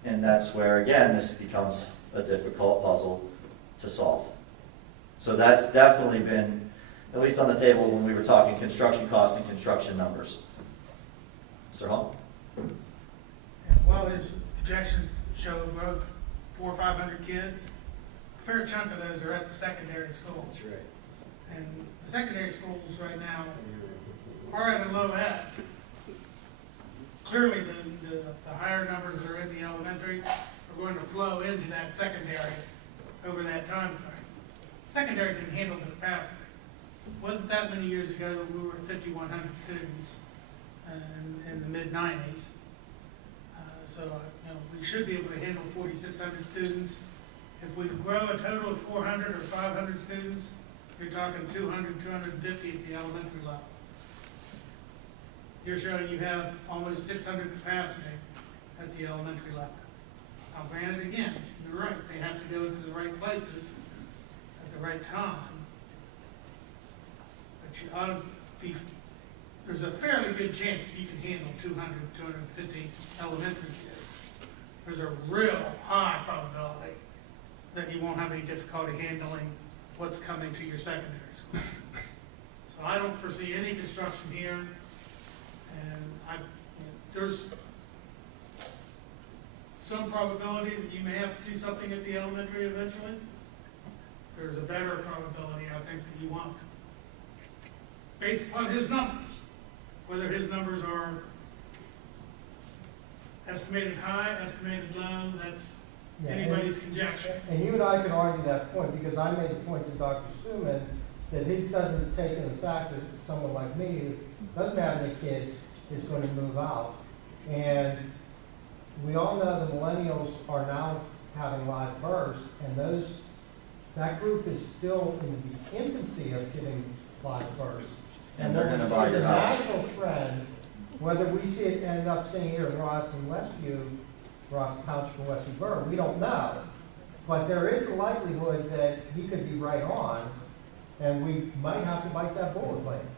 And that's where, again, this becomes a difficult puzzle to solve. So that's definitely been, at least on the table when we were talking construction costs and construction numbers. Mr. Hall? Well, his projections show growth 400 or 500 kids. A fair chunk of those are at the secondary schools. That's right. And the secondary schools right now are at a low ebb. Clearly, the higher numbers that are in the elementary are going to flow into that secondary over that time frame. Secondary can handle the capacity. It wasn't that many years ago that we were at 5,100 students in the mid-90s. So we should be able to handle 4,600 students. If we grow a total of 400 or 500 students, you're talking 200, 250 at the elementary level. You're showing you have almost 600 capacity at the elementary level. Now, granted, again, you're right, they have to go into the right places at the right time. But you ought to be, there's a fairly good chance that you can handle 200, 250 elementary kids. There's a real high probability that you won't have any difficulty handling what's coming to your secondary schools. So I don't foresee any construction here, and there's some probability that you may have to do something at the elementary eventually. There's a better probability, I think, that you won't. Based upon his numbers, whether his numbers are estimated high, estimated low, that's anybody's conjecture. And you and I can argue that point, because I made the point to Dr. Suman that he doesn't take into fact that someone like me who doesn't have any kids is going to move out. And we all know the millennials are now having live births, and that group is still in the infancy of giving live births. And they're what gonna we see buy is your a house. national trend, whether we see it end up seeing here in Ross and Westview, Ross Township and Westview Borough, we don't know. But there is a likelihood that he could be right on, and we might have to bite that bullet later.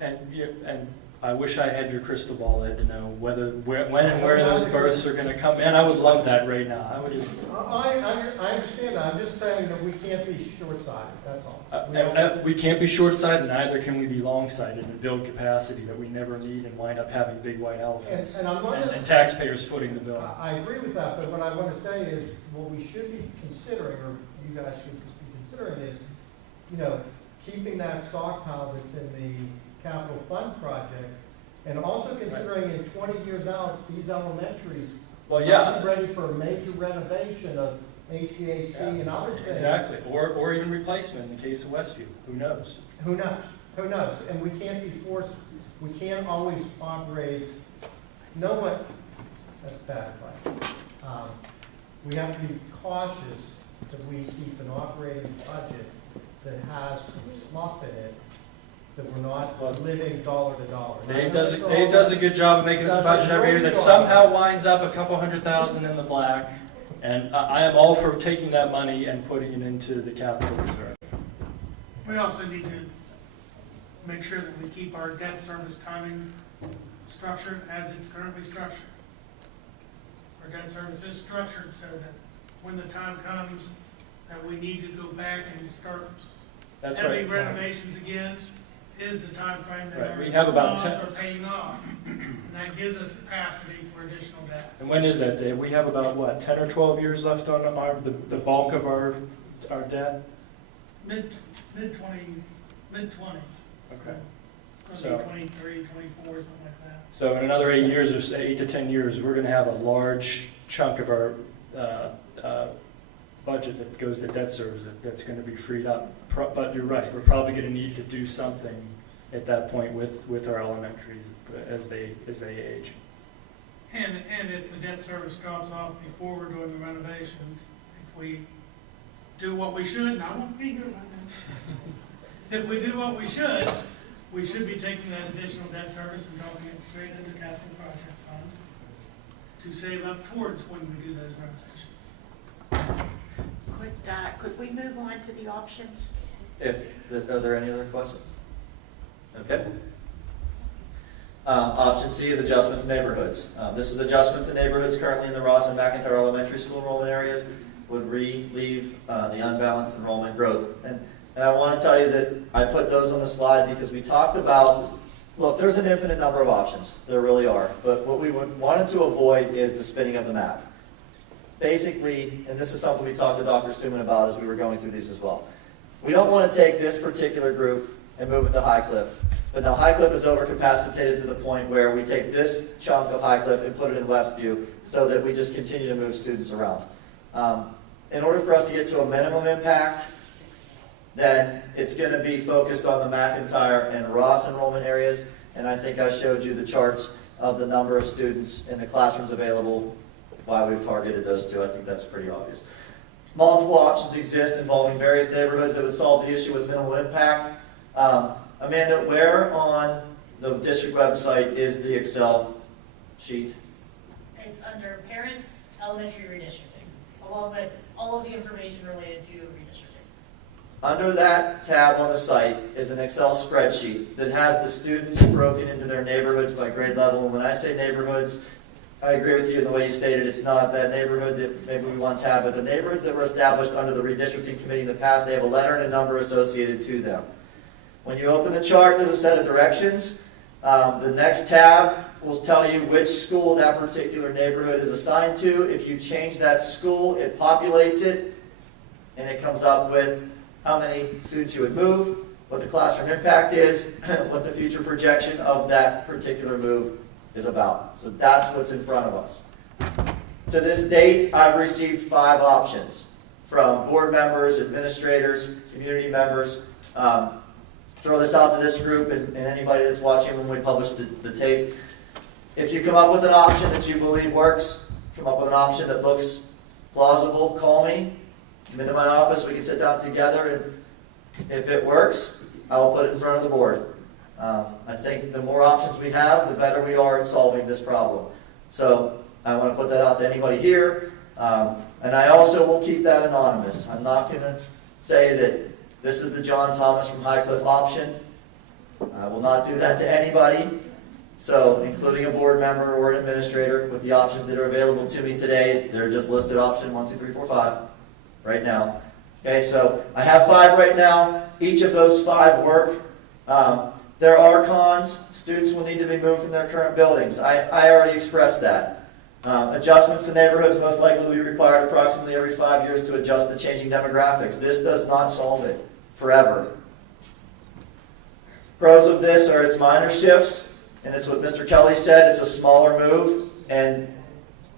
And I wish I had your crystal ball, Ed, to know when and where those births are going to come. And I would love that right now. I would just. I understand that. I'm just saying that we can't be short-sighted, that's all. We can't be short-sighted, neither can we be long-sighted and build capacity that we never need and wind up having big white elephants and taxpayers footing the bill. I agree with that, but what I want to say is what we should be considering, or you guys should be considering is, keeping that stockpile that's in the capital fund project, and also considering in 20 years out, these elementaries might be ready for a major renovation of HVAC and other things. Exactly, or even replacement in the case of Westview. Who knows? Who knows? Who knows? And we can't be forced, we can't always operate, that's bad advice. We have to be cautious that we keep an operating budget that has some sluff in it, that we're not living dollar to dollar. Dave does a good job of making us a budget every year that somehow winds up a couple $100,000 in the black. And I am all for taking that money and putting it into the capital reserve. We also need to make sure that we keep our debt service timing structured as it's currently structured. Our debt service is structured so that when the time comes that we need to go back and start heavy renovations again, is the time frame that We have about loans are paying off. And that gives us capacity for additional debt. And when is that, Dave? We have about, 10 or 12 years left on the bulk of our debt? Mid-20s. Okay. It's going to be 23, 24, something like that. So in another 8 years, or 8 to 10 years, we're going to have a large chunk of our budget that goes to debt service that's going to be freed up. But you're right, we're probably going to need to do something at that point with our elementaries as they age. And if the debt service drops off before we're doing the renovations, if we do what we should, and I won't be here right now. If we do what we should be taking that additional debt service and dropping it straight into the capital project fund to save up towards when we do those renovations. Could we move on to the options? Are there any other questions? Okay. Option C is adjustment to neighborhoods. This is adjustment to neighborhoods currently in the Ross and McIntyre Elementary School enrollment areas would relieve the unbalanced enrollment growth. And I want to tell you that I put those on the slide because we talked about, look, there's an infinite number of options. There really are. But what we wanted to avoid is the spinning of the map. Basically, and this is something we talked to Dr. Stuman about as we were going through these as well. We don't want to take this particular group and move it to Highcliffe. But now Highcliffe is overcapacitated to the point where we take this chunk of Highcliffe and put it in Westview so that we just continue to move students around. In order for us to get to a minimum impact, then it's going to be focused on the McIntyre and Ross enrollment areas. And I think I showed you the charts of the number of students in the classrooms available, why we've targeted those two. I think that's pretty obvious. Multiple options exist involving various neighborhoods that would solve the issue with minimal impact. Amanda, where on the district website is the Excel sheet? It's under Parents Elementary Redistricting, along with all of the information related to redistricting. Under that tab on the site is an Excel spreadsheet that has the students broken into their neighborhoods by grade level. And when I say neighborhoods, I agree with you in the way you stated. It's not that neighborhood that maybe we once had, but the neighborhoods that were established under the redistricting committee in the past, they have a letter and a number associated to them. When you open the chart, there's a set of directions. The next tab will tell you which school that particular neighborhood is assigned to. If you change that school, it populates it, and it comes up with how many students you would move, what the classroom impact is, what the future projection of that particular move is about. So that's what's in front of us. To this date, I've received 5 options from board members, administrators, community members. Throw this out to this group and anybody that's watching when we publish the tape. If you come up with an option that you believe works, come up with an option that looks plausible, call me. Come into my office, we can sit down together, and if it works, I will put it in front of the board. I think the more options we have, the better we are at solving this problem. So I want to put that out to anybody here. And I also will keep that anonymous. I'm not going to say that this is the John Thomas from Highcliffe option. I will not do that to anybody. So including a board member or an administrator with the options that are available to me today, they're just listed option 1, 2, 3, 4, 5 right now. Okay, so I have 5 right now. Each of those 5 work. There are cons. Students will need to be moved from their current buildings. I already expressed that. Adjustments to neighborhoods most likely will be required approximately every 5 years to adjust the changing demographics. This does not solve it forever. Pros of this are its minor shifts, and it's what Mr. Kelly said, it's a smaller move, and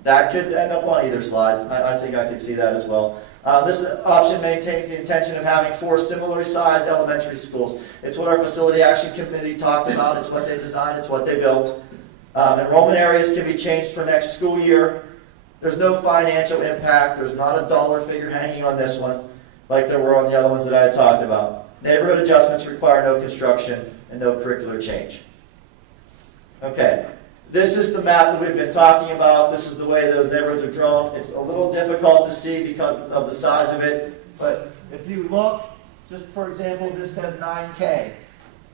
that could end up on either slide. I think I could see that as well. This option maintains the intention of having 4 similarly sized elementary schools. It's what our Facility Action Committee talked about. It's what they designed. It's what they built. Enrollment areas can be changed for next school year. There's no financial impact. There's not a dollar figure hanging on this one like there were on the other ones that I had talked about. Neighborhood adjustments require no construction and no curricular change. Okay. This is the map that we've been talking about. This is the way those neighborhoods are drawn. It's a little difficult to see because of the size of it. But if you look, just for example, this says 9K.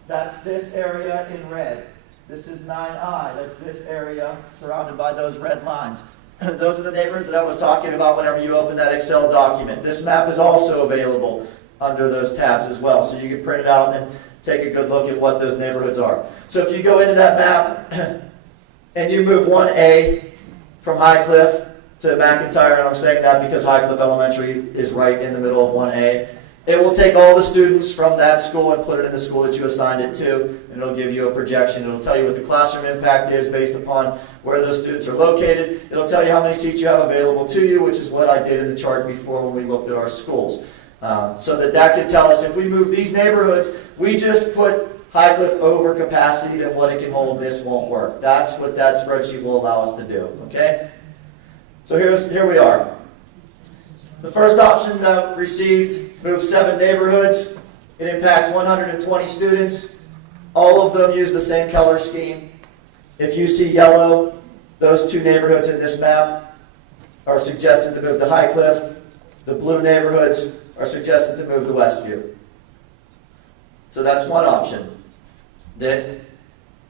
That's this area in red. This is 9I. That's this area surrounded by those red lines. Those are the neighborhoods that I was talking about whenever you open that Excel document. This map is also available under those tabs as well. So you can print it out and take a good look at what those neighborhoods are. So if you go into that map, and you move 1A from Highcliffe to McIntyre, and I'm saying that because Highcliffe Elementary is right in the middle of 1A, it will take all the students from that school and put it in the school that you assigned it to, and it'll give you a projection. It'll tell you what the classroom impact is based upon where those students are located. It'll tell you how many seats you have available to you, which is what I did in the chart before when we looked at our schools. So that could tell us if we move these neighborhoods, we just put Highcliffe over capacity, then what it can hold, this won't work. That's what that spreadsheet will allow us to do, okay? So here we are. The first option received moves 7 neighborhoods. It impacts 120 students. All of them use the same color scheme. If you see yellow, those 2 neighborhoods in this map are suggested to move to Highcliffe. The blue neighborhoods are suggested to move to Westview. So that's one option. Then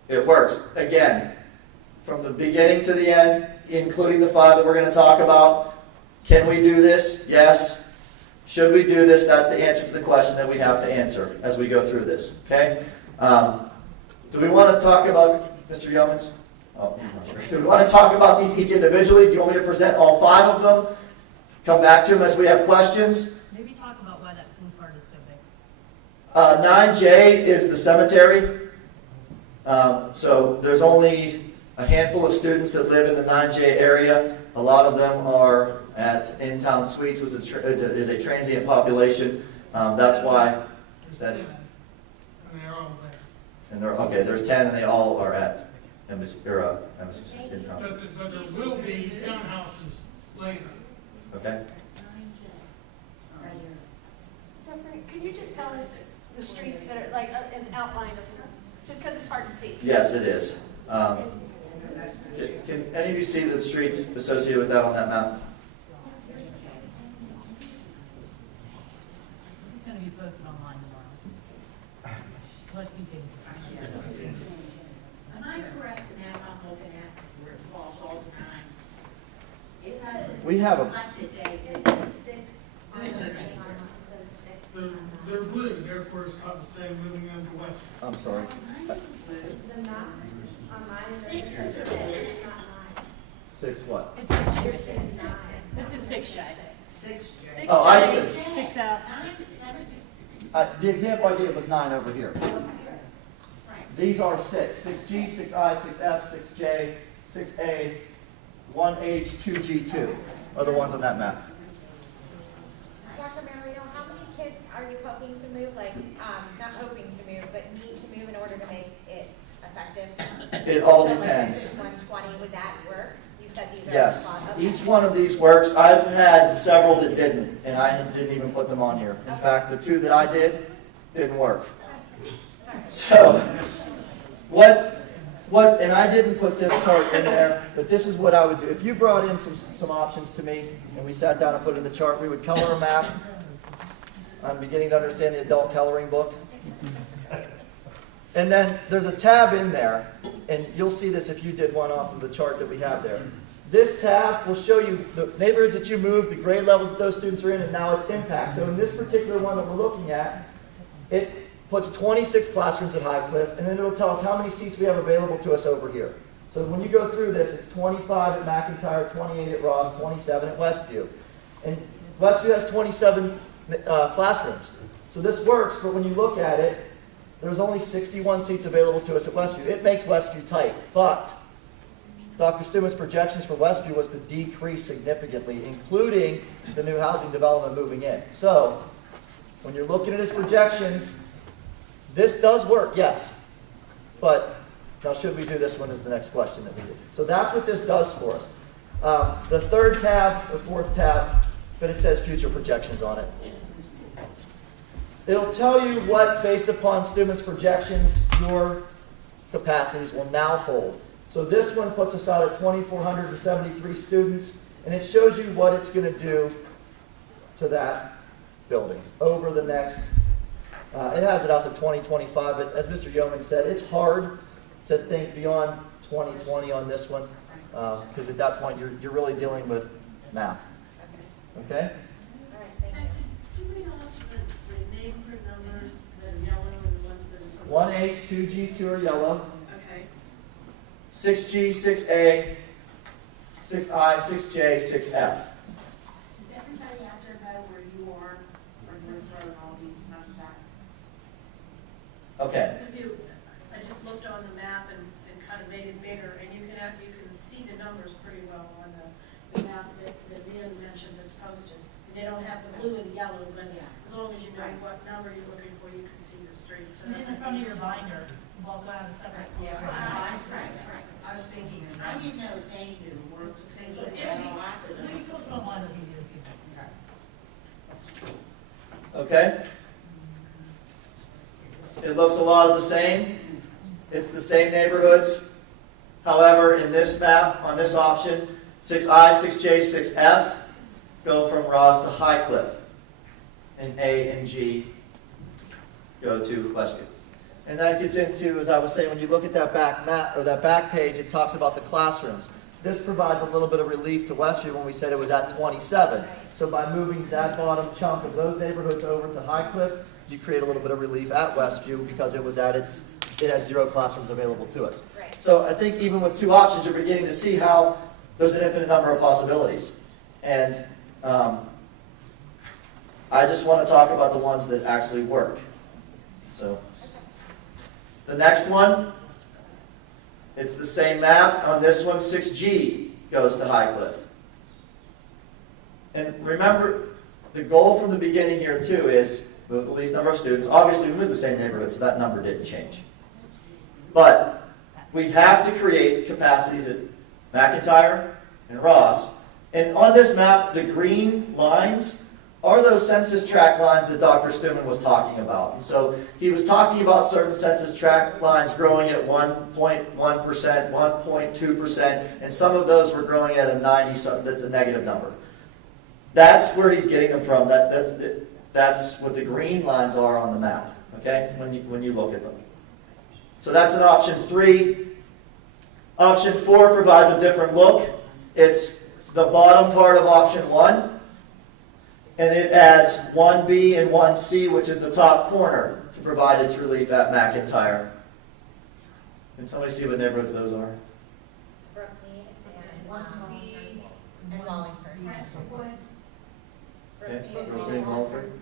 it works. Again, from the beginning to the end, including the 5 that we're going to talk about. Can we do this? Yes. Should we do this? That's the answer to the question that we have to answer as we go through this. Okay? Do we want to talk about, Mr. Yeomans? Oh, do we want to talk about these each individually? Do you want me to present all 5 of them? Come back to them as we have questions. Maybe talk about why that blue part is so big. 9J is the cemetery. So there's only a handful of students that live in the 9J area. A lot of them are at in-town suites, which is a transient population. That's why. That, And they're all there. and okay, there's 10, and they all are at Embassy, or Embassy in-town suites. But there will be townhouses later. Okay. Jeffrey, could you just tell us the streets that are, like, an outline of them, just because it's hard to see? Yes, it is. Can any of you see the streets associated with that on that map? This is going to be posted online tomorrow. Let's continue. Am I correct now, I'm looking at where it falls all the time? We have a, Elected day is It says 6 on the thing on it says 6. They're blue, therefore it's not the same moving them to West. I'm sorry. The map on mine it says 6, it's not 9. 6 what? It's 6 Yours says 9. This is 6J. 6J. Oh, I see. 6F. The example I gave was 9 over here. These are 6. 6G, 6I, 6F, 6J, 6A, 1H, 2G2 are the ones on that map. Dr. Marino, how many kids are you hoping to move, like, not hoping to move, but need to move in order to make it effective? It all So, like, depends. this is 120, would that work? You said these are. Yes, Okay. each one of these works. I've had several that didn't, and I didn't even put them on here. In fact, the 2 that I did didn't work. So, and I didn't put this part in there, but this is what I would do. If you brought in some options to me, and we sat down and put it in the chart, we would color a map. I'm beginning to understand the adult coloring book. And then there's a tab in there, and you'll see this if you did one off of the chart that we have there. This tab will show you the neighborhoods that you moved, the grade levels that those students are in, and now its impact. So in this particular one that we're looking at, it puts 26 classrooms at Highcliffe, and then it'll tell us how many seats we have available to us over here. So when you go through this, it's 25 at McIntyre, 28 at Ross, 27 at Westview. And Westview has 27 classrooms. So this works, but when you look at it, there's only 61 seats available to us at Westview. It makes Westview tight, but Dr. Stuman's projections for Westview was to decrease significantly, including the new housing development moving in. So when you're looking at his projections, this does work, yes. But now should we do this one is the next question that we do. So that's what this does for us. The 3rd tab, the 4th tab, but it says future projections on it. It'll tell you what, based upon Stuman's projections, your capacities will now hold. So this one puts us out at 2,473 students, and it shows you what it's going to do to that building over the next, it has it out to 2025, but as Mr. Yeoman said, it's hard to think beyond 2020 on this one, because at that point you're really dealing with math. Okay? All right, thank you. Do we know the neighborhood numbers that are yellow and the ones that are? 1H, 2G2 are yellow. Okay. 6G, 6A, 6I, 6J, 6F. Does everybody out there know where you are, or you're throwing all these numbers back? Okay. So I just looked on the map and kind of made it bigger, and you can see the numbers pretty well on the map that Dan mentioned that's posted. And they don't have the blue and yellow, but as long as you know what number you're looking for, you can see the streets. And in the front of your binder, you also have a separate. Yeah, right. I was thinking of I that. didn't know if they knew, we're thinking Yeah, about a lot of them. we can put some on the videos. Okay? It looks a lot of the same. It's the same neighborhoods. However, in this map, on this option, 6I, 6J, 6F go from Ross to Highcliffe. And A and G go to Westview. And that gets into, as I was saying, when you look at that back map or that back page, it talks about the classrooms. This provides a little bit of relief to Westview when we said it was at 27. So by moving that bottom chunk of those neighborhoods over to Highcliffe, you create a little bit of relief at Westview because it was at it had 0 classrooms available to us. Right. So I think even with 2 options, you're beginning to see how there's an infinite number of possibilities. And I just want to talk about the ones that actually work. So the next one, it's the same map. On this one, 6G goes to Highcliffe. And remember, the goal from the beginning here, too, is move the least number of students. Obviously, we moved the same neighborhood, so that number didn't change. But we have to create capacities at McIntyre and Ross. And on this map, the green lines are those census tract lines that Dr. Stuman was talking about. And so he was talking about certain census tract lines growing at 1.1%, 1.2%, and some of those were growing at a 90, that's a negative number. That's where he's getting them from. That's what the green lines are on the map, okay, when you look at them. So that's an option 3. Option 4 provides a different look. It's the bottom part of option 1, and it adds 1B and 1C, which is the top corner, to provide its relief at McIntyre. Can somebody see what neighborhoods those are? Brookmead and, 1C and Wallingford. Okay, Brookmead and Wallingford.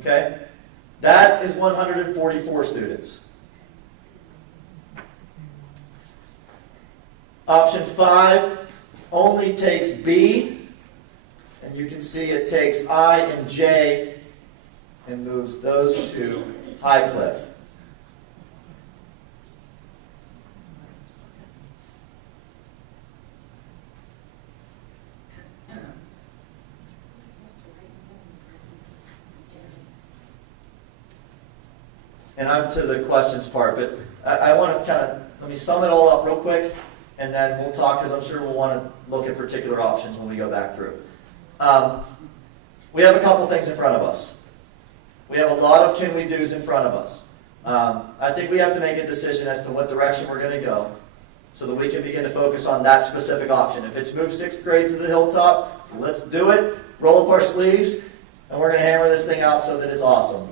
Okay, that is 144 students. Option 5 only takes B, and you can see it takes I and J and moves those to Highcliffe. And I'm to the questions part, but I want to kind of, let me sum it all up real quick, and then we'll talk, because I'm sure we'll want to look at particular options when we go back through. We have a couple things in front of us. We have a lot of can we do's in front of us. I think we have to make a decision as to what direction we're going to go so that we can begin to focus on that specific option. If it's move 6th grade to the hilltop, let's do it, roll up our sleeves, and we're going to hammer this thing out so that it's awesome.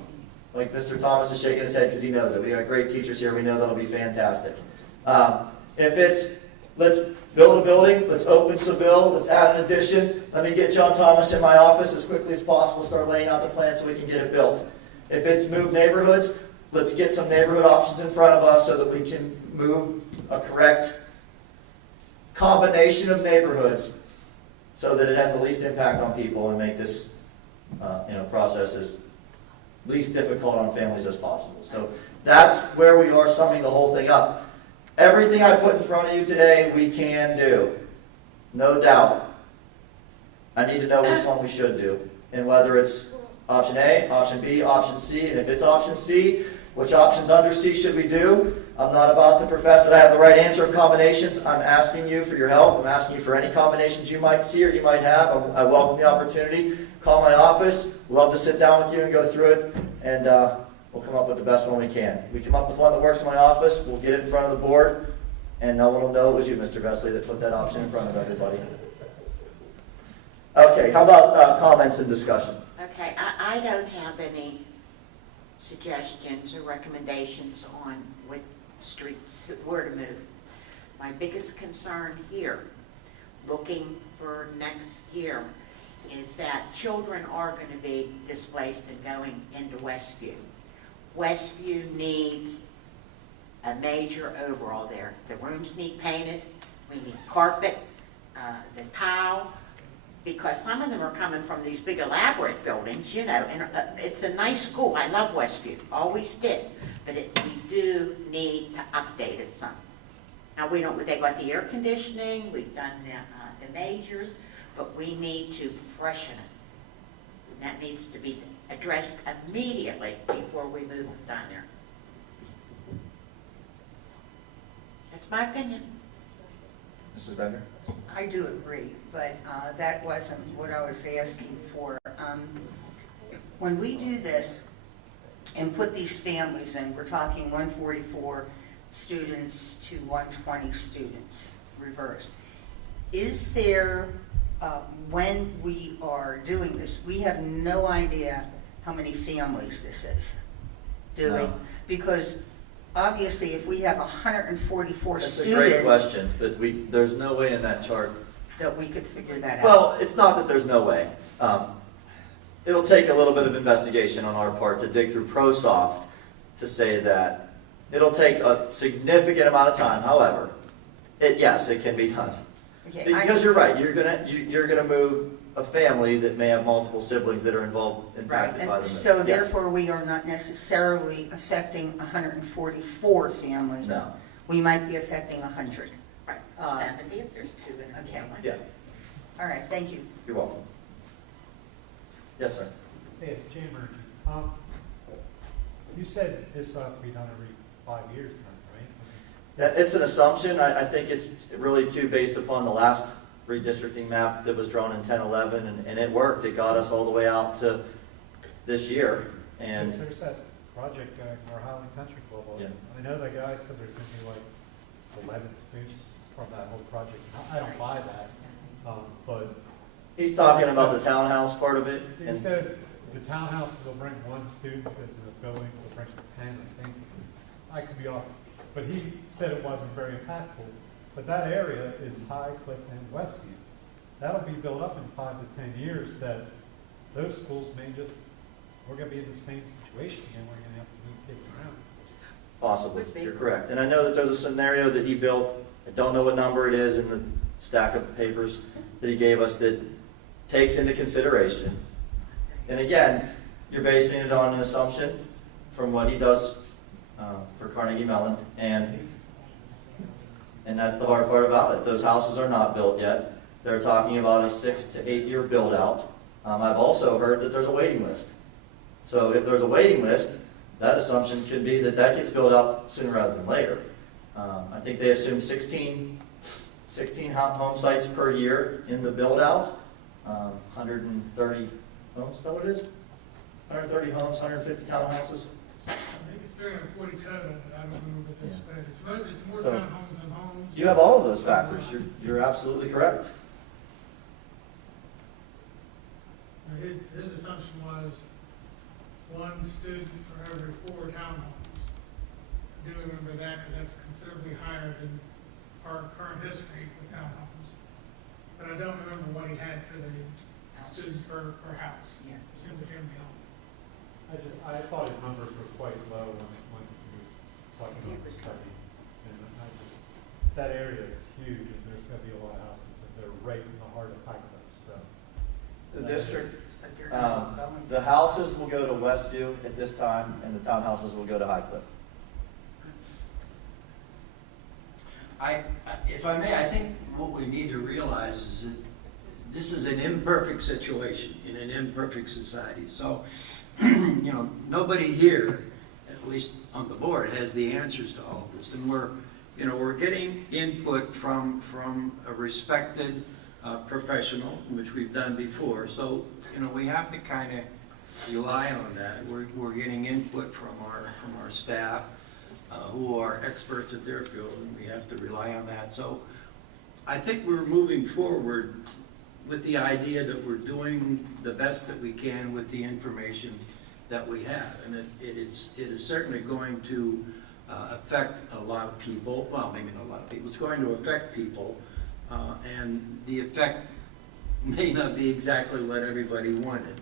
Like Mr. Thomas is shaking his head because he knows it. We got great teachers here. We know that'll be fantastic. If it's, let's build a building, let's open Seville, let's add an addition, let me get John Thomas in my office as quickly as possible, start laying out the plan so we can get it built. If it's move neighborhoods, let's get some neighborhood options in front of us so that we can move a correct combination of neighborhoods so that it has the least impact on people and make this process as least difficult on families as possible. So that's where we are summing the whole thing up. Everything I put in front of you today, we can do. No doubt. I need to know which one we should do. And whether it's option A, option B, option C, and if it's option C, which options under C should we do? I'm not about to profess that I have the right answer of combinations. I'm asking you for your help. I'm asking you for any combinations you might see or you might have. I welcome the opportunity. Call my office. Love to sit down with you and go through it, and we'll come up with the best one we can. We come up with one that works in my office, we'll get it in front of the board, and no one will know it was you, Mr. Vesley, that put that option in front of everybody. Okay, how about comments and discussion? Okay, I don't have any suggestions or recommendations on what streets, where to move. My biggest concern here, looking for next year, is that children are going to be displaced and going into Westview. Westview needs a major overhaul there. The rooms need painted, we need carpet, the tile, because some of them are coming from these big elaborate buildings, and it's a nice school. I love Westview, always did, but we do need to update it some. Now they got the air conditioning, we've done the majors, but we need to freshen it. And that needs to be addressed immediately before we move them down there. That's my opinion. Mrs. Becker? I do agree, but that wasn't what I was asking for. When we do this and put these families in, we're talking 144 students to 120 students, reverse. Is there, when we are doing this, we have no idea how many families this is, do we? No. Because obviously if we have 144 That's students. a great question, but there's no way in that chart. That we could figure that out. Well, it's not that there's no way. It'll take a little bit of investigation on our part to dig through ProSoft to say that. It'll take a significant amount of time, however, yes, it can be done. Okay, Because you're right, you're gonna move a family that may have multiple siblings that are impacted by the move. So Yes. therefore, we are not necessarily affecting 144 families. No. We might be affecting 100. Right, 70 if there's two in a Okay. family. Yeah, All right, thank you. you're welcome. Yes, sir. Hey, it's Jay Murphy. You said this will have to be done every 5 years, right? It's an assumption. I think it's really too based upon the last redistricting map that was drawn in 10-11, and it worked. It got us all the way out to this year. And Because there's that project going where Highland Country Club was. Yeah. I know the guy said there's going to be like 11 students from that whole project. I don't buy that. But He's talking about the townhouse part of it. he And said the townhouses will bring one student, and the buildings will bring 10, I think. I could be off, but he said it wasn't very impactful. But that area is High Cliff and Westview. That'll be built up in 5 to 10 years, that those schools may just, we're gonna be in the same situation again, we're gonna have to move kids around. possibly, you're correct. And I know that there's a scenario that he built, I don't know what number it is in the stack of papers that he gave us, that takes into consideration. And again, you're basing it on an assumption from what he does for Carnegie Mellon, and that's the hard part about it. Those houses are not built yet. They're talking about a 6 to 8 year build out. I've also heard that there's a waiting list. So if there's a waiting list, that assumption could be that that gets built out sooner rather than later. I think they assume 16 home sites per year in the build out, 130 homes, is that what it is? 130 homes, 150 townhouses? I think it's 340 total, but I don't remember what this, but it's more So, townhomes than homes. You have all of those factors. You're absolutely correct. His assumption was one student for every 4 townhomes. I do remember that because that's considerably higher than our current history with townhomes. But I don't remember what he had for the students per house. Yeah. Single family home. I thought his numbers were quite low when he was talking about the study. And that area is huge, and there's gonna be a lot of houses, and they're right in the heart of High Cliff, so. The district, the houses will go to Westview at this time, and the townhouses will go to High Cliff. If I may, I think what we need to realize is that this is an imperfect situation in an imperfect society. So, nobody here, at least on the board, has the answers to all of this. And we're getting input from a respected professional, which we've done before. So, we have to kind of rely on that. We're getting input from our staff, who are experts at their field, and we have to rely on that. So I think we're moving forward with the idea that we're doing the best that we can with the information that we have. And it is certainly going to affect a lot of people. Well, maybe not a lot of people. It's going to affect people, and the effect may not be exactly what everybody wanted.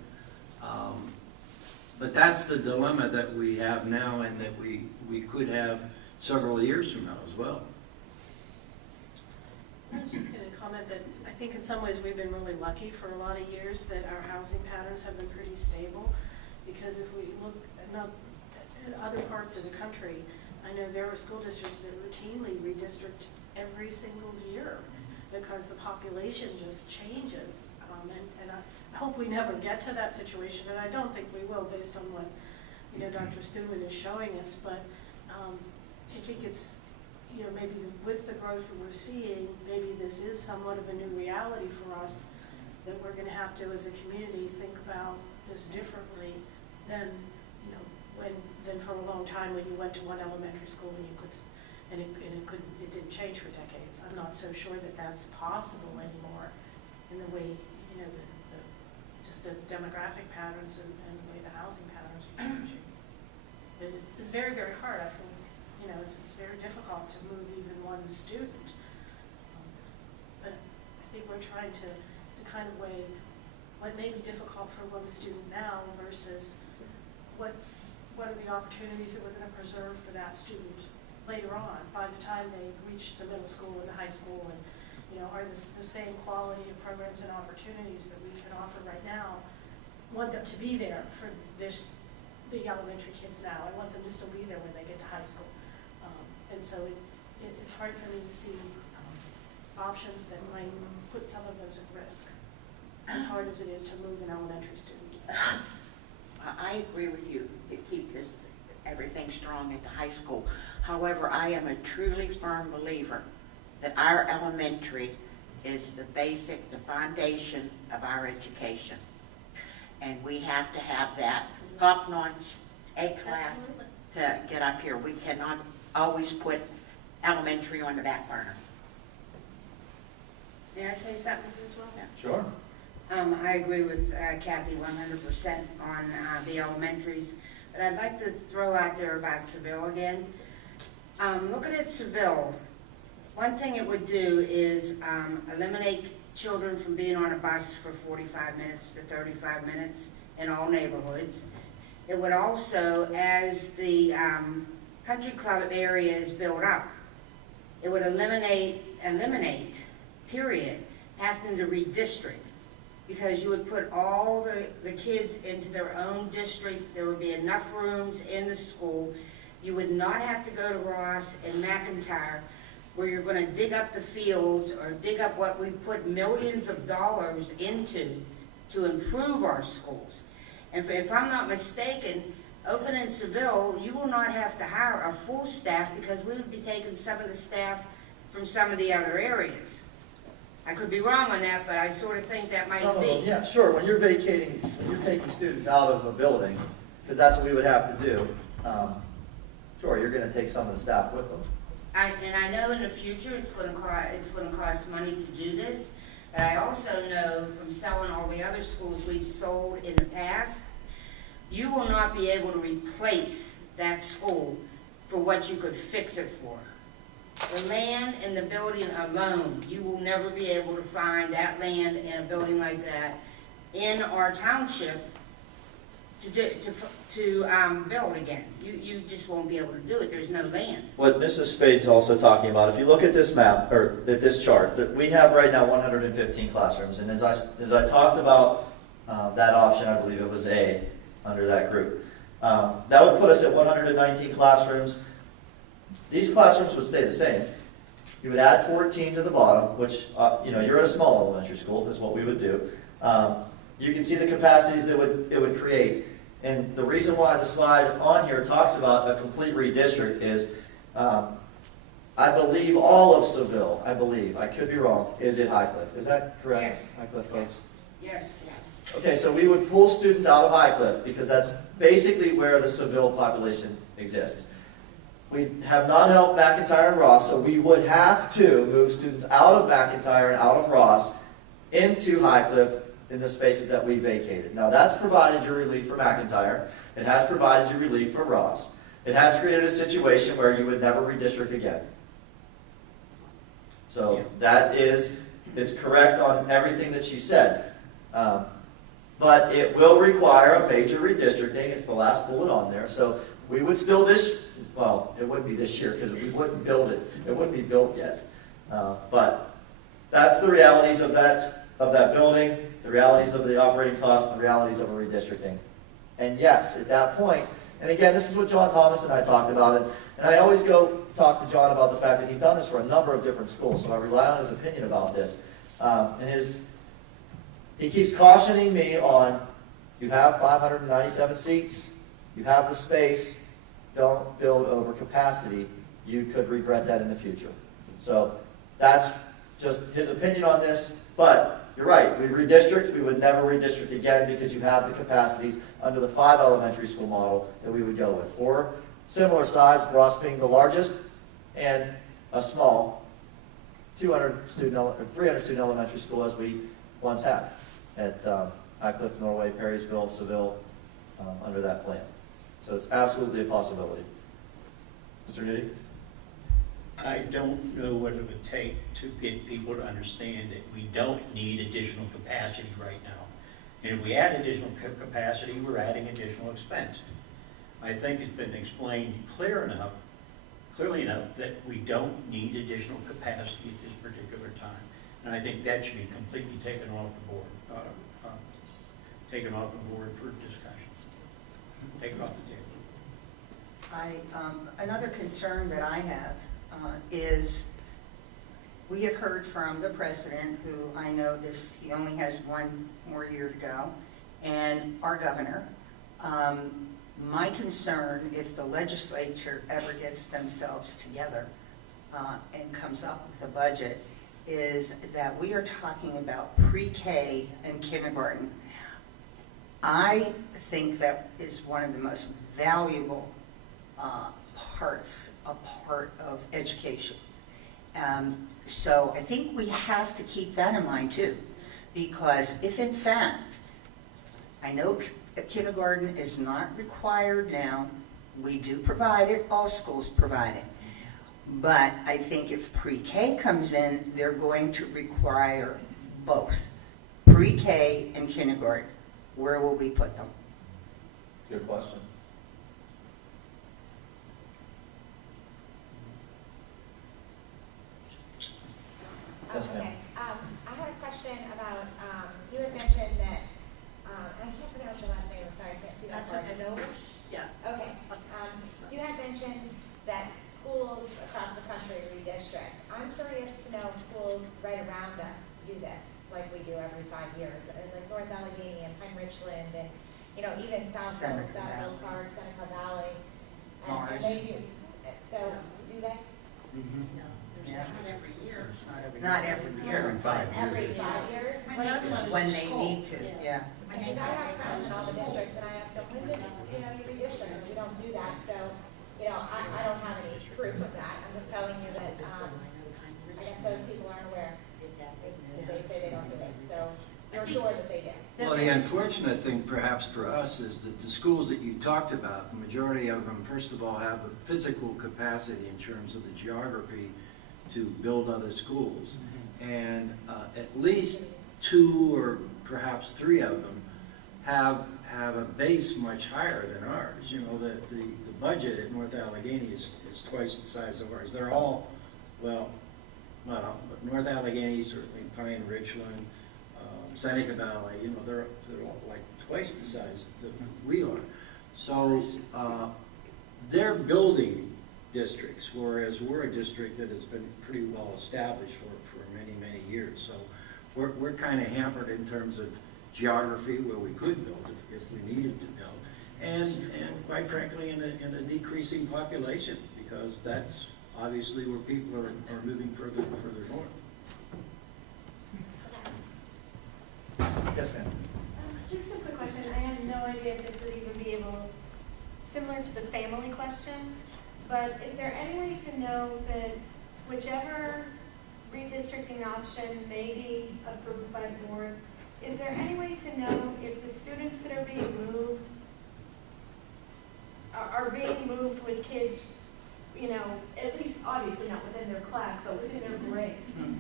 But that's the dilemma that we have now, and that we could have several years from now as well. I was just going to comment that I think in some ways we've been really lucky for a lot of years that our housing patterns have been pretty stable, because if we look at other parts of the country, I know there are school districts that routinely redistrict every single year because the population just changes. And I hope we never get to that situation, and I don't think we will based on what Dr. Stuman is showing us. But I think it's maybe with the growth that we're seeing, maybe this is somewhat of a new reality for us, that we're going to have to, as a community, think about this differently than for a long time when you went to one elementary school and you could, it didn't change for decades. I'm not so sure that that's possible anymore in the way just the demographic patterns and the way the housing patterns are changing. It's very, very hard. I think it's very difficult to move even one student. But I think we're trying to kind of weigh what may be difficult for one student now versus what are the opportunities that we're going to preserve for that student later on, by the time they reach the middle school and the high school, and are the same quality of programs and opportunities that we can offer right now. Want them to be there for the elementary kids now. I want them to still be there when they get to high school. And so it's hard for me to see options that might put some of those at risk, as hard as it is to move an elementary student. I agree with you to keep everything strong at the high school. However, I am a truly firm believer that our elementary is the foundation of our education. And we have to have that top-notch A-class to get up here. We cannot always put elementary on the back burner. May I say something as well? Sure. I agree with Kathy 100% on the elementaries, but I'd like to throw out there about Seville again. Looking at Seville, one thing it would do is eliminate children from being on a bus for 45 minutes to 35 minutes in all neighborhoods. It would also, as the country club area is built up, it would eliminate, period, having to redistrict. Because you would put all the kids into their own district. There would be enough rooms in the school. You would not have to go to Ross and McIntyre where you're going to dig up the fields or dig up what we put millions of dollars into to improve our schools. And if I'm not mistaken, open in Seville, you will not have to hire a full staff because we would be taking some of the staff from some of the other areas. I could be wrong on that, but I sort of think that might Some of be. them, yeah, sure. When you're vacating, when you're taking students out of a building, because that's what we would have to do, sure, you're going to take some of the staff with them. And I know in the future it's going to cost money to do this, but I also know from selling all the other schools we've sold in the past, you will not be able to replace that school for what you could fix it for. The land and the building alone, you will never be able to find that land and a building like that in our township to build again. You just won't be able to do it. There's no land. What Mrs. Spade's also talking about, if you look at this map, or at this chart, that we have right now 115 classrooms, and as I talked about that option, I believe it was A, under that group, that would put us at 119 classrooms. These classrooms would stay the same. You would add 14 to the bottom, which, you're at a small elementary school, is what we would do. You can see the capacities that it would create. And the reason why the slide on here talks about a complete redistrict is, I believe all of Seville, I could be wrong, is at Highcliffe. Is that correct? Yes. Highcliffe folks? Yes. Okay, so we would pull students out of Highcliffe because that's basically where the Seville population exists. We have not helped McIntyre and Ross, so we would have to move students out of McIntyre and out of Ross into Highcliffe in the spaces that we vacated. Now that's provided you relief for McIntyre. It has provided you relief for Ross. It has created a situation where you would never redistrict again. So it's correct on everything that she said. But it will require a major redistricting. It's the last bullet on there. So we would still it wouldn't be this year because we wouldn't build it. It wouldn't be built yet. But that's the realities of that building, the realities of the operating costs, the realities of a redistricting. And yes, at that point, and again, this is what John Thomas and I talked about, and I always go talk to John about the fact that he's done this for a number of different schools, so I rely on his opinion about this. He keeps cautioning me on, you have 597 seats, you have the space, don't build over capacity. You could regret that in the future. So that's just his opinion on this, but you're right, we redistrict, we would never redistrict again because you have the capacities under the 5 elementary school model that we would go with. 4 similar size, Ross being the largest, and a small 300 student elementary school as we once had at Highcliffe, Norway, Perrysville, Seville, under that plan. So it's absolutely a possibility. Mr. Nitty? I don't know what it would take to get people to understand that we don't need additional capacity right now. And if we add additional capacity, we're adding additional expense. I think it's been explained clearly enough that we don't need additional capacity at this particular time. And I think that should be completely taken off the board, for discussion. Take it off the table. Another concern that I have is we have heard from the president, who I know he only has 1 more year to go, and our governor. My concern, if the legislature ever gets themselves together and comes up with a budget, is that we are talking about pre-K and kindergarten. I think that is one of the most valuable part of education. So I think we have to keep that in mind too, because if in fact, I know kindergarten is not required now, we do provide it, all schools provide it. But I think if pre-K comes in, they're going to require both, pre-K and kindergarten. Where will we put them? Good question. Yes, ma'am. Okay. I had a question about, you had mentioned that, and I can't pronounce your last name, I'm sorry, I can't see that far. Novich? Yeah. Okay. You had mentioned that schools across the country redistrict. I'm curious to know if schools right around us do this, like we do every 5 years, like North Allegheny and Pine Richland, and, you know, even South Seneca Hills Valley. Park, Seneca Valley. And Mars. they do, so do they? Yeah. Not every year. Not every year. but Every 5 years? when they need to, yeah. Because I have friends in all the districts, and I ask them, when did, you know, you redistrict? We don't do that, so, you know, I don't have any proof of that. I'm just telling you that, I guess those people aren't aware. They say they don't do it, so you're sure that they do. Well, the unfortunate thing perhaps for us is that the schools that you talked about, the majority of them, first of all, have the physical capacity in terms of the geography to build other schools. And at least 2 or perhaps 3 of them have a base much higher than ours. You know, the budget at North Allegheny is twice the size of ours. They're all, well, not all, but North Allegheny, certainly Pine Richland, Seneca Valley, you know, they're all like twice the size that we are. So they're building districts, whereas we're a district that has been pretty well established for many, many years. So we're kind of hampered in terms of geography where we could build it if we needed to build. And quite frankly, in a decreasing population, because that's obviously where people are moving further and further north. Yes, ma'am. Just a quick question. I have no idea if this would even be able, similar to the family question, but is there any way to know that whichever redistricting option may be approved by the board, is there any way to know if the students that are being moved are being moved with kids, you know, at least obviously not within their class, but within their grade?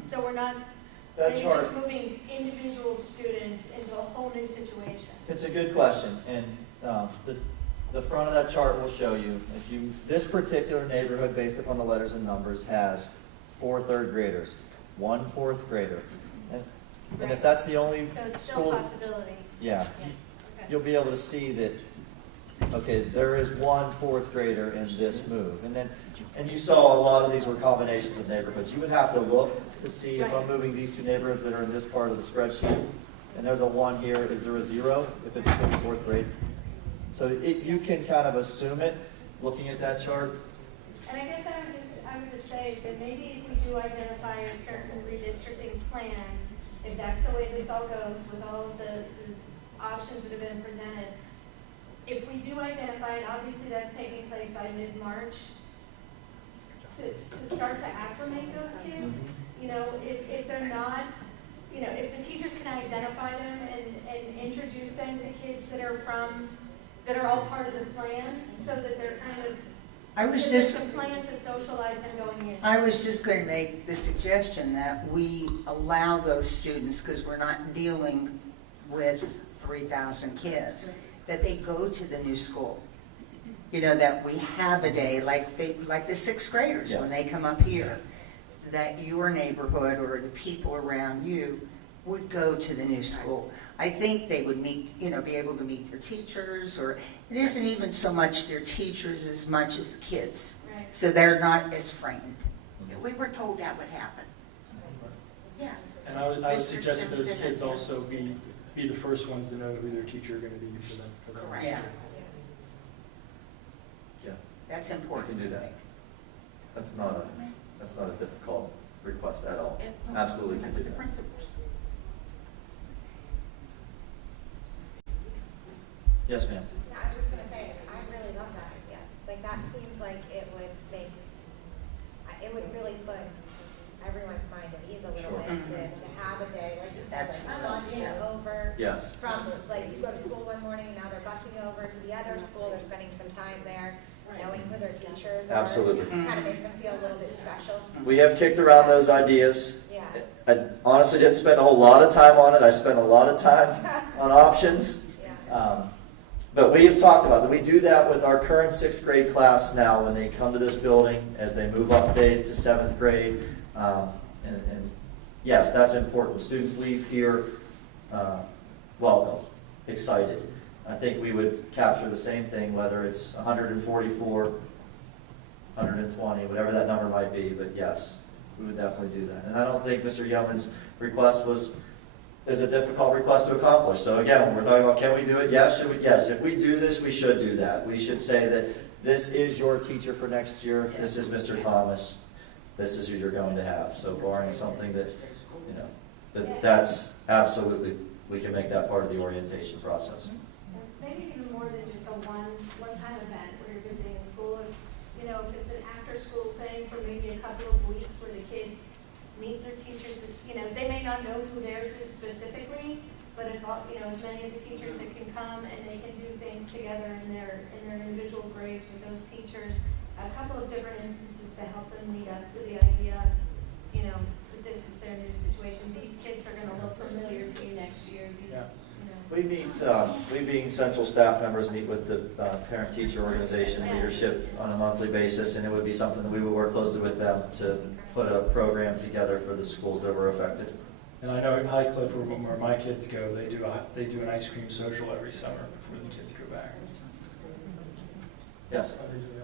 So we're not That maybe chart- just moving individual students into a whole new situation. It's a good question, and the front of that chart will show you, this particular neighborhood, based upon the letters and numbers, has 4 third graders, 1 fourth grader. And if that's the only So it's still school, a possibility. yeah, Okay. you'll be able to see that, okay, there is 1 fourth grader in this move. And you saw a lot of these were combinations of neighborhoods. You would have to look to see if I'm moving these 2 neighborhoods that are in this part of the spreadsheet, and there's a 1 here, is there a 0 if it's in 4th grade? So you can kind of assume it, looking at that chart. And I guess I would just say that maybe if we do identify a certain redistricting plan, if that's the way this all goes with all of the options that have been presented, if we do identify, and obviously that's taking place by mid-March, to start to acclimate those kids, you know, if they're not, you know, if the teachers can identify them and introduce them to kids that are all part of the plan, so that they're kind of, there's a plan to socialize them going in. I was just going to make the suggestion that we allow those students, because we're not dealing with 3,000 kids, that they go to the new school. You know, that we have a day, like the 6th graders, when they come up here, that your neighborhood or the people around you would go to the new school. I think they would meet, you know, be able to meet their teachers, or it isn't even so much their teachers as much as the kids. Right. So they're not as frightened. We were told that would happen. Yeah. And I would suggest that those kids also be the first ones to know who their teacher are going to be for them. Correct. Yeah. Yeah. That's important. We can do that. That's not a difficult request at all. Absolutely can do that. Yes, ma'am. No, I was just gonna say, I really love that idea. Like, that seems like it would really put Yes. From, like, you go to school one morning, and now they're busing over to the other school, they're spending some time there, knowing who their teachers are. Absolutely. Kind of makes them feel a little bit special. We have kicked around those ideas. Yeah. I honestly didn't spend a whole lot of time on it. I spent a lot of time on options. But we have talked about that. We do that with our current 6th grade class now when they come to this building, as they move up to 7th grade. And yes, that's important. Students leave here welcome, excited. I think we would capture the same thing, whether it's 144, 120, whatever that number might be. But yes, we would definitely do that. And I don't think Mr. Yeoman's request is a difficult request to accomplish. So again, when we're talking about can we do it, yes, should we? Yes, if we do this, we should do that. We should say that this is your teacher for next year. This is Mr. Thomas. This is who you're going to have. So barring something that, you know, that's absolutely, we can make that part of the orientation process. Maybe even more than just a one-time event where you're visiting a school. If, you know, if it's an after-school thing for maybe a couple of weeks where the kids meet their teachers, you know, they may not know who theirs is specifically, but if, you know, as many of the teachers that can come and they can do things together in their individual grades with those teachers, a couple of different instances to help them lead up to the idea, you know, that this is their new situation. These kids are going to look familiar to you next year. These, Yeah. you know. We being central staff members meet with the parent-teacher organization leadership on a monthly basis, and it would be something that we would work closely with them to put a program together for the schools that were affected. And I know at Highcliffe, where my kids go, they do an ice cream social every summer before the kids go back. Yes.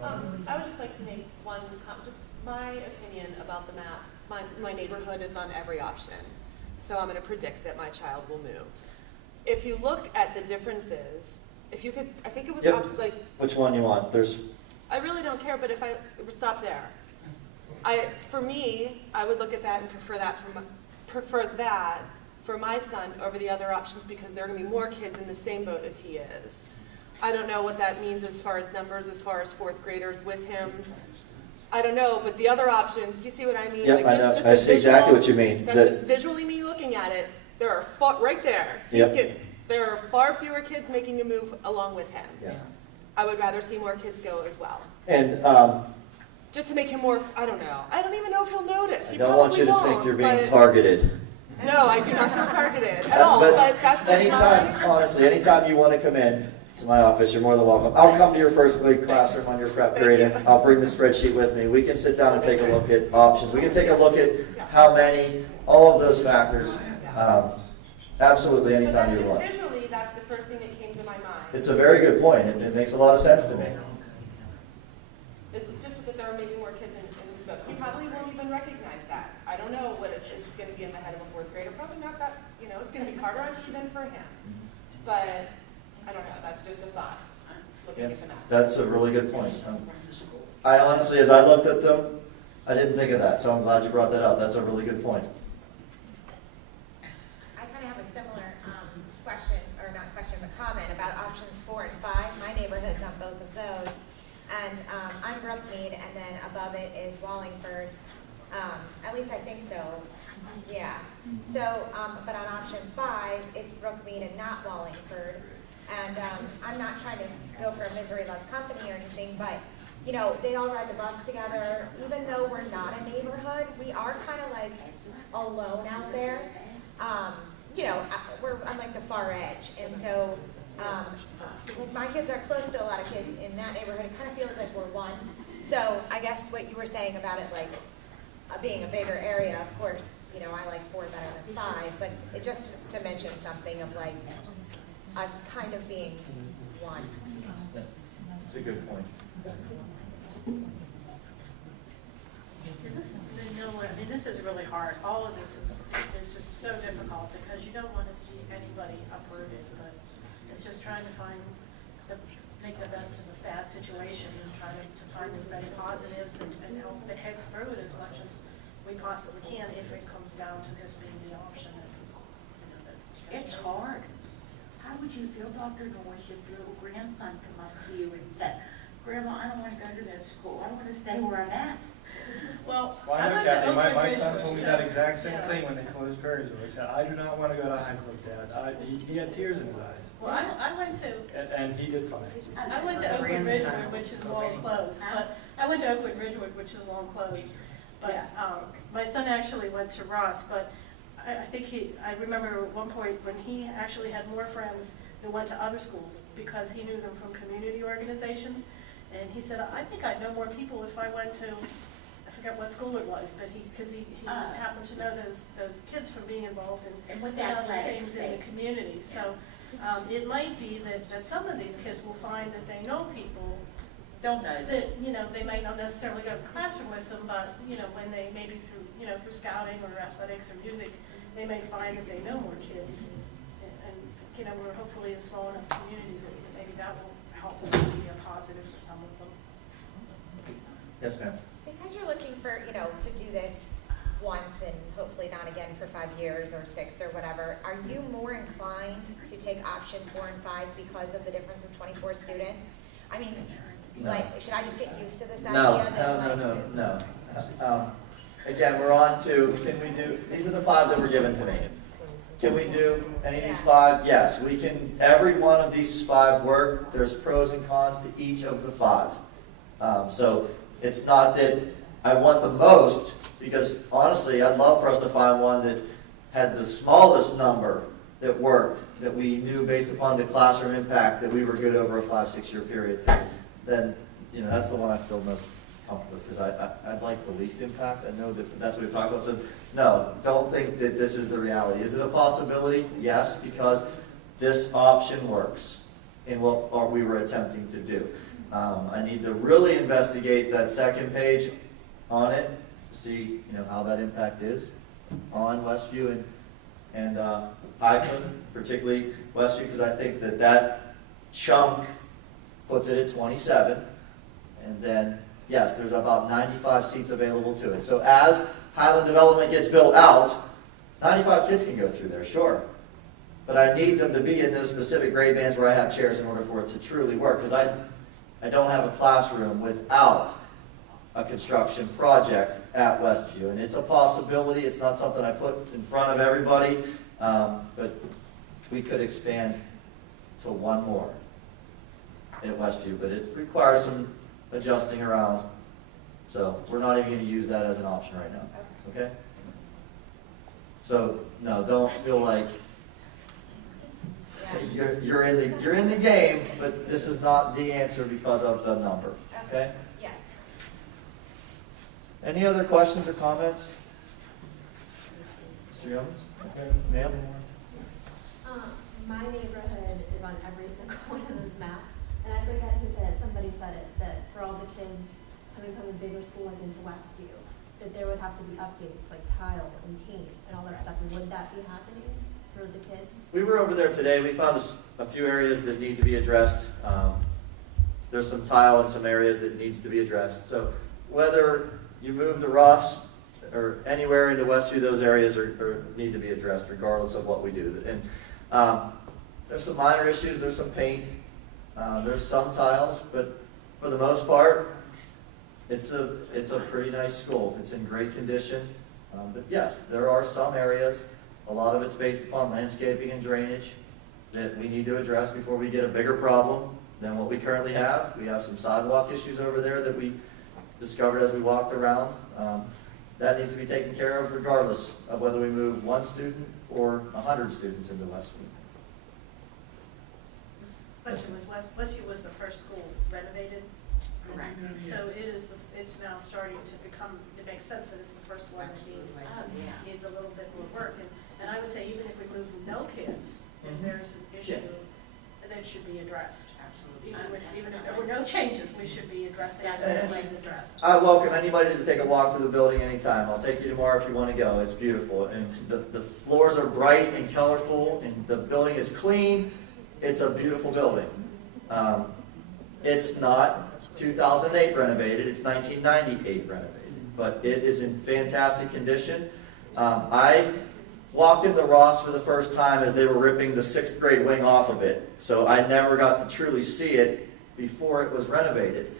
I would just like to make one just my opinion about the maps. My neighborhood is on every option, so I'm going to predict that my child will move. If you look at the differences, if you could, I think it was like. Which one you want? There's. I really don't care, but if I stop there, for me, I would look at that and prefer that for my son over the other options because there are going to be more kids in the same boat as he is. I don't know what that means as far as numbers, as far as 4th graders with him. I don't know, but the other options, do you see what I mean? Yep, like I know. just I see exactly what you mean. That's just visually me looking at it. There are right there. There are far fewer kids making a move along with him. Yeah. I would rather see more kids go as well. And just to make him more, I don't know. I don't even know if he'll notice. I don't want you to think you're being targeted. No, I do not feel targeted at all. But that's just anytime, honestly, anytime you want to come in to my office, you're more than welcome. I'll come to your 1st grade classroom on your prep period, and I'll bring the spreadsheet with me. We can sit down and take a look at options. We can take a look at how many, all of those factors. Absolutely, anytime you want. Visually, that's the first thing that came to my mind. It's a very good point. It makes a lot of sense to me. It's just that there are maybe more kids in this book. He probably won't even recognize that. I don't know what it is going to be in the head of a 4th grader. Probably not that, you know, it's going to be harder on you than for him. But I don't know. That's just a thought. Looking at the map. That's a really good point. I honestly, as I looked at them, I didn't think of that. So I'm glad you brought that up. That's a really good point. I kind of have a similar question, or not question, but comment about options 4 and 5. My neighborhood's on both of those. And I'm Brookmead, and then above it is Wallingford. At least I think so. Yeah. So, but on option 5, it's Brookmead and not Wallingford. And I'm not trying to go for a misery loves company or anything, but you know, they all ride the bus together. Even though we're not a neighborhood, we are kind of like alone out there. You know, I'm like the far edge, and so like my kids are close to a lot of kids in that neighborhood. It kind of feels like we're one. So I guess what you were saying about it, like being a bigger area, of course, you know, I like 4 better than 5, but it just to mention something of like us kind of being one. That's a good point. This is really hard. All of this is just so difficult because you don't want to see anybody uprooted, but it's just trying to make the best of a bad situation and try to find as many positives and help it heads through it as much as we possibly can if it comes down to this being the option. It's hard. How would you feel, Dr. Norris, if your little grandson come up to you and said, Grandma, I don't want to go to that school. I want to stay where I'm at. Well, Well, I I know, went to Kathy, my Oakwood son Ridgewood, told me so- that exact same yeah. thing when they closed Perrysburg. He said, I do not want to go to High Club, Dad. He had tears in his eyes. Well, I went to, And he did fine. I went to Oakwood Ridgewood, which is long closed, but, I went to Oakwood Ridgewood, which is long closed. But, my son actually went to Ross, but I think I remember at one point when he actually had more friends that went to other schools because he knew them from community organizations. And he said, I think I'd know more people if I went to, I forget what school it was, but because he just happened to know those kids from being involved in with other athletics, things in the community. So it might be that some of these kids will find that they know people Don't know. that, they might not necessarily go to classroom with them, but, when they maybe through scouting or athletics or music, they may find that they know more kids. And we're hopefully a small enough community that maybe that will help them be a positive for some of them. Yes, ma'am. Because you're looking for, to do this once and hopefully not again for 5 years or 6 or whatever, are you more inclined to take option 4 and 5 because of the difference of 24 students? I mean, No. should I just get used to this No, idea that no. Again, we're on to, can we do, these are the 5 that were given to me. Can we do any of these 5? Yes, we can, every one of these 5 work. There's pros and cons to each of the 5. So it's not that I want the most, because honestly, I'd love for us to find one that had the smallest number that worked, that we knew based upon the classroom impact that we were good over a 5-6 year period. Because then, that's the one I feel most comfortable with, because I'd like the least impact. I know that that's what we're talking about. So no, don't think that this is the reality. Is it a possibility? Yes, because this option works in what we were attempting to do. I need to really investigate that second page on it, see how that impact is on Westview and Highcliffe, particularly Westview, because I think that chunk puts it at 27, and then yes, there's about 95 seats available to it. So as Highland Development gets built out, 95 kids can go through there, sure. But I need them to be in those specific grade bands where I have chairs in order for it to truly work, because I don't have a classroom without a construction project at Westview. And it's a possibility. It's not something I put in front of everybody, but we could expand to 1 more at Westview, but it requires some adjusting around. So we're not even going to use that as an option right now. Okay? So no, don't feel like you're in the game, but this is not the answer because of the number. Okay? Yes. Any other questions or comments? Mr. Yeomans? Okay, ma'am? My neighborhood is on every single one of those maps, and I forget who said it, somebody said it, that for all the kids coming from the bigger school like into Westview, that there would have to be updates like tile and paint and all that stuff, and would that be happening for the kids? We were over there today. We found a few areas that need to be addressed. There's some tile in some areas that needs to be addressed. So whether you move to Ross or anywhere into Westview, those areas need to be addressed regardless of what we do. And there's some minor issues. There's some paint. There's some tiles, but for the most part, it's a pretty nice school. It's in great condition. But yes, there are some areas, a lot of it's based upon landscaping and drainage, that we need to address before we get a bigger problem than what we currently have. We have some sidewalk issues over there that we discovered as we walked around. That needs to be taken care of regardless of whether we move 1 student or 100 students into Westview. Westview was the first school renovated. Correct. So it's now starting to become, it makes sense that it's the first one that needs a little bit more work. And I would say even if we move no kids, if there's an issue, that should be addressed. Absolutely. Even if there were no changes, we should be addressing it and it's addressed. I welcome anybody to take a walk through the building anytime. I'll take you tomorrow if you want to go. It's beautiful. And the floors are bright and colorful, and the building is clean. It's a beautiful building. It's not 2008 renovated. It's 1998 renovated. But it is in fantastic condition. I walked into Ross for the first time as they were ripping the 6th grade wing off of it. So I never got to truly see it before it was renovated.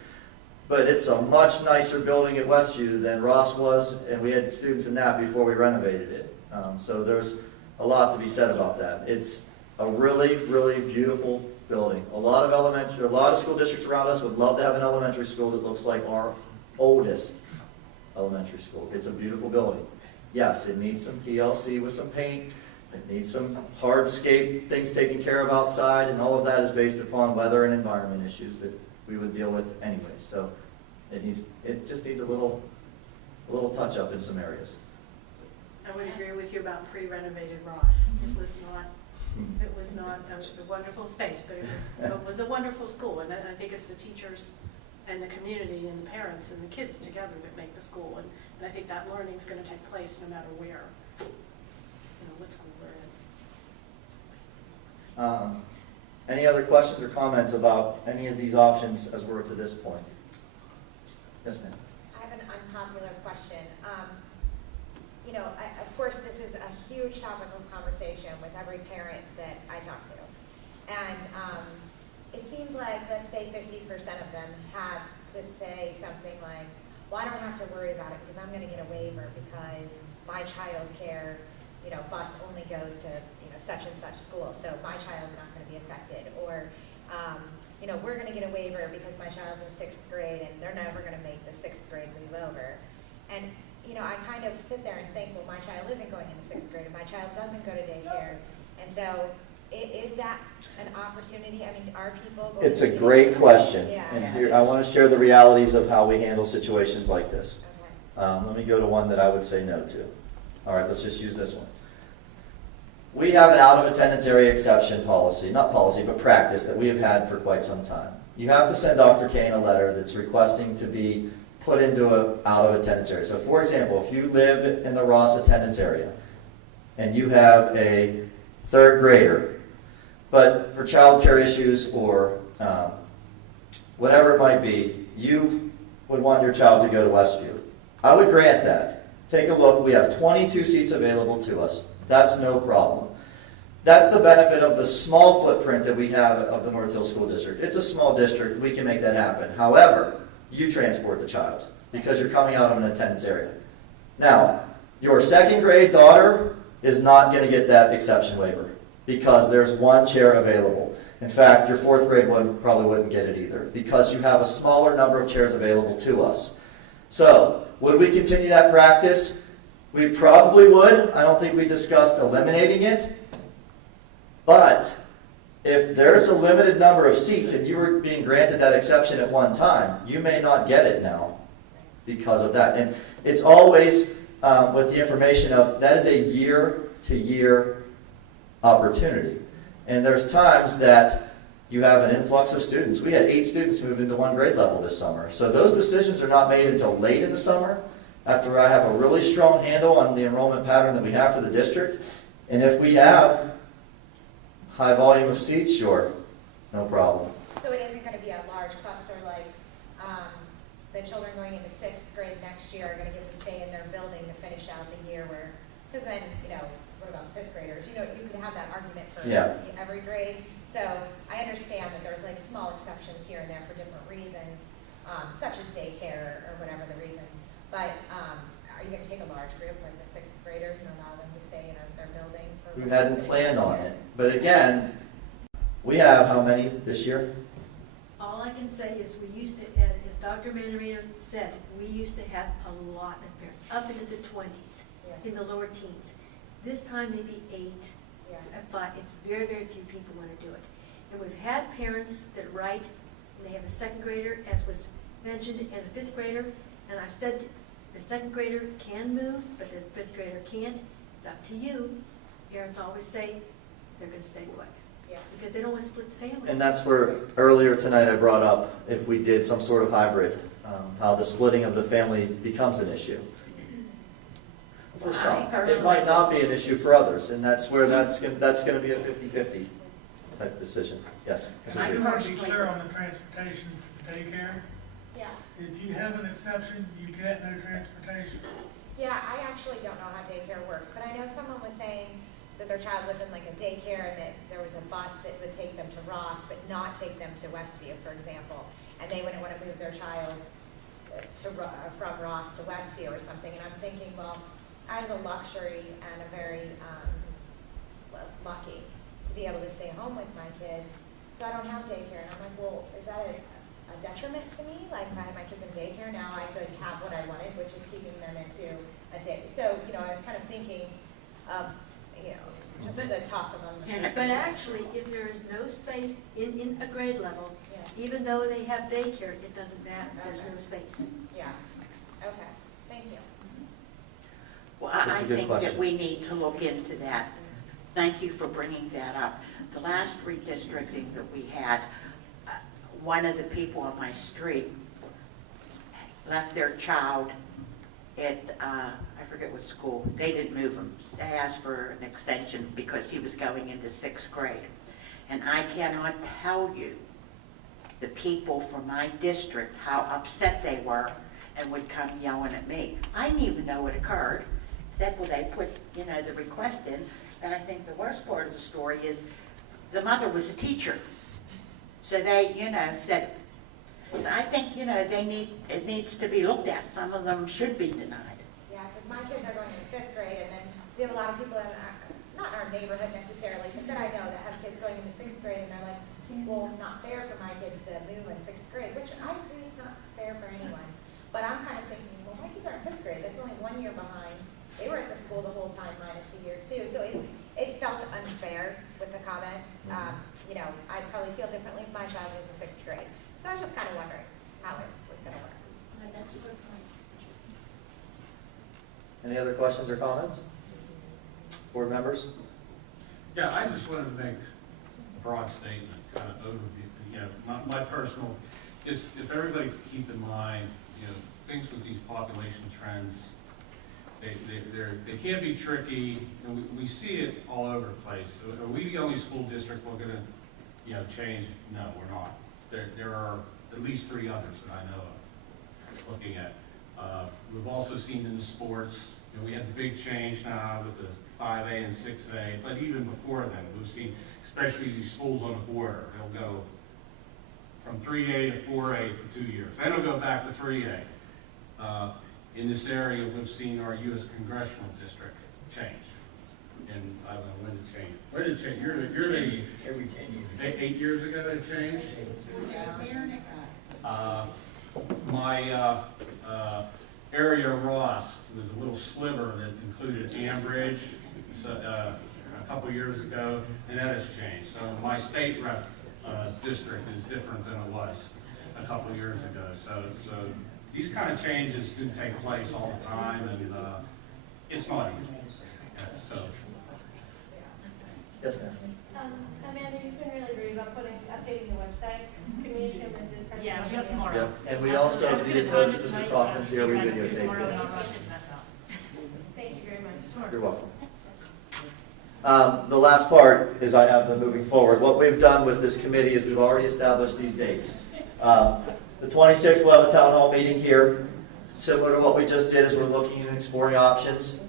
but it's a much nicer building at Westview than Ross was, and we had students in that before we renovated it. So there's a lot to be said about that. It's a really, really beautiful building. A lot of school districts around us would love to have an elementary school that looks like our oldest elementary school. It's a beautiful building. Yes, it needs some TLC with some paint. It needs some hardscape things taken care of outside, and all of that is based upon weather and environment issues that we would deal with anyway. So it just needs a little touch up in some areas. I would agree with you about pre-renovated Ross. It was not a wonderful space, but it was a wonderful school, and I think it's the teachers and the community and the parents and the kids together that make the school, and I think that learning is going to take place no matter where, what school we're in. Any other questions or comments about any of these options as we're to this point? Yes, ma'am. I have an unpopular question. Of course, this is a huge topic of conversation with every parent that I talk to. And it seems like, let's say 50% of them have to say something like, well, I don't have to worry about it because I'm going to get a waiver because my child care, bus only goes to, such and such school, so my child's not going to be affected. Or, we're going to get a waiver because my child's in 6th grade and they're never going to make the 6th grade move over. And I kind of sit there and think, well, my child isn't going into 6th grade and my child doesn't go to daycare. And so is that an opportunity? I mean, are people going It's a to great question. Yeah. And here, I want to share the realities of how we handle situations like this. Okay. Let me go to one that I would say no to. All right, let's just use this one. We have an out-of-attendance area exception policy, not policy, but practice that we have had for quite some time. You have to send Dr. Kane a letter that's requesting to be put into an out-of-attendance area. So for example, if you live in the Ross attendance area and you have a 3rd grader, but for child care issues or whatever it might be, you would want your child to go to Westview, I would grant that. Take a look. We have 22 seats available to us. That's no problem. That's the benefit of the small footprint that we have of the North Hill School District. It's a small district. We can make that happen. However, you transport the child because you're coming out of an attendance area. Now, your 2nd grade daughter is not going to get that exception waiver because there's 1 chair available. In fact, your 4th grade one probably wouldn't get it either because you have a smaller number of chairs available to us. So, would we continue that practice? We probably would. I don't think we discussed eliminating it. But if there's a limited number of seats and you were being granted that exception at one time, you may not get it now because of that. And it's always with the information of that is a year-to-year opportunity. And there's times that you have an influx of students. We had 8 students move into 1 grade level this summer. So those decisions are not made until late in the summer, after I have a really strong handle on the enrollment pattern that we have for the district. And if we have high volume of seats, sure, no problem. So it isn't going to be a large cluster like the children going into 6th grade next year are going to get to stay in their building to finish out the year where, because then, what about 5th graders? You could have that argument for every grade. So I understand that there's like small exceptions here and there for different reasons, such as daycare or whatever the reason. But are you going to take a large group like the 6th graders and allow them to stay in their building? We hadn't planned on it. But again, we have how many this year? All I can say is we used to, as Dr. Manarino said, we used to have a lot of parents, up into the 20s, in the lower teens. This time maybe 8, 5. It's very, very few people want to do it. And we've had parents that write, and they have a 2nd grader, as was mentioned, and a 5th grader. And I've said the 2nd grader can move, but the 5th grader can't. It's up to you. Parents always say they're going to stay put. Because they don't want to split the family. And that's where earlier tonight I brought up if we did some sort of hybrid, how the splitting of the family becomes an issue. For some. It might not be an issue for others, and that's where that's going to be a 50-50 type decision. Yes? And I do want to be clear on the transportation for daycare. Yeah. If you have an exception, you get no transportation. Yeah, I actually don't know how daycare works, but I know someone was saying that their child was in like a daycare and that there was a bus that would take them to Ross, but not take them to Westview, for example, and they wouldn't want to move their child from Ross to Westview or something, and I'm thinking, well, I have the luxury and a very lucky to be able to stay home with my kids, so I don't have daycare. And I'm like, well, is that a detriment to me? Like, if I had my kids in daycare, now I could have what I wanted, which is keeping them into a day. So, you know, I was kind of thinking of, you know, just the top of them. But actually, if there is no space in a grade level, even though they have daycare, it doesn't matter, there's no space. Yeah, okay, thank you. Well, I That's a good think question. that we need to look into that. Thank you for bringing that up. The last redistricting that we had, one of the people on my street left their child at, I forget what school, they didn't move him. They asked for an extension because he was going into 6th grade. And I cannot tell you the people from my district, how upset they were and would come yelling at me. I didn't even know it occurred, except when they put, you know, the request in. And I think the worst part of the story is the mother was a teacher. So they, you know, said, so I think, you know, it needs to be looked at. Some of them should be denied. Yeah, because my kids are going into 5th grade, and then we have a lot of people in not in our neighborhood necessarily, but that I know that have kids going into 6th grade, and they're like, well, it's not fair for my kids to move in 6th grade, which I agree is not fair for anyone. But I'm kind of thinking, well, my kids are in 5th grade. That's only 1 year behind. They were at the school the whole time, minus a year too. So it felt unfair with the comments. You know, I'd probably feel differently if my child was in 6th grade. So I was just kind of wondering how it was going to work. That's a good point. Any other questions or comments? Board members? Yeah, I just wanted to make a broad statement, kind of overview, you know, my personal, just if everybody could keep in mind, you know, things with these population trends, they can be tricky, and we see it all over the place. So are we the only school district we're going to, you know, change? No, we're not. There are at least 3 others that I know of looking at. We've also seen in the sports, you know, we had the big change now with the 5A and 6A, but even before then, we've seen, especially these schools on the border, they'll go from 3A to 4A for 2 years. Then they'll go back to 3A. In this area, we've seen our U.S. congressional district change. And I don't know when it changed. When did it change? You're the Every 10 years. 8 years ago it changed? My area of Ross was a little sliver that included Ambridge a couple years ago, and that has changed. So my state rep district is different than it was a couple years ago. So these kind of changes do take place all the time, and it's not easy. So. Yes, ma'am. Amanda, you've been really great about updating the website. Can we assume that this presentation? Yeah, we got tomorrow. Yeah, and we also, if you didn't notice, Mr. Kaufman's here, we videotaped it. Thank you very much. You're welcome. The last part is I have them moving forward. What we've done with this committee is we've already established these dates. The 26th, we'll have a town hall meeting here. Similar to what we just did, is we're looking and exploring options.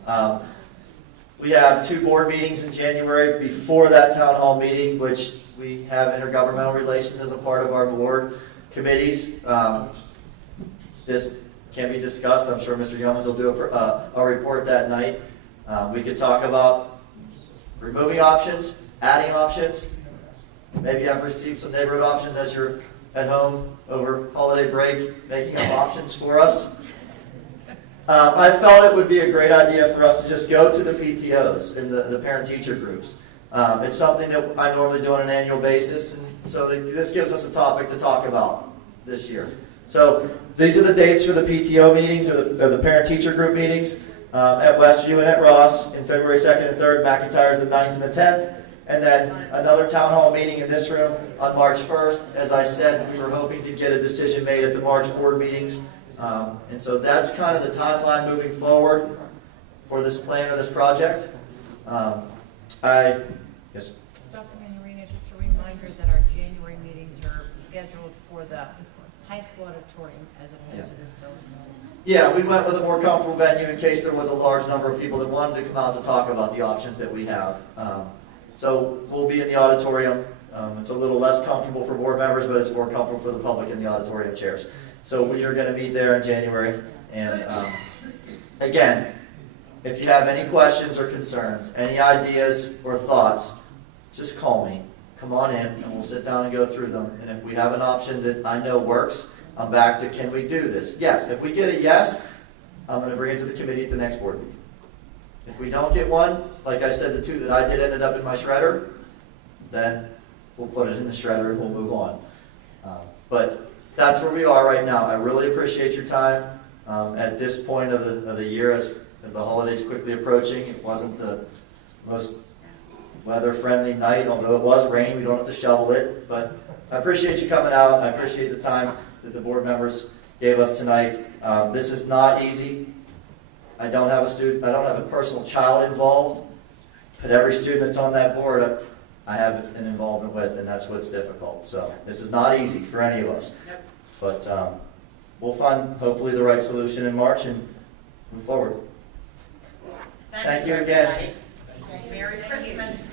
We have 2 board meetings in January before that town hall meeting, which we have intergovernmental relations as a part of our board committees. This can be discussed. I'm sure Mr. Yeomans will do a report that night. We could talk about removing options, adding options. Maybe I've received some neighborhood options as you're at home over holiday break, making up options for us. I felt it would be a great idea for us to just go to the PTOs and the parent-teacher groups. It's something that I normally do on an annual basis, and so this gives us a topic to talk about this year. So these are the dates for the PTO meetings or the parent-teacher group meetings at Westview and at Ross in February 2nd and 3rd. McIntyre's the 9th and the 10th. And then another town hall meeting in this room on March 1st. As I said, we were hoping to get a decision made at the March board meetings. And so that's kind of the timeline moving forward for this plan or this project. Yes. Dr. Manorino, just a reminder that our January meetings are scheduled for the high school auditorium as opposed to this building. Yeah, we went with a more comfortable venue in case there was a large number of people that wanted to come out to talk about the options that we have. So we'll be in the auditorium. It's a little less comfortable for board members, but it's more comfortable for the public in the auditorium chairs. So we are going to meet there in January. And again, if you have any questions or concerns, any ideas or thoughts, just call me. Come on in, and we'll sit down and go through them. And if we have an option that I know works, I'm back to, can we do this? Yes. If we get a yes, I'm going to bring it to the committee at the next board meeting. If we don't get one, like I said, the two that I did ended up in my shredder, then we'll put it in the shredder and we'll move on. But that's where we are right now. I really appreciate your time. At this point of the year, as the holidays quickly approaching, it wasn't the most weather-friendly night, although it was rain. We don't have to shovel it. But I appreciate you coming out. I appreciate the time that the board members gave us tonight. This is not easy. I don't have a personal child involved, but every student that's on that board, I have an involvement with, and that's what's difficult. So this is not easy for any of us. But we'll find, hopefully, the right solution in March and move forward. Thank you again. Merry Christmas.